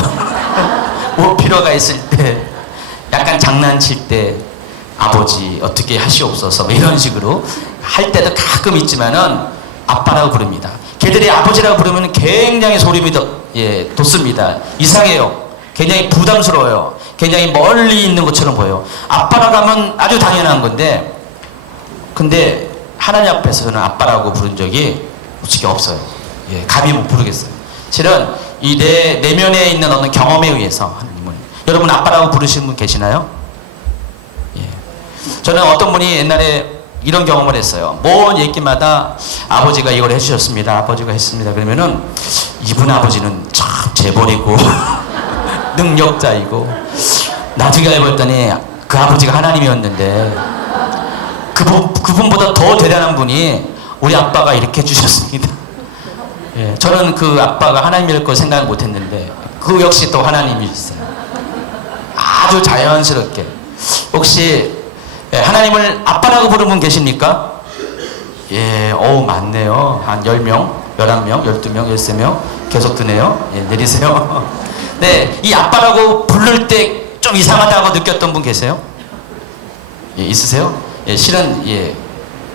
필요가 있을 때, 약간 장난칠 때 아버지 어떻게 하시옵소서 이런 식으로 할 때도 가끔 있지만은 아빠라고 부릅니다. 걔들이 아버지라고 부르면 굉장히 소름이 돋습니다. 이상해요. 굉장히 부담스러워요. 굉장히 멀리 있는 것처럼 보여요. 아빠라고 하면 아주 당연한 건데, 근데 하나님 앞에서는 아빠라고 부른 적이 솔직히 없어요. 감히 못 부르겠어요. 실은 이 내면에 있는 어떤 경험에 의해서 하나님은, 여러분 아빠라고 부르시는 분 계시나요? 저는 어떤 분이 옛날에 이런 경험을 했어요. 뭔 얘기마다 아버지가 이걸 해주셨습니다. 아버지가 했습니다. 그러면은 이분 아버지는 참 재벌이고 능력자이고, 나중에 알고 봤더니 그 아버지가 하나님이었는데 그분보다 더 대단한 분이 우리 아빠가 이렇게 해주셨습니다. 저는 그 아빠가 하나님일 걸 생각을 못했는데 그 역시 또 하나님이셨어요. 아주 자연스럽게. 혹시 하나님을 아빠라고 부르는 분 계십니까? 많네요. 한 10명, 11명, 12명, 13명 계속 드네요. 내리세요. 네, 이 아빠라고 부를 때 좀 이상하다고 느꼈던 분 계세요? 있으세요? 실은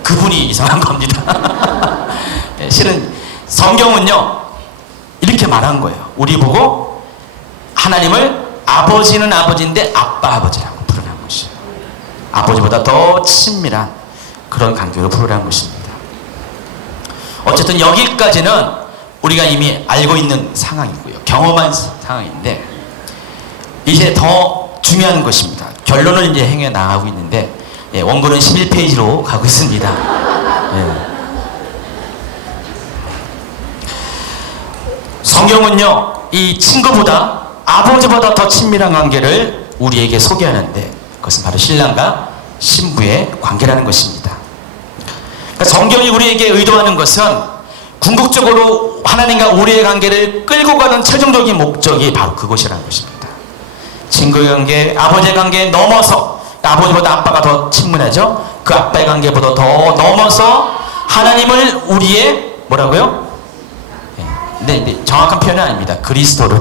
그분이 이상한 겁니다. 실은 성경은요 이렇게 말한 거예요. 우리 보고 하나님을 아버지는 아버지인데 아빠, 아버지라고 부르라는 것이에요. 아버지보다 더 친밀한 그런 관계로 부르라는 것입니다. 어쨌든 여기까지는 우리가 이미 알고 있는 상황이고요. 경험한 상황인데, 이제 더 중요한 것입니다. 결론을 이제 행해 나가고 있는데, 예, 원고는 11페이지로 가고 있습니다. 예. 성경은요, 이 친구보다 아버지보다 더 친밀한 관계를 우리에게 소개하는데 그것은 바로 신랑과 신부의 관계라는 것입니다. 그러니까 성경이 우리에게 의도하는 것은 궁극적으로 하나님과 우리의 관계를 끌고 가는 최종적인 목적이 바로 그것이라는 것입니다. 친구의 관계, 아버지의 관계에 넘어서, 아버지보다 아빠가 더 친밀하죠. 그 아빠의 관계보다 더 넘어서 하나님을 우리의 뭐라고요? 네, 정확한 표현은 아닙니다. 그리스도를,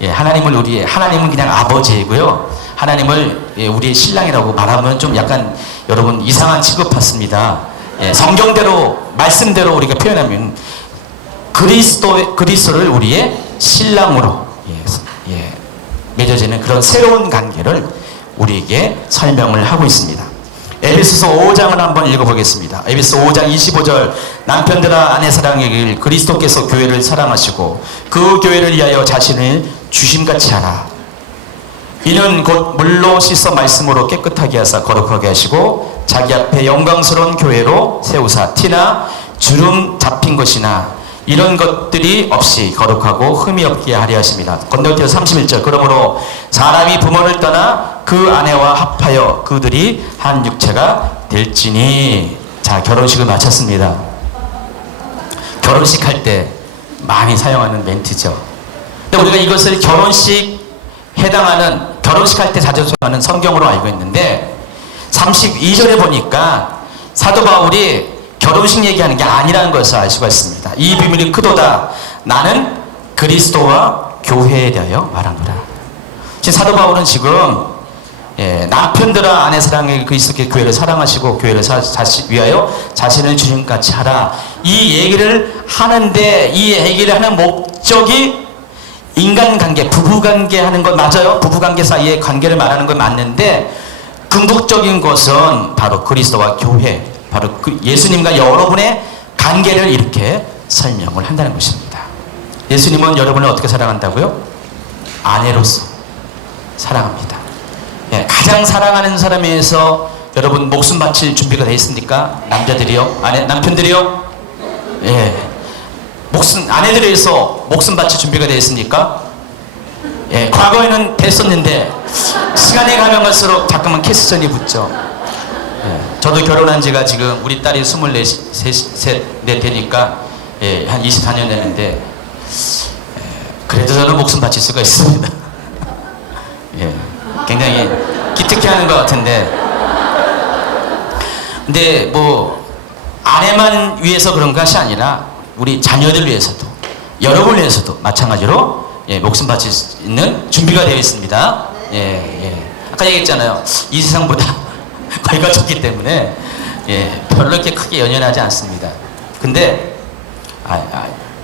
예, 하나님은 그냥 아버지이고요. 하나님을, 예, 우리의 신랑이라고 말하면 좀 약간 여러분 이상한 취급 받습니다. 예, 성경대로 말씀대로 우리가 표현하면 그리스도를 우리의 신랑으로, 예, 맺어지는 그런 새로운 관계를 우리에게 설명을 하고 있습니다. 에베소서 5장을 한번 읽어보겠습니다. 에베소 5장 25절, 남편들아 아내 사랑하길 그리스도께서 교회를 사랑하시고 그 교회를 위하여 자신을 주심같이 하라. 이는 곧 물로 씻어 말씀으로 깨끗하게 하사 거룩하게 하시고 자기 앞에 영광스러운 교회로 세우사 티나 주름 잡힌 것이나 이런 것들이 없이 거룩하고 흠이 없게 하려 하십니다. 건너뛰어 31절, 그러므로 사람이 부모를 떠나 그 아내와 합하여 그들이 한 육체가 될지니. 자, 결혼식을 마쳤습니다. 결혼식 할 때 많이 사용하는 멘트죠. 근데 우리가 이것을 결혼식 해당하는, 결혼식 할 때 자주 사용하는 성경으로 알고 있는데 32절에 보니까 사도 바울이 결혼식 얘기하는 게 아니라는 것을 알 수가 있습니다. 이 비밀이 크도다. 나는 그리스도와 교회에 대하여 말하노라. 지금 사도 바울은 지금, 예, 남편들아 아내 사랑에 그리스도께 교회를 사랑하시고 교회를 위하여 자신을 주님같이 하라. 이 얘기를 하는데 이 얘기를 하는 목적이 인간관계, 부부관계 하는 건 맞아요. 부부관계 사이의 관계를 말하는 건 맞는데 궁극적인 것은 바로 그리스도와 교회, 바로 그 예수님과 여러분의 관계를 이렇게 설명을 한다는 것입니다. 예수님은 여러분을 어떻게 사랑한다고요? 아내로서 사랑합니다. 예, 가장 사랑하는 사람에 의해서 여러분 목숨 바칠 준비가 되어 있습니까? 남자들이요? 남편들이요? 예, 아내들에 의해서 목숨 바칠 준비가 되어 있습니까? 예, 과거에는 됐었는데 시간이 가면 갈수록 자꾸만 캐스전이 붙죠. 예, 저도 결혼한 지가 지금 우리 딸이 24넷 되니까, 예, 한 24년 되는데, 예, 그래도 저는 목숨 바칠 수가 있습니다. 예, 굉장히 기특해 하는 것 같은데, 근데 뭐 아내만 위해서 그런 것이 아니라 우리 자녀들 위해서도, 여러분을 위해서도 마찬가지로, 예, 목숨 바칠 수 있는 준비가 되어 있습니다. 예, 예. 아까 얘기했잖아요. 이 세상보다 거리가 좁기 때문에, 예, 별로 이렇게 크게 연연하지 않습니다. 근데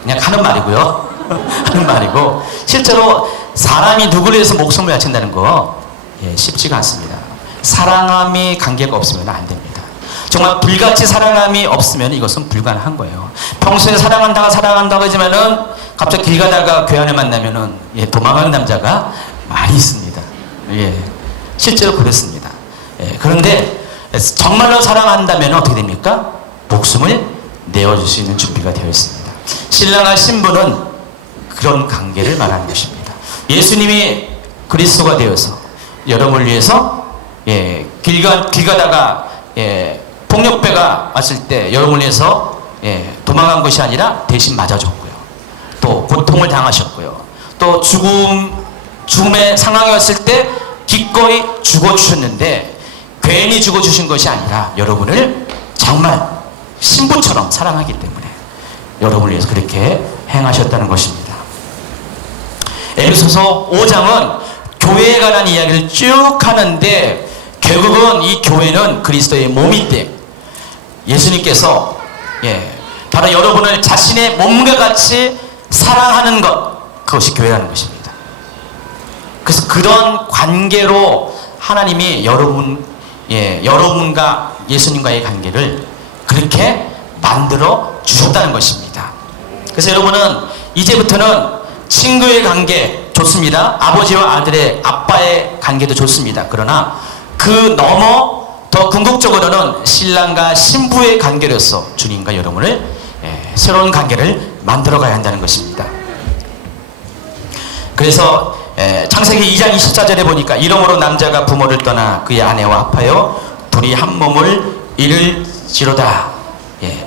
그냥 하는 말이고요. 하는 말이고, 실제로 사람이 누구를 위해서 목숨을 바친다는 거, 예, 쉽지가 않습니다. 사랑함이 관계가 없으면 안 됩니다. 정말 불같이 사랑함이 없으면 이것은 불가능한 거예요. 평소에 사랑한다고 하지만은 갑자기 길 가다가 괴한을 만나면은, 예, 도망가는 남자가 많이 있습니다. 예, 실제로 그렇습니다. 예, 그런데 정말로 사랑한다면 어떻게 됩니까? 목숨을 내어줄 수 있는 준비가 되어 있습니다. 신랑과 신부는 그런 관계를 말하는 것입니다. 예수님이 그리스도가 되어서 여러분을 위해서, 예, 길 가다가, 예, 폭력배가 왔을 때 여러분을 위해서, 예, 도망간 것이 아니라 대신 맞아줬고요. 또 고통을 당하셨고요. 또 죽음의 상황이 왔을 때 기꺼이 죽어주셨는데 괜히 죽어주신 것이 아니라 여러분을 정말 신부처럼 사랑하기 때문에 여러분을 위해서 그렇게 행하셨다는 것입니다. 에베소서 5장은 교회에 관한 이야기를 쭉 하는데 결국은 이 교회는 그리스도의 몸인데 예수님께서, 예, 바로 여러분을 자신의 몸과 같이 사랑하는 것, 그것이 교회라는 것입니다. 그래서 그런 관계로 하나님이 여러분과 예수님과의 관계를 그렇게 만들어 주셨다는 것입니다. 그래서 여러분은 이제부터는 친구의 관계 좋습니다. 아버지와 아들의, 아빠의 관계도 좋습니다. 그러나 그 넘어 더 궁극적으로는 신랑과 신부의 관계로서 주님과 여러분을 새로운 관계를 만들어 가야 한다는 것입니다. 그래서 창세기 2장 24절에 보니까 이러므로 남자가 부모를 떠나 그의 아내와 합하여 둘이 한 몸을 이룰지로다.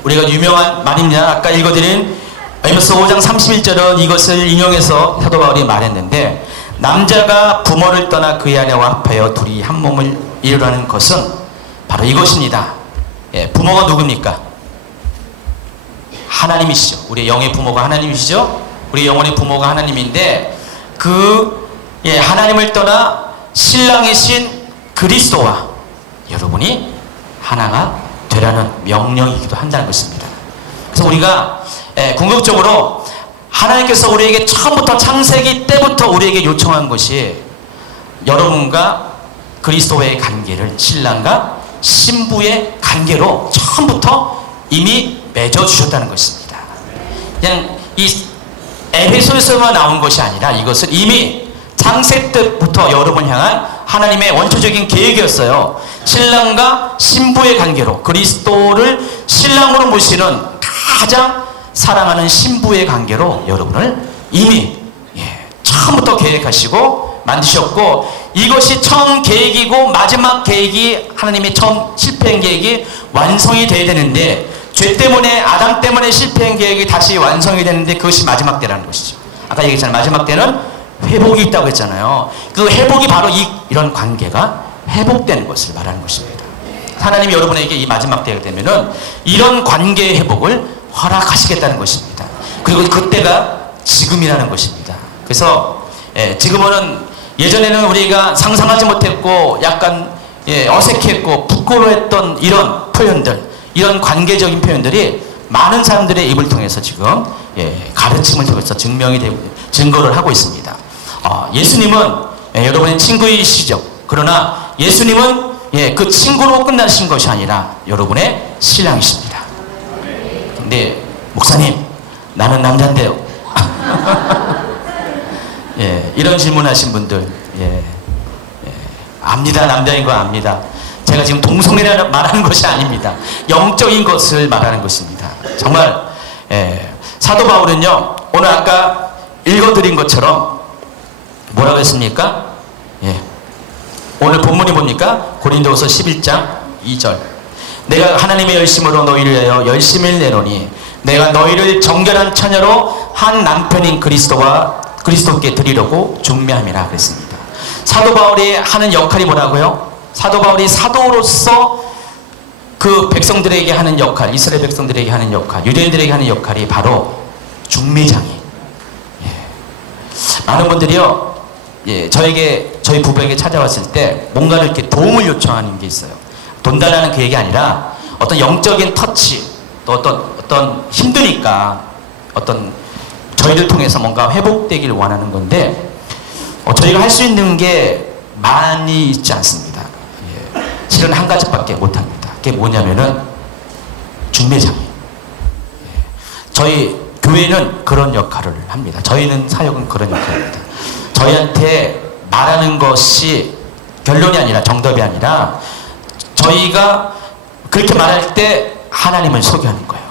우리가 유명한 말입니다. 아까 읽어드린 에베소 5장 31절은 이것을 인용해서 사도 바울이 말했는데, 남자가 부모를 떠나 그의 아내와 합하여 둘이 한 몸을 이루라는 것은 바로 이것입니다. 부모가 누굽니까? 하나님이시죠. 우리의 영의 부모가 하나님이시죠. 우리 영혼의 부모가 하나님인데, 하나님을 떠나 신랑이신 그리스도와 여러분이 하나가 되라는 명령이기도 한다는 것입니다. 그래서 우리가 궁극적으로 하나님께서 우리에게 처음부터 창세기 때부터 우리에게 요청한 것이 여러분과 그리스도의 관계를, 신랑과 신부의 관계로 처음부터 이미 맺어주셨다는 것입니다. 그냥 이 에베소에서만 나온 것이 아니라 이것은 이미 창세 때부터 여러분을 향한 하나님의 원초적인 계획이었어요. 신랑과 신부의 관계로, 그리스도를 신랑으로 모시는 가장 사랑하는 신부의 관계로 여러분을 이미 처음부터 계획하시고 만드셨고, 이것이 처음 계획이고 마지막 계획이, 하나님의 처음 실패한 계획이 완성이 돼야 되는데, 죄 때문에, 아담 때문에 실패한 계획이 다시 완성이 되는데 그것이 마지막 때라는 것이죠. 아까 얘기했잖아요. 마지막 때는 회복이 있다고 했잖아요. 그 회복이 바로 이런 관계가 회복되는 것을 말하는 것입니다. 하나님이 여러분에게 이 마지막 때가 되면은 이런 관계의 회복을 허락하시겠다는 것입니다. 그리고 그때가 지금이라는 것입니다. 그래서 지금은, 예전에는 우리가 상상하지 못했고 약간 어색했고 부끄러워했던 이런 표현들, 이런 관계적인 표현들이 많은 사람들의 입을 통해서 지금 가르침을 통해서 증거를 하고 있습니다. 예수님은 여러분의 친구이시죠. 그러나 예수님은 그 친구로 끝나신 것이 아니라 여러분의 신랑이십니다. 근데 목사님, 나는 남자인데요. 이런 질문하신 분들, 압니다. 남자인 거 압니다. 제가 지금 동성애라는 말하는 것이 아닙니다. 영적인 것을 말하는 것입니다. 정말 사도 바울은요, 오늘 아까 읽어드린 것처럼 뭐라고 했습니까? 오늘 본문이 뭡니까? 고린도후서 11장 2절. 내가 하나님의 열심으로 너희를 위하여 열심을 내노니 내가 너희를 정결한 처녀로 한 남편인 그리스도께 드리려고 중매함이라 그랬습니다. 사도 바울이 하는 역할이 뭐라고요? 사도 바울이 사도로서 그 백성들에게 하는 역할, 이스라엘 백성들에게 하는 역할, 유대인들에게 하는 역할이 바로 중매장이. 많은 분들이요, 저희 부부에게 찾아왔을 때 뭔가를 이렇게 도움을 요청하는 게 있어요. 돈 달라는 그 얘기 아니라 어떤 영적인 터치, 또 어떤 힘드니까 저희를 통해서 뭔가 회복되기를 원하는 건데, 저희가 할 수 있는 게 많이 있지 않습니다. 실은 한 가지밖에 못합니다. 그게 뭐냐면은 중매장이. 저희 교회는 그런 역할을 합니다. 저희는 사역은 그런 역할입니다. 저희한테 말하는 것이 결론이 아니라, 정답이 아니라, 저희가 그렇게 말할 때 하나님을 소개하는 거예요.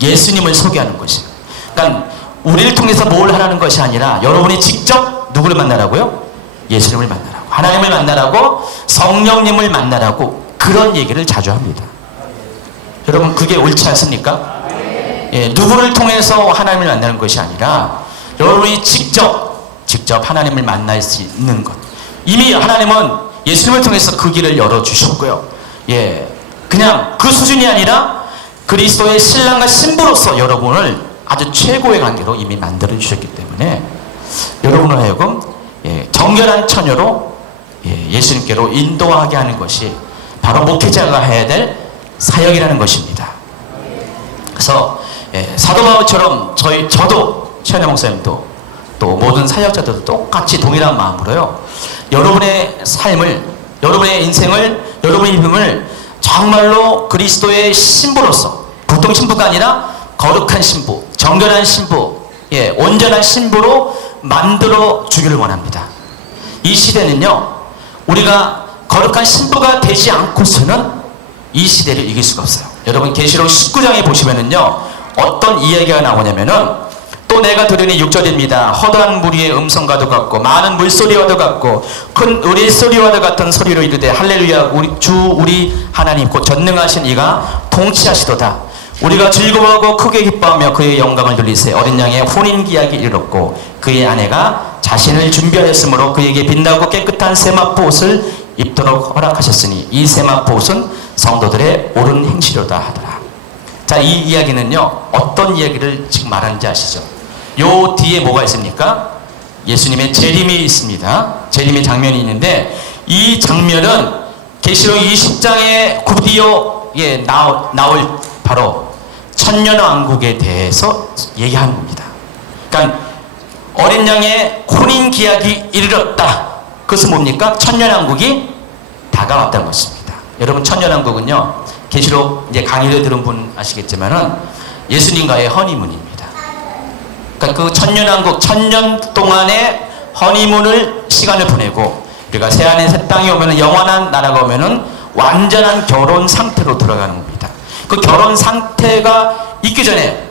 예수님을 소개하는 것이에요. 그러니까 우리를 통해서 뭘 하라는 것이 아니라 여러분이 직접 누구를 만나라고요? 예수님을 만나라고, 하나님을 만나라고, 성령님을 만나라고, 그런 얘기를 자주 합니다. 여러분, 그게 옳지 않습니까? 누구를 통해서 하나님을 만나는 것이 아니라 여러분이 직접 하나님을 만날 수 있는 것. 이미 하나님은 예수님을 통해서 그 길을 열어주셨고요. 그냥 그 수준이 아니라 그리스도의 신랑과 신부로서 여러분을 아주 최고의 관계로 이미 만들어 주셨기 때문에 여러분을 하여금 정결한 처녀로 예수님께로 인도하게 하는 것이 바로 목회자가 해야 될 사역이라는 것입니다. 그래서 사도 바울처럼 저도, 최현영 목사님도, 또 모든 사역자들도 똑같이 동일한 마음으로요, 여러분의 삶을, 여러분의 인생을, 여러분의 삶을 정말로 그리스도의 신부로서, 보통 신부가 아니라 거룩한 신부, 정결한 신부, 온전한 신부로 만들어 주기를 원합니다. 이 시대는요, 우리가 거룩한 신부가 되지 않고서는 이 시대를 이길 수가 없어요. 여러분 계시록 19장에 보시면은요 어떤 이야기가 나오냐면은 또 내가 들으니 6절입니다. 허다한 무리의 음성과도 같고 많은 물소리와도 같고 큰 우리 소리와도 같은 소리로 이르되 할렐루야 우리 하나님 곧 전능하신 이가 통치하시도다. 우리가 즐거워하고 크게 기뻐하며 그의 영광을 돌리세. 어린 양의 혼인기약이 이르렀고 그의 아내가 자신을 준비하였으므로 그에게 빛나고 깨끗한 세마포 옷을 입도록 허락하셨으니 이 세마포 옷은 성도들의 옳은 행실로다 하더라. 자, 이 이야기는요 어떤 이야기를 지금 말하는지 아시죠? 요 뒤에 뭐가 있습니까? 예수님의 재림이 있습니다. 재림의 장면이 있는데 이 장면은 계시록 20장에 곧이어 나올 바로 천년왕국에 대해서 얘기하는 겁니다. 그러니까 어린 양의 혼인 기약이 이르렀다. 그것은 뭡니까? 천년왕국이 다가왔다는 것입니다. 여러분 천년왕국은요 계시록 이제 강의를 들은 분 아시겠지만은 예수님과의 허니문입니다. 그러니까 그 천년왕국 천년 동안의 허니문을 시간을 보내고 우리가 새하늘 새 땅이 오면은 영원한 나라가 오면은 완전한 결혼 상태로 들어가는 겁니다. 그 결혼 상태가 있기 전에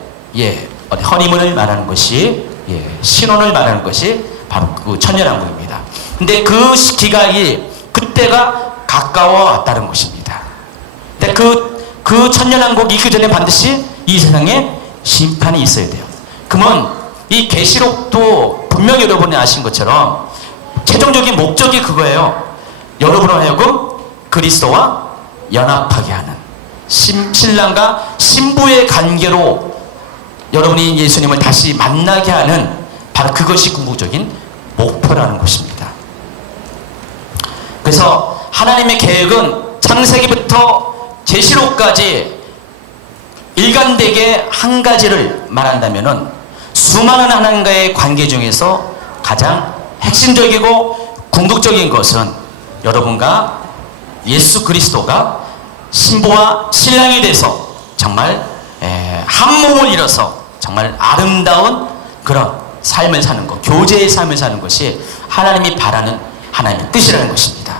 허니문을 말하는 것이 신혼을 말하는 것이 바로 그 천년왕국입니다. 근데 그 기간이 그때가 가까워 왔다는 것입니다. 근데 그 천년왕국이 있기 전에 반드시 이 세상에 심판이 있어야 돼요. 그러면 이 계시록도 분명히 여러분이 아신 것처럼 최종적인 목적이 그거예요. 여러분을 하여금 그리스도와 연합하게 하는 신랑과 신부의 관계로 여러분이 예수님을 다시 만나게 하는 바로 그것이 궁극적인 목표라는 것입니다. 그래서 하나님의 계획은 창세기부터 계시록까지 일관되게 한 가지를 말한다면은 수많은 하나님과의 관계 중에서 가장 핵심적이고 궁극적인 것은 여러분과 예수 그리스도가 신부와 신랑이 돼서 정말 한 몸을 이뤄서 정말 아름다운 그런 삶을 사는 것, 교제의 삶을 사는 것이 하나님이 바라는 하나님의 뜻이라는 것입니다.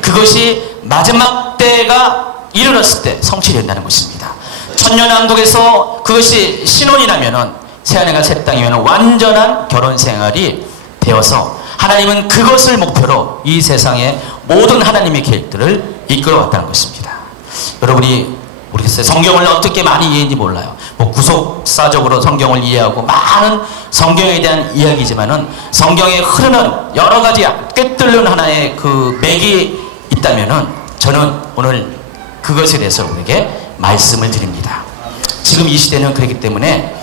그것이 마지막 때가 이르렀을 때 성취된다는 것입니다. 천년왕국에서 그것이 신혼이라면은 새하늘과 새 땅이면 완전한 결혼 생활이 되어서 하나님은 그것을 목표로 이 세상의 모든 하나님의 계획들을 이끌어왔다는 것입니다. 여러분이 모르겠어요. 성경을 어떻게 많이 이해했는지 몰라요. 뭐 구속사적으로 성경을 이해하고 많은 성경에 대한 이야기지만은 성경에 흐르는 여러 가지 꿰뚫는 하나의 그 맥이 있다면은 저는 오늘 그것에 대해서 여러분에게 말씀을 드립니다. 지금 이 시대는 그렇기 때문에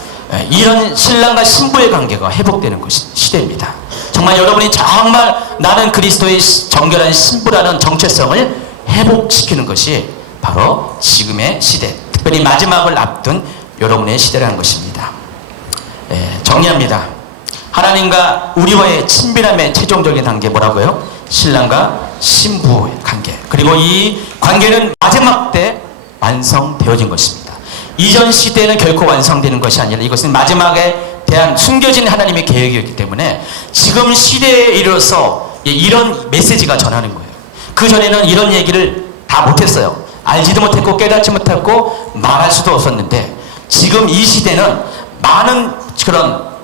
이런 신랑과 신부의 관계가 회복되는 것이 시대입니다. 정말 여러분이 정말 나는 그리스도의 정결한 신부라는 정체성을 회복시키는 것이 바로 지금의 시대, 특별히 마지막을 앞둔 여러분의 시대라는 것입니다. 정리합니다. 하나님과 우리와의 친밀함의 최종적인 단계 뭐라고요? 신랑과 신부의 관계. 그리고 이 관계는 마지막 때 완성되어진 것입니다. 이전 시대는 결코 완성되는 것이 아니라 이것은 마지막에 대한 숨겨진 하나님의 계획이었기 때문에 지금 시대에 이르러서 이런 메시지가 전하는 거예요. 그 전에는 이런 얘기를 다 못했어요. 알지도 못했고 깨닫지 못했고 말할 수도 없었는데 지금 이 시대는 많은 그런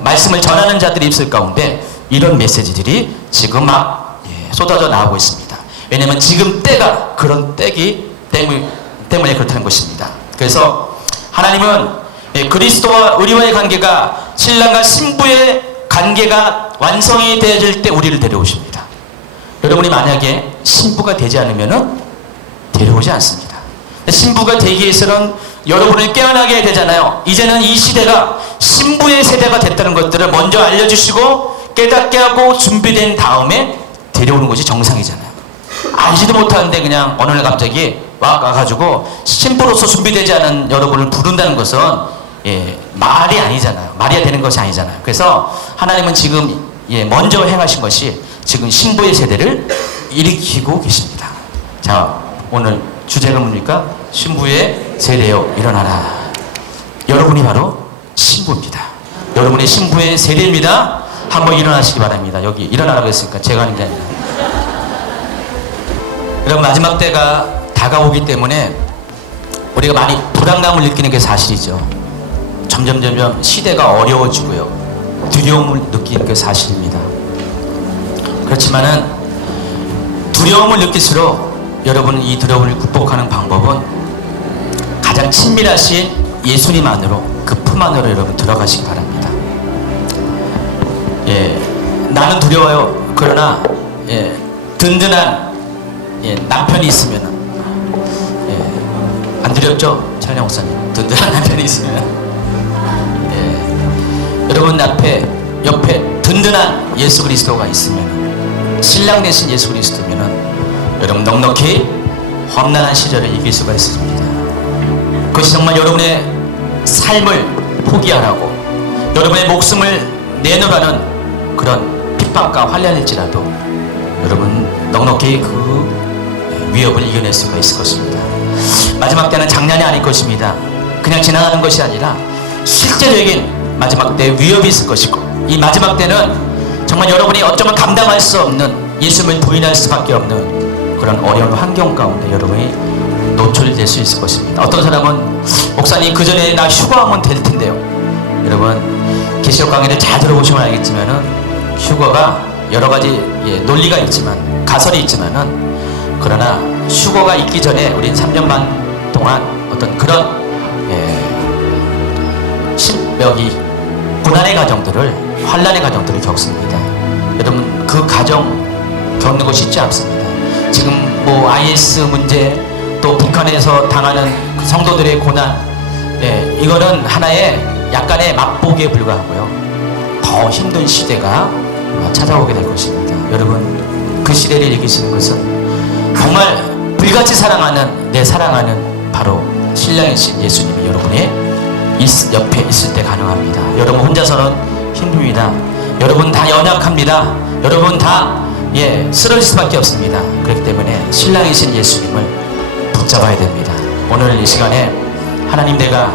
말씀을 전하는 자들이 있을 가운데 이런 메시지들이 지금 막 쏟아져 나오고 있습니다. 왜냐하면 지금 때가 그런 때기 때문에 그렇다는 것입니다. 그래서 하나님은 그리스도와 우리와의 관계가 신랑과 신부의 관계가 완성이 되어질 때 우리를 데려오십니다. 여러분이 만약에 신부가 되지 않으면 데려오지 않습니다. 신부가 되기 위해서는 여러분을 깨어나게 되잖아요. 이제는 이 시대가 신부의 세대가 됐다는 것들을 먼저 알려주시고 깨닫게 하고 준비된 다음에 데려오는 것이 정상이잖아요. 알지도 못하는데 그냥 어느 날 갑자기 와가지고 신부로서 준비되지 않은 여러분을 부른다는 것은 말이 아니잖아요. 말이 되는 것이 아니잖아요. 그래서 하나님은 지금 먼저 행하신 것이 지금 신부의 세대를 일으키고 계십니다. 자, 오늘 주제가 뭡니까? 신부의 세대여 일어나라. 여러분이 바로 신부입니다. 여러분이 신부의 세대입니다. 한번 일어나시기 바랍니다. 여기 일어나라고 했으니까 제가 하는 게 아니라 여러분, 마지막 때가 다가오기 때문에 우리가 많이 불안감을 느끼는 게 사실이죠. 점점 시대가 어려워지고요, 두려움을 느끼는 게 사실입니다. 그렇지만은 두려움을 느낄수록 여러분은 이 두려움을 극복하는 방법은 가장 친밀하신 예수님 안으로, 그 품 안으로 여러분 들어가시기 바랍니다. 나는 두려워요. 그러나 든든한 남편이 있으면, 안 두렵죠? 찬양 목사님, 든든한 남편이 있으면, 여러분 옆에 든든한 예수 그리스도가 있으면, 신랑 되신 예수 그리스도면 여러분 넉넉히 험난한 시절을 이길 수가 있습니다. 그것이 정말 여러분의 삶을 포기하라고, 여러분의 목숨을 내놓으라는 그런 핍박과 환난일지라도 여러분 넉넉히 그 위협을 이겨낼 수가 있을 것입니다. 마지막 때는 장난이 아닐 것입니다. 그냥 지나가는 것이 아니라 실제적인 마지막 때 위협이 있을 것이고, 이 마지막 때는 정말 여러분이 어쩌면 감당할 수 없는, 예수님을 부인할 수밖에 없는 그런 어려운 환경 가운데 여러분이 노출될 수 있을 것입니다. 어떤 사람은 목사님 그 전에 나 휴가하면 될 텐데요. 여러분 계시록 강의를 잘 들어보시면 알겠지만은 휴가가 여러 가지 논리가 있지만, 가설이 있지만은, 그러나 휴거가 있기 전에 우린 3년 반 동안 어떤 그런 여기 고난의 과정들을, 환난의 과정들을 겪습니다. 여러분 그 과정 겪는 것이 쉽지 않습니다. 지금 뭐 IS 문제, 또 북한에서 당하는 그 성도들의 고난, 이거는 하나의 약간의 맛보기에 불과하고요, 더 힘든 시대가 찾아오게 될 것입니다. 여러분 그 시대를 이기시는 것은 정말 불같이 사랑하는, 내 사랑하는 바로 신랑이신 예수님이 여러분의 옆에 있을 때 가능합니다. 여러분 혼자서는 힘듭니다. 여러분 다 연약합니다. 여러분 다 쓰러질 수밖에 없습니다. 그렇기 때문에 신랑이신 예수님을 붙잡아야 됩니다. 오늘 이 시간에 하나님, 내가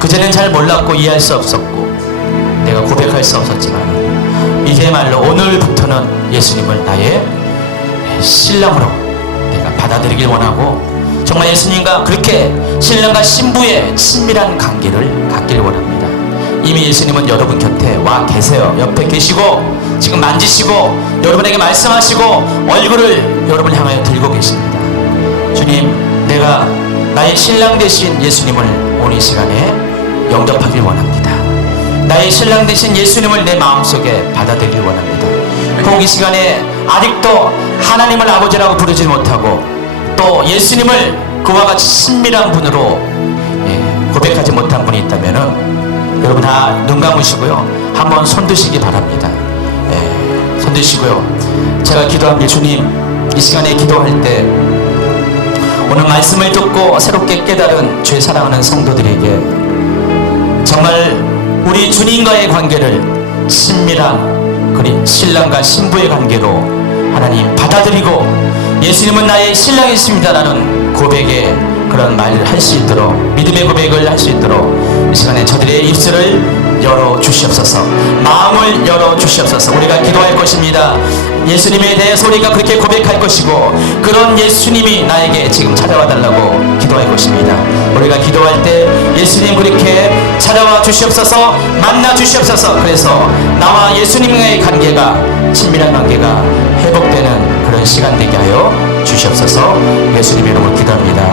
그전엔 잘 몰랐고 이해할 수 없었고 내가 고백할 수 없었지만 이제말로 오늘부터는 예수님을 나의 신랑으로 내가 받아들이길 원하고, 정말 예수님과 그렇게 신랑과 신부의 친밀한 관계를 갖길 원합니다. 이미 예수님은 여러분 곁에 와 계세요. 옆에 계시고 지금 만지시고 여러분에게 말씀하시고 얼굴을 여러분을 향하여 들고 계십니다. 주님, 내가 나의 신랑 되신 예수님을 오늘 이 시간에 영접하길 원합니다. 나의 신랑 되신 예수님을 내 마음속에 받아들이길 원합니다. 혹 이 시간에 아직도 하나님을 아버지라고 부르지 못하고 또 예수님을 그와 같이 친밀한 분으로 고백하지 못한 분이 있다면은 여러분 다 눈 감으시고요, 한번 손 드시기 바랍니다. 손 드시고요, 제가 기도합니다. 주님, 이 시간에 기도할 때 오늘 말씀을 듣고 새롭게 깨달은 주의 사랑하는 성도들에게 정말 우리 주님과의 관계를 친밀한 신랑과 신부의 관계로 하나님 받아들이고, 예수님은 나의 신랑이십니다라는 고백의 그런 말을 할 수 있도록, 믿음의 고백을 할 수 있도록 이 시간에 저들의 입술을 열어 주시옵소서, 마음을 열어 주시옵소서. 우리가 기도할 것입니다. 예수님에 대해서 우리가 그렇게 고백할 것이고, 그런 예수님이 나에게 지금 찾아와 달라고 기도할 것입니다. 우리가 기도할 때 예수님 그렇게 찾아와 주시옵소서, 만나 주시옵소서. 그래서 나와 예수님과의 관계가, 친밀한 관계가 회복되는 그런 시간 되게 하여 주시옵소서. 예수님의 이름으로 기도합니다.